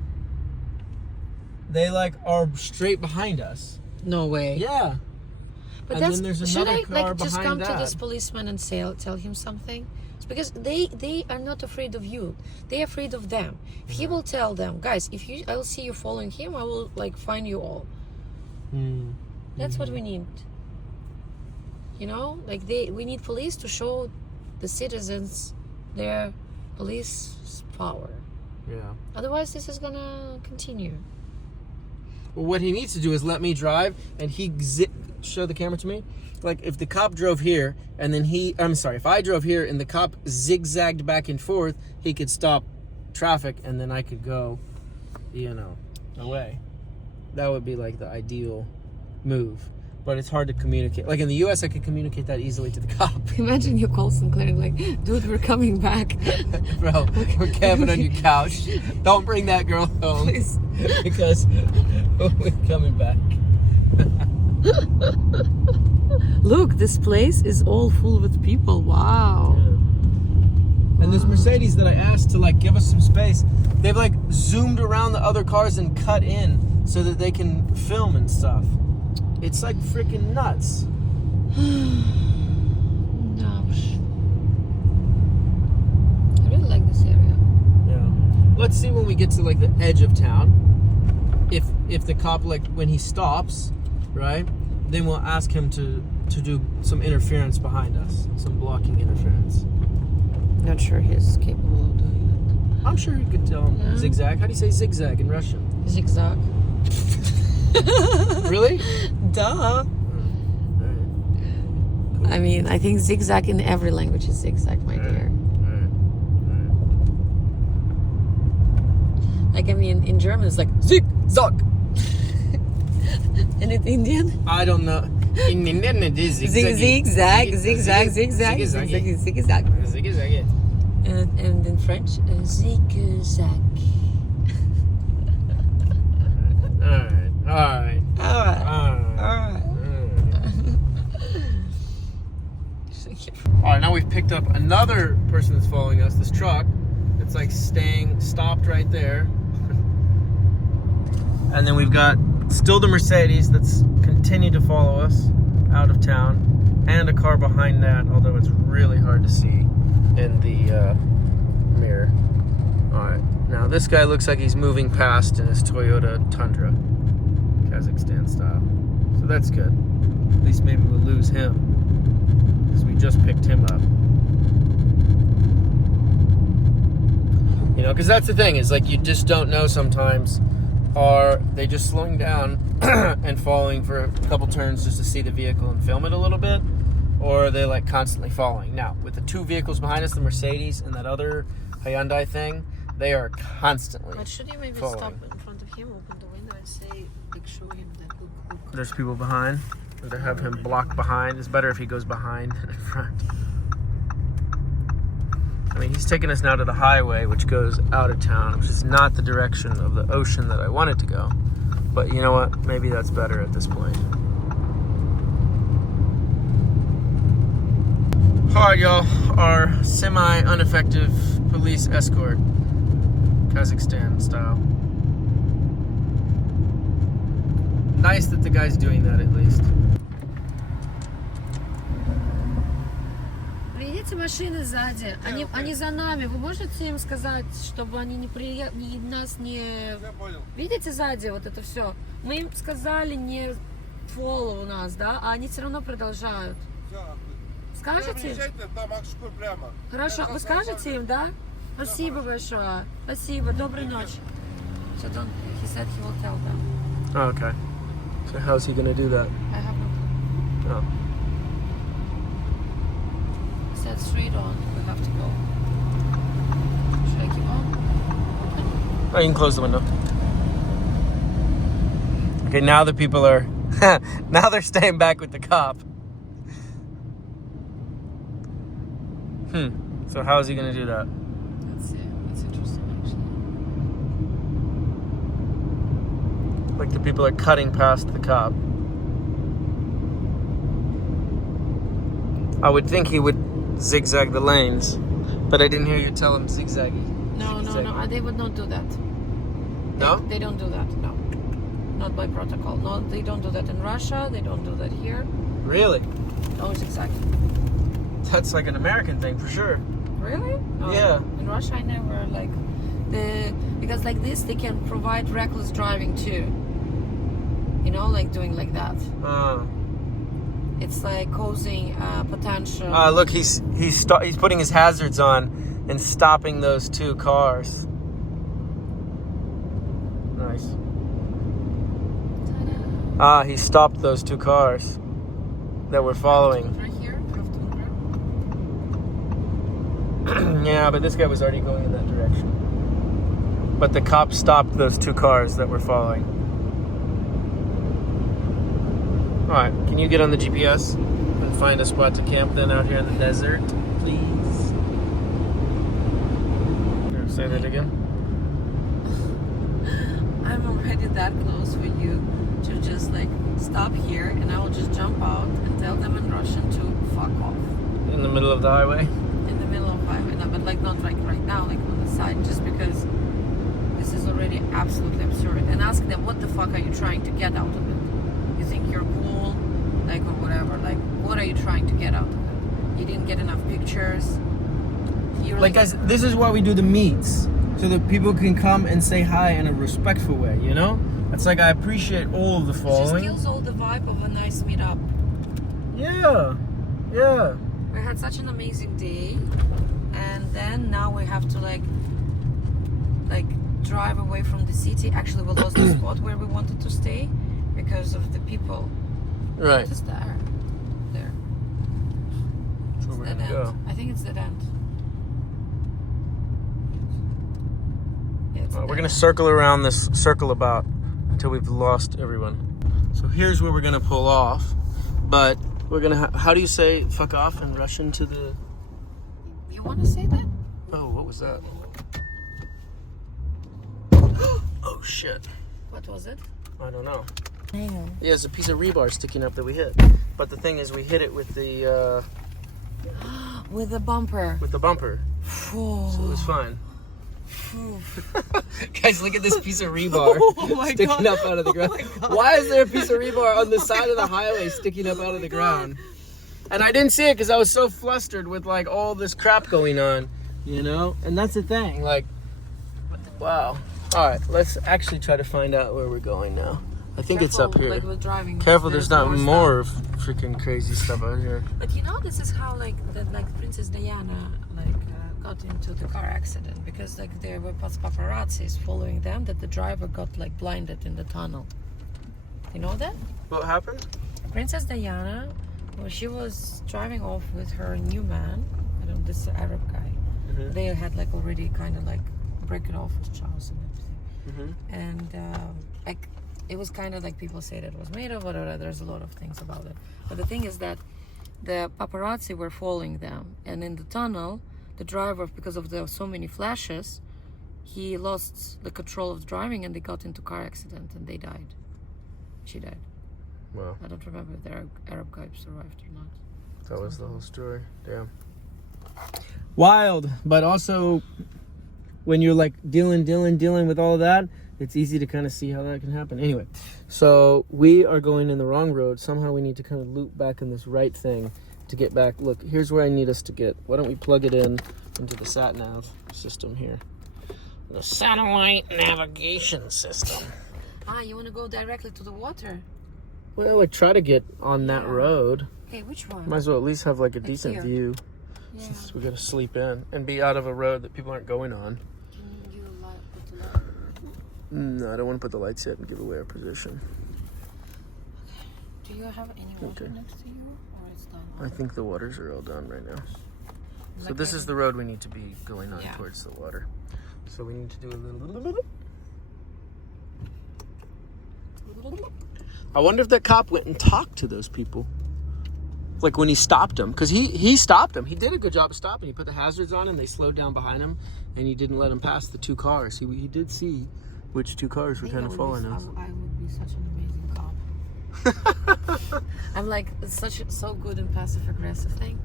they like are straight behind us. No way. Yeah. But and that's, then there's should another I car like just behind come to that. this policeman and tell him something? It's because they are not afraid of you. They're afraid of them. If he will tell them, guys, if I will see you following him, I will like find you all. That's what we need. You know, like we need police to show the citizens their police power. Yeah. Otherwise, this is gonna continue. Well, what he needs to do is let me drive, and he show the camera to me. Like if the cop drove here, and then if I drove here and the cop zigzagged back and forth, he could stop traffic, and then I could go, away. That would be like the ideal move. But it's hard to communicate. Like in the US, I could communicate that easily to the cop. Imagine you call Sinclair like, dude, we're coming back. Bro, we're camping on your couch. Don't bring that girl home. Please. Because we're coming back. Look, this place is all full with people. Wow. And this Mercedes that I asked to like give us some space, they've like zoomed around the other cars and cut in so that they can film and stuff. It's like freaking nuts. Gosh. I really like this area. Yeah. Let's see when we get to like the edge of town. If the cop, like when he stops, right? Then we'll ask him to do some interference behind us. Some blocking interference. Not sure he's capable of doing I'm sure you could tell him. Yeah. Zigzag. How do you say zigzag in Russian? that. Zigzag. Really? Duh. I mean, I think zigzag in every language is zigzag, my dear. Like, I mean, in German it's like zigzag. And in Indian? I don't know. In Indian it is zigzag. Zigzag, zigzag, zigzag, Zigzag. zigzag. Zigzag. And in French, zigzag. Alright. Alright, now we've picked up another person that's following us, this truck. It's like stopped right there. And then we've got still the Mercedes that's continued to follow us out of town. And a car behind that, although it's really hard to see in the mirror. Alright, now this guy looks like he's moving past in his Toyota Tundra, Kazakhstan style. So that's good. At least maybe we'll lose him, because we just picked him up. You know, because that's the thing, is like you just don't know sometimes. Are they just slowing down and following for a couple turns just to see the vehicle and film it a little bit? Or are they like constantly following? Now, with the two vehicles behind us, the Mercedes and that other Hyundai thing, they are constantly But should you maybe following. stop in front of him, open the window and say, like, show him that look. There's people behind. Or they have him blocked behind. It's better if he goes behind than in front. I mean, he's taking us now to the highway, which goes out of town, which is not the direction of the ocean that I wanted to go. But you know what? Maybe that's better at this point. Alright, y'all. Our semi-ineffective police escort. Kazakhstan style. Nice that the guy's doing that at least. Видите машины сзади? Они за нами. Вы можете им сказать, чтобы они нас не... Видите сзади вот это все? Мы им сказали не follow нас, да? А они все равно продолжают. Скажете? Хорошо, вы скажете им, да? Спасибо большое. Спасибо. Доброй ночи. So don't... He said he will tell them. Oh, okay. So how's he gonna do that? I have no clue. Oh. He said straight on. We have to go. Should I keep on? Oh, you can close the window. Okay, now the people are... now they're staying back with the cop. So how is he going to do that? Let's see. That's interesting, actually. Like the people are cutting past the cop. I would think he would zigzag the lanes, but I didn't hear you tell him zigzaggy. No, they would not do that. No? They don't do that, no. Not by protocol. No, they don't do that in Russia. They don't do that here. Really? No, exactly. That's like an American thing for sure. Really? No. Yeah. In Russia, I never because like this, they can provide reckless driving too. You know, like doing like that. It's like causing potential. Look, he's putting his hazards on and stopping those two cars. Nice. He stopped those two cars that were following. Right here. Yeah, but this guy was already going in that direction. But the cop stopped those two cars that were following. Alright, can you get on the GPS and find a spot to camp then out here in the desert, please? Say that again? I'm already that close for you to just like stop here and I will just jump out and tell them in Russian to fuck off. In the middle of the highway? In the middle of the highway, no, but like not like right now, like on the side, just because this is already absolutely absurd. And ask them, what the fuck are you trying to get out of it? You think you're cool, like or whatever, like what are you trying to get out of it? You didn't get enough pictures. You're Like guys, this is why we do the meets. So that people can come and say hi in a respectful way, you know? It's like I appreciate all of the it just following. kills all the vibe of a nice meetup. Yeah. We had such an amazing day. and then now we have to like drive away from the city. Actually, we lost the spot where we wanted to stay because of the people. Right. What is there? There. That's where we're Dead gonna end. go. I think it's dead end. Yeah, it's We're dead gonna end. circle around this circle about until we've lost everyone. So here's where we're gonna pull off, but we're gonna. How do you say "fuck off" in Russian to the? You want to say that? Oh, what was that? Oh shit! What was it? I don't know. Yeah. Yeah, there's a piece of rebar sticking up that we hit, but the thing is, we hit it with the With the bumper. with the bumper, so it was fine. Guys, look at this piece of rebar sticking up out of the ground. Why is there a piece of rebar on the side of the highway sticking up out of the ground? And I didn't see it because I was so flustered with like all this crap going on, you know? And that's the thing, like, wow. All right, let's actually try to find out where we're going now. I think it's up here. Like we're driving. Careful, there's not more stuff. freaking crazy stuff out here. But you know, this is how like Princess Diana got into the car accident, because like there were paparazzis following them, that the driver got like blinded in the tunnel. You know that? What happened? Princess Diana, well, she was driving off with her new man, I don't know, this Arab guy. Mm-hmm. They had like already kind of like break it off with Charles and everything. Mm-hmm. And like it was kind of like, people say that it was made of, whatever. There's a lot of things about it, but the thing is that the paparazzi were following them, and in the tunnel, the driver, because of the so many flashes, he lost the control of driving, and they got into car accident, and they died. She died. Wow. I don't remember if the Arab guy survived or not. That was the whole story. Damn. Wild, but also when you're like dealing with all of that, it's easy to kind of see how that can happen. Anyway, so we are going in the wrong road. Somehow we need to kind of loop back in this right thing to get back. Look, here's where I need us to get. Why don't we plug it in into the sat-nav system here? The satellite navigation system. You want to go directly to the water? Well, I try to get on that road. Okay, which one? Might as well at least have like a Like decent here. view. Yeah. Since we gotta sleep in and be out of a road that people aren't going on. Can you put the light? No, I don't want to put the lights yet and give away our position. Do you have any water Okay. next to you, or it's done? I think the waters are all done right now. So Like this I- is the road we need to be going on Yeah. towards the water. So we need to do a little. I wonder if that cop went and talked to those people. Like when he stopped him, because he stopped him. He did a good job of stopping. He put the hazards on and they slowed down behind him, and he didn't let him pass the two cars. He did see which two cars were kind of following us. I would be such an amazing cop. I'm like so good in passive aggressive thing.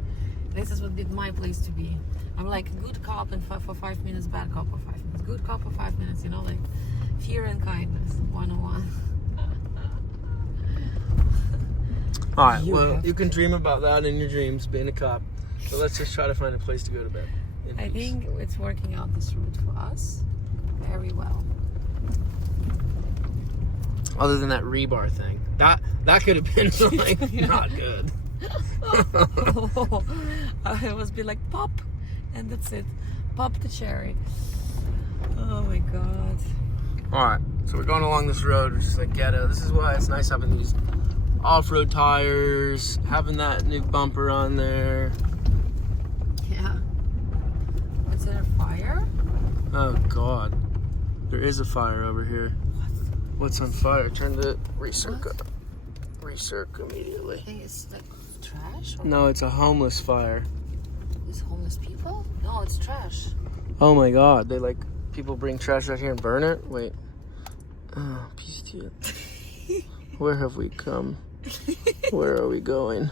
This is what be my place to be. I'm like good cop and for 5 minutes, bad cop for 5 minutes, good cop for 5 minutes. You know, like fear and kindness 101. All right, well, you can dream about that in your dreams, being a cop. But let's just try to find a place to go to bed. I think it's working out this route for us very well. Other than that rebar thing, that could have been like not good. I must be like pop, and that's it. Pop the cherry. Oh my god. All right, so we're going along this road, which is like ghetto. This is why it's nice having these off-road tires, having that new bumper on there. Yeah. Is there a fire? Oh God, there is a fire over here. What's on fire? Turn the recirc immediately. I think it's like trash. Or No, it's a homeless fire. It's homeless people? No, it's trash. Oh my God, they like people bring trash out here and burn it. Wait. Oh, piece of shit. Where have we come? Where are we going?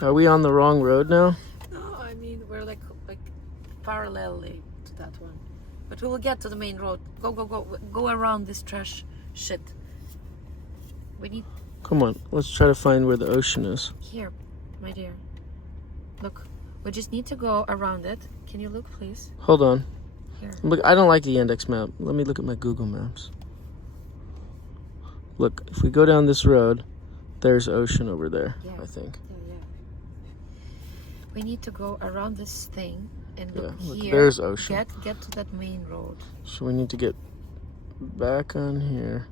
Are we on the wrong road now? No, I mean we're like parallelly to that one, but we will get to the main road. Go around this trash shit. We need Come on, let's try to find where the ocean is. here, my dear. Look, we just need to go around it. Can you look, please? Hold on. Here. Look, I don't like the index map. Let me look at my Google Maps. Look, if we go down this road, there's ocean over there, Yeah. I think. Yeah. We need to go around this thing and look look, here. there's ocean. Get to that main road. So we need to get back on here.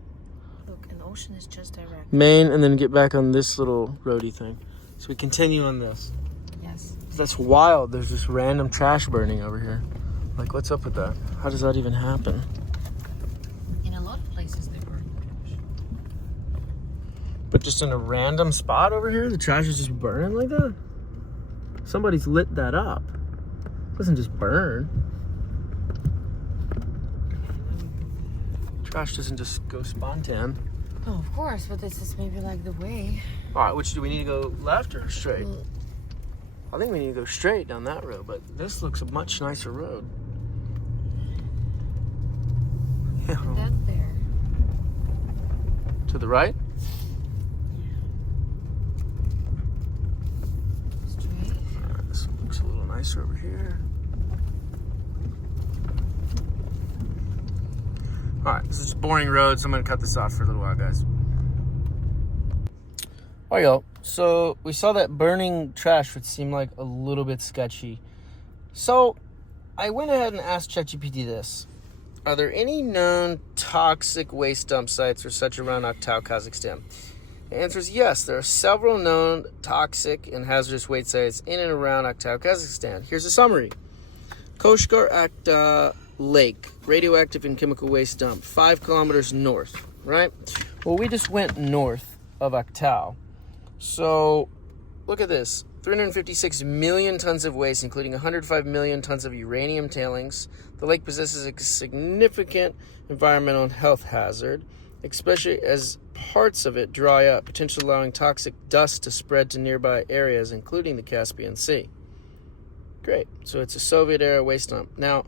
Look, and ocean is just direct. Main, and then get back on this little roady thing. So we continue on this. Yes. That's wild. There's just random trash burning over here. Like, what's up with that? How does that even happen? In a lot of places they burn trash. But just in a random spot over here, the trash is just burning like that? Somebody's lit that up. It doesn't just burn. Trash doesn't just go spontan. Oh, of course, but this is maybe like the way. All right, which do we need to go, left or straight? I think we need to go straight down that road, but this looks a much nicer road. Yeah. And then there. To the right? Straight. All right, this looks a little nicer over here. All right, this is just boring road, so I'm gonna cut this off for a little while, guys. All right, y'all. So we saw that burning trash, which seemed like a little bit sketchy. So I went ahead and asked ChatGPT this. Are there any known toxic waste dump sites or such around Aktau, Kazakhstan? The answer is yes. There are several known toxic and hazardous waste sites in and around Aktau, Kazakhstan. Here's a summary. Koshgar Akta Lake, radioactive and chemical waste dump, 5 kilometers north, right? Well, we just went north of Aktau. So look at this. 356 million tons of waste, including 105 million tons of uranium tailings. The lake possesses a significant environmental and health hazard, especially as parts of it dry up, potentially allowing toxic dust to spread to nearby areas, including the Caspian Sea. Great. So it's a Soviet-era waste dump. Now,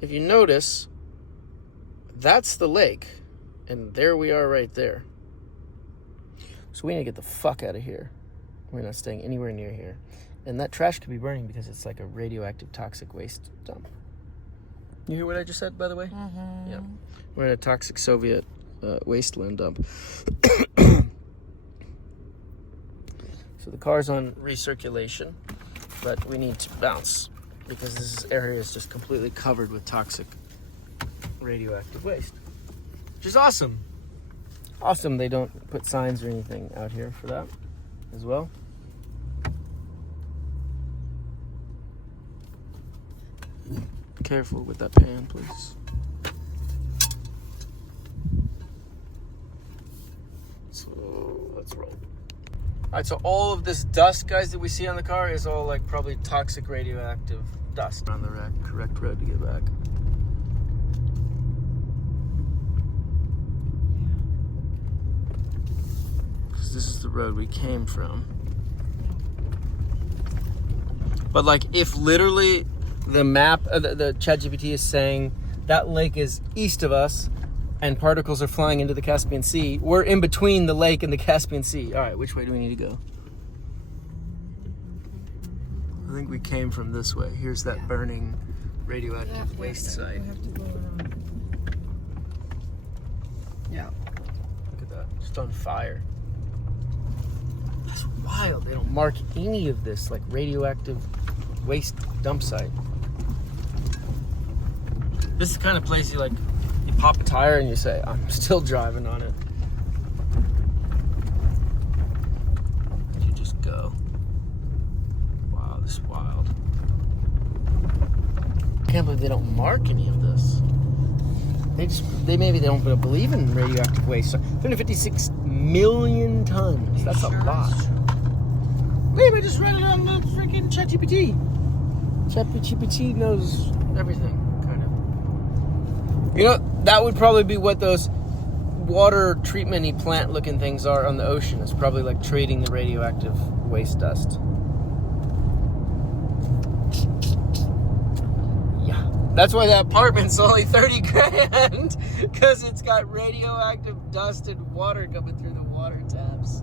if you notice, that's the lake, and there we are right there. So we need to get the fuck out of here. We're not staying anywhere near here. And that trash could be burning because it's like a radioactive toxic waste dump. You hear what I just said, by the way? Mm-hmm. Yeah. We're at a toxic Soviet wasteland dump. So the car's on recirculation, but we need to bounce because this area is just completely covered with toxic radioactive waste, which is awesome. Awesome they don't put signs or anything out here for that as well. Be careful with that pan, please. So let's roll. All right, so all of this dust, guys, that we see on the car is all like probably toxic radioactive dust. On the correct road to get back. Because this is the road we came from. But like, if literally the map, the ChatGPT is saying that lake is east of us, and particles are flying into the Caspian Sea, we're in between the lake and the Caspian Sea. All right, which way do we need to go? I think we came from this way. Here's that burning radioactive waste site. We have to go around. Yeah. Look at that, just on fire. That's wild. They don't mark any of this like radioactive waste dump site. This is the kind of place you like, you pop a tire and you say, I'm still driving on it. You just go. Wow, this is wild. I can't believe they don't mark any of this. Maybe they don't believe in radioactive waste. 356 million tons. That's a lot. Maybe I just read it on the freaking ChatGPT. ChatGPT knows everything, kind of. You know, that would probably be what those water treatment-y plant-looking things are on the ocean. It's probably like treating the radioactive waste dust. Yeah. That's why that apartment's only 30 grand. Because it's got radioactive dust and water coming through the water taps.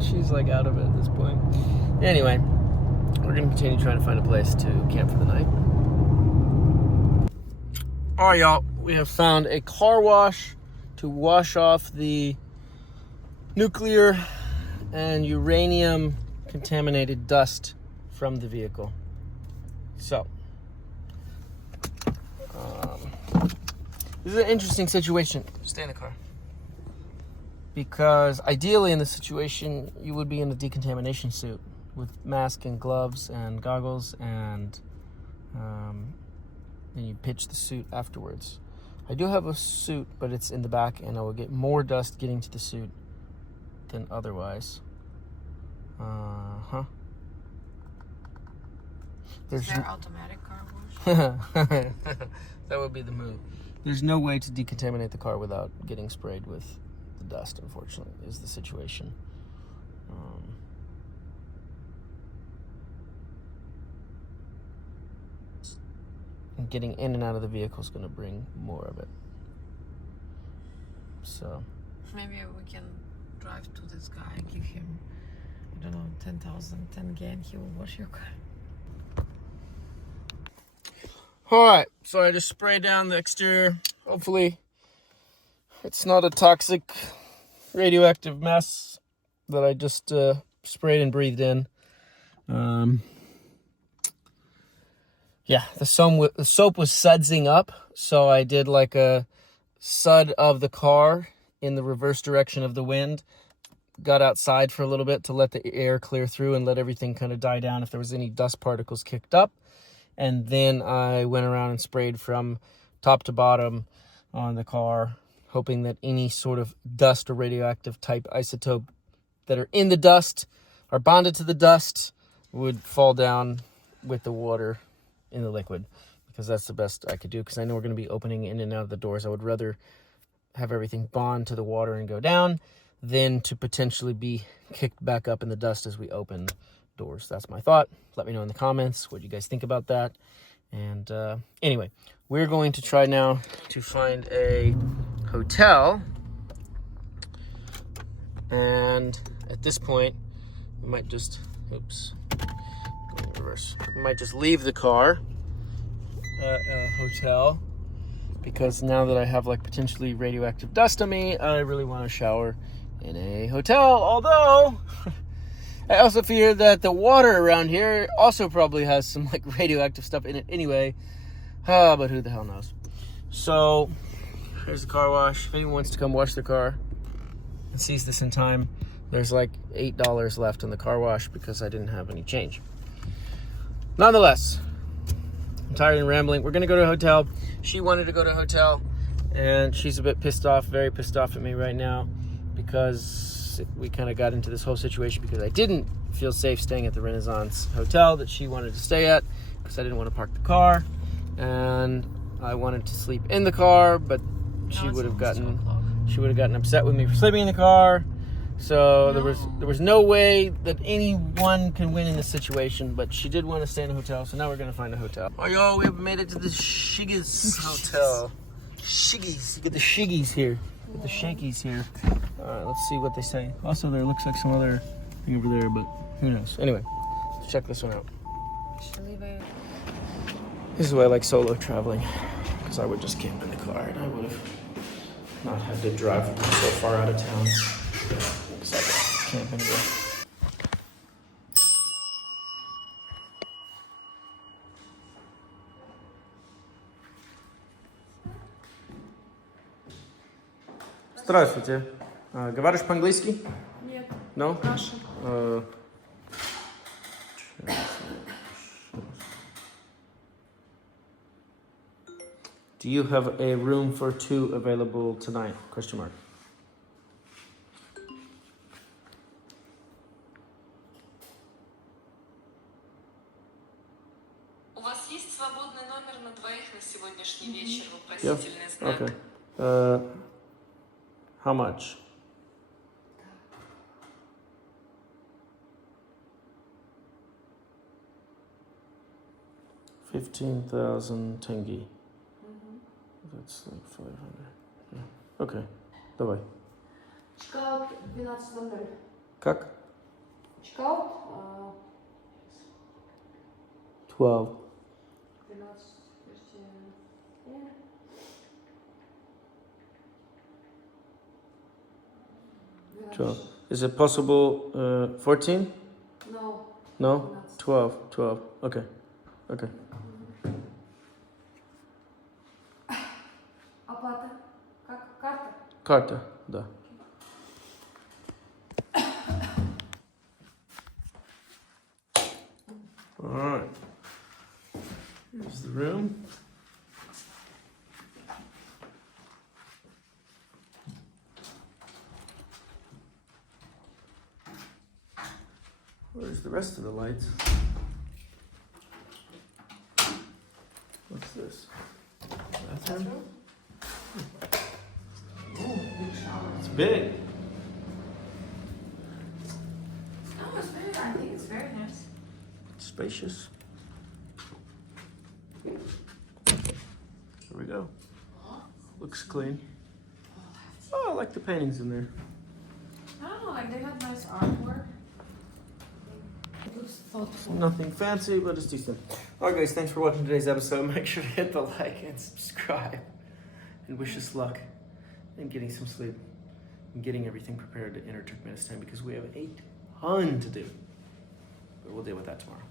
She's like out of it at this point. Anyway, we're gonna continue trying to find a place to camp for the night. All right, y'all, we have found a car wash to wash off the nuclear and uranium contaminated dust from the vehicle. So, this is an interesting situation. Stay in the car. Because ideally in this situation, you would be in a decontamination suit with mask and gloves and goggles, and then you pitch the suit afterwards. I do have a suit, but it's in the back, and I will get more dust getting to the suit than otherwise. Is there automatic car wash? That would be the move. There's no way to decontaminate the car without getting sprayed with the dust, unfortunately, is the situation. And getting in and out of the vehicle is going to bring more of it. So maybe we can drive to this guy, give him, I don't know, 10,000, 10K, and he will wash your car. Alright, so I just sprayed down the exterior. Hopefully it's not a toxic radioactive mess that I just sprayed and breathed in. Yeah, the soap was sudsing up, so I did like a sud of the car in the reverse direction of the wind. Got outside for a little bit to let the air clear through and let everything kind of die down if there was any dust particles kicked up. And then I went around and sprayed from top to bottom on the car, hoping that any sort of dust or radioactive type isotope that are in the dust, are bonded to the dust, would fall down with the water in the liquid, because that's the best I could do, because I know we're going to be opening in and out of the doors. I would rather have everything bond to the water and go down than to potentially be kicked back up in the dust as we open doors. That's my thought. Let me know in the comments what you guys think about that. And anyway, we're going to try now to find a hotel, and at this point we might just going in reverse. We might just leave the car at a hotel, because now that I have like potentially radioactive dust on me, I really want to shower in a hotel. Although I also fear that the water around here also probably has some like radioactive stuff in it anyway. But who the hell knows? So here's the car wash. If anyone wants to come wash their car and sees this in time, there's like $8 left in the car wash because I didn't have any change. Nonetheless, I'm tired and rambling. We're gonna go to a hotel. She wanted to go to a hotel, and she's a bit pissed off, very pissed off at me right now, because we kind of got into this whole situation because I didn't feel safe staying at the Renaissance hotel that she wanted to stay at, because I didn't want to park the car, and I wanted to sleep in the car, but she would have gotten upset with me for sleeping in the car. So there was no way that anyone can win in this situation, but she did want to stay in a hotel, so now we're gonna find a hotel. Oh yo, we have made it to the Shiggies hotel. Shiggies, you get the Shiggies here. Get the Shakies here. Alright, let's see what they say. Also, there looks like some other thing over there, but who knows. Anyway, let's check this one out. This is why I like solo traveling, because I would just camp in the car and I would have not had to drive so far out of town. Because I could camp anywhere. Здравствуйте. Говоришь по-английски? Нет. No? Russian. Do you have a room for two available tonight? Question mark. У вас есть свободный номер на двоих на сегодняшний вечер? Вопросительный знак. Okay. How much? $15,000 tenge. That's like 500. Yeah. Okay. Давай. Чекаут 12:00. Как? Чекаут 12. 12. Is it possible 14? No. No? 12. 12. Okay. Okay. Оплата. Как? Карта? Карта, да. Alright. Here's the room. Where's the rest of the lights? What's this? Bathroom? It's big. No, it's very. I think it's very nice. It's spacious. Here we go. Looks clean. Oh, I like the paintings in there. I don't know, like they have nice artwork. It looks thoughtful. Nothing fancy, but it's decent. Alright guys, thanks for watching today's episode. Make sure to hit the like and subscribe. And wish us luck in getting some sleep. And getting everything prepared to enter Turkmenistan because we have a ton to do. But we'll deal with that tomorrow.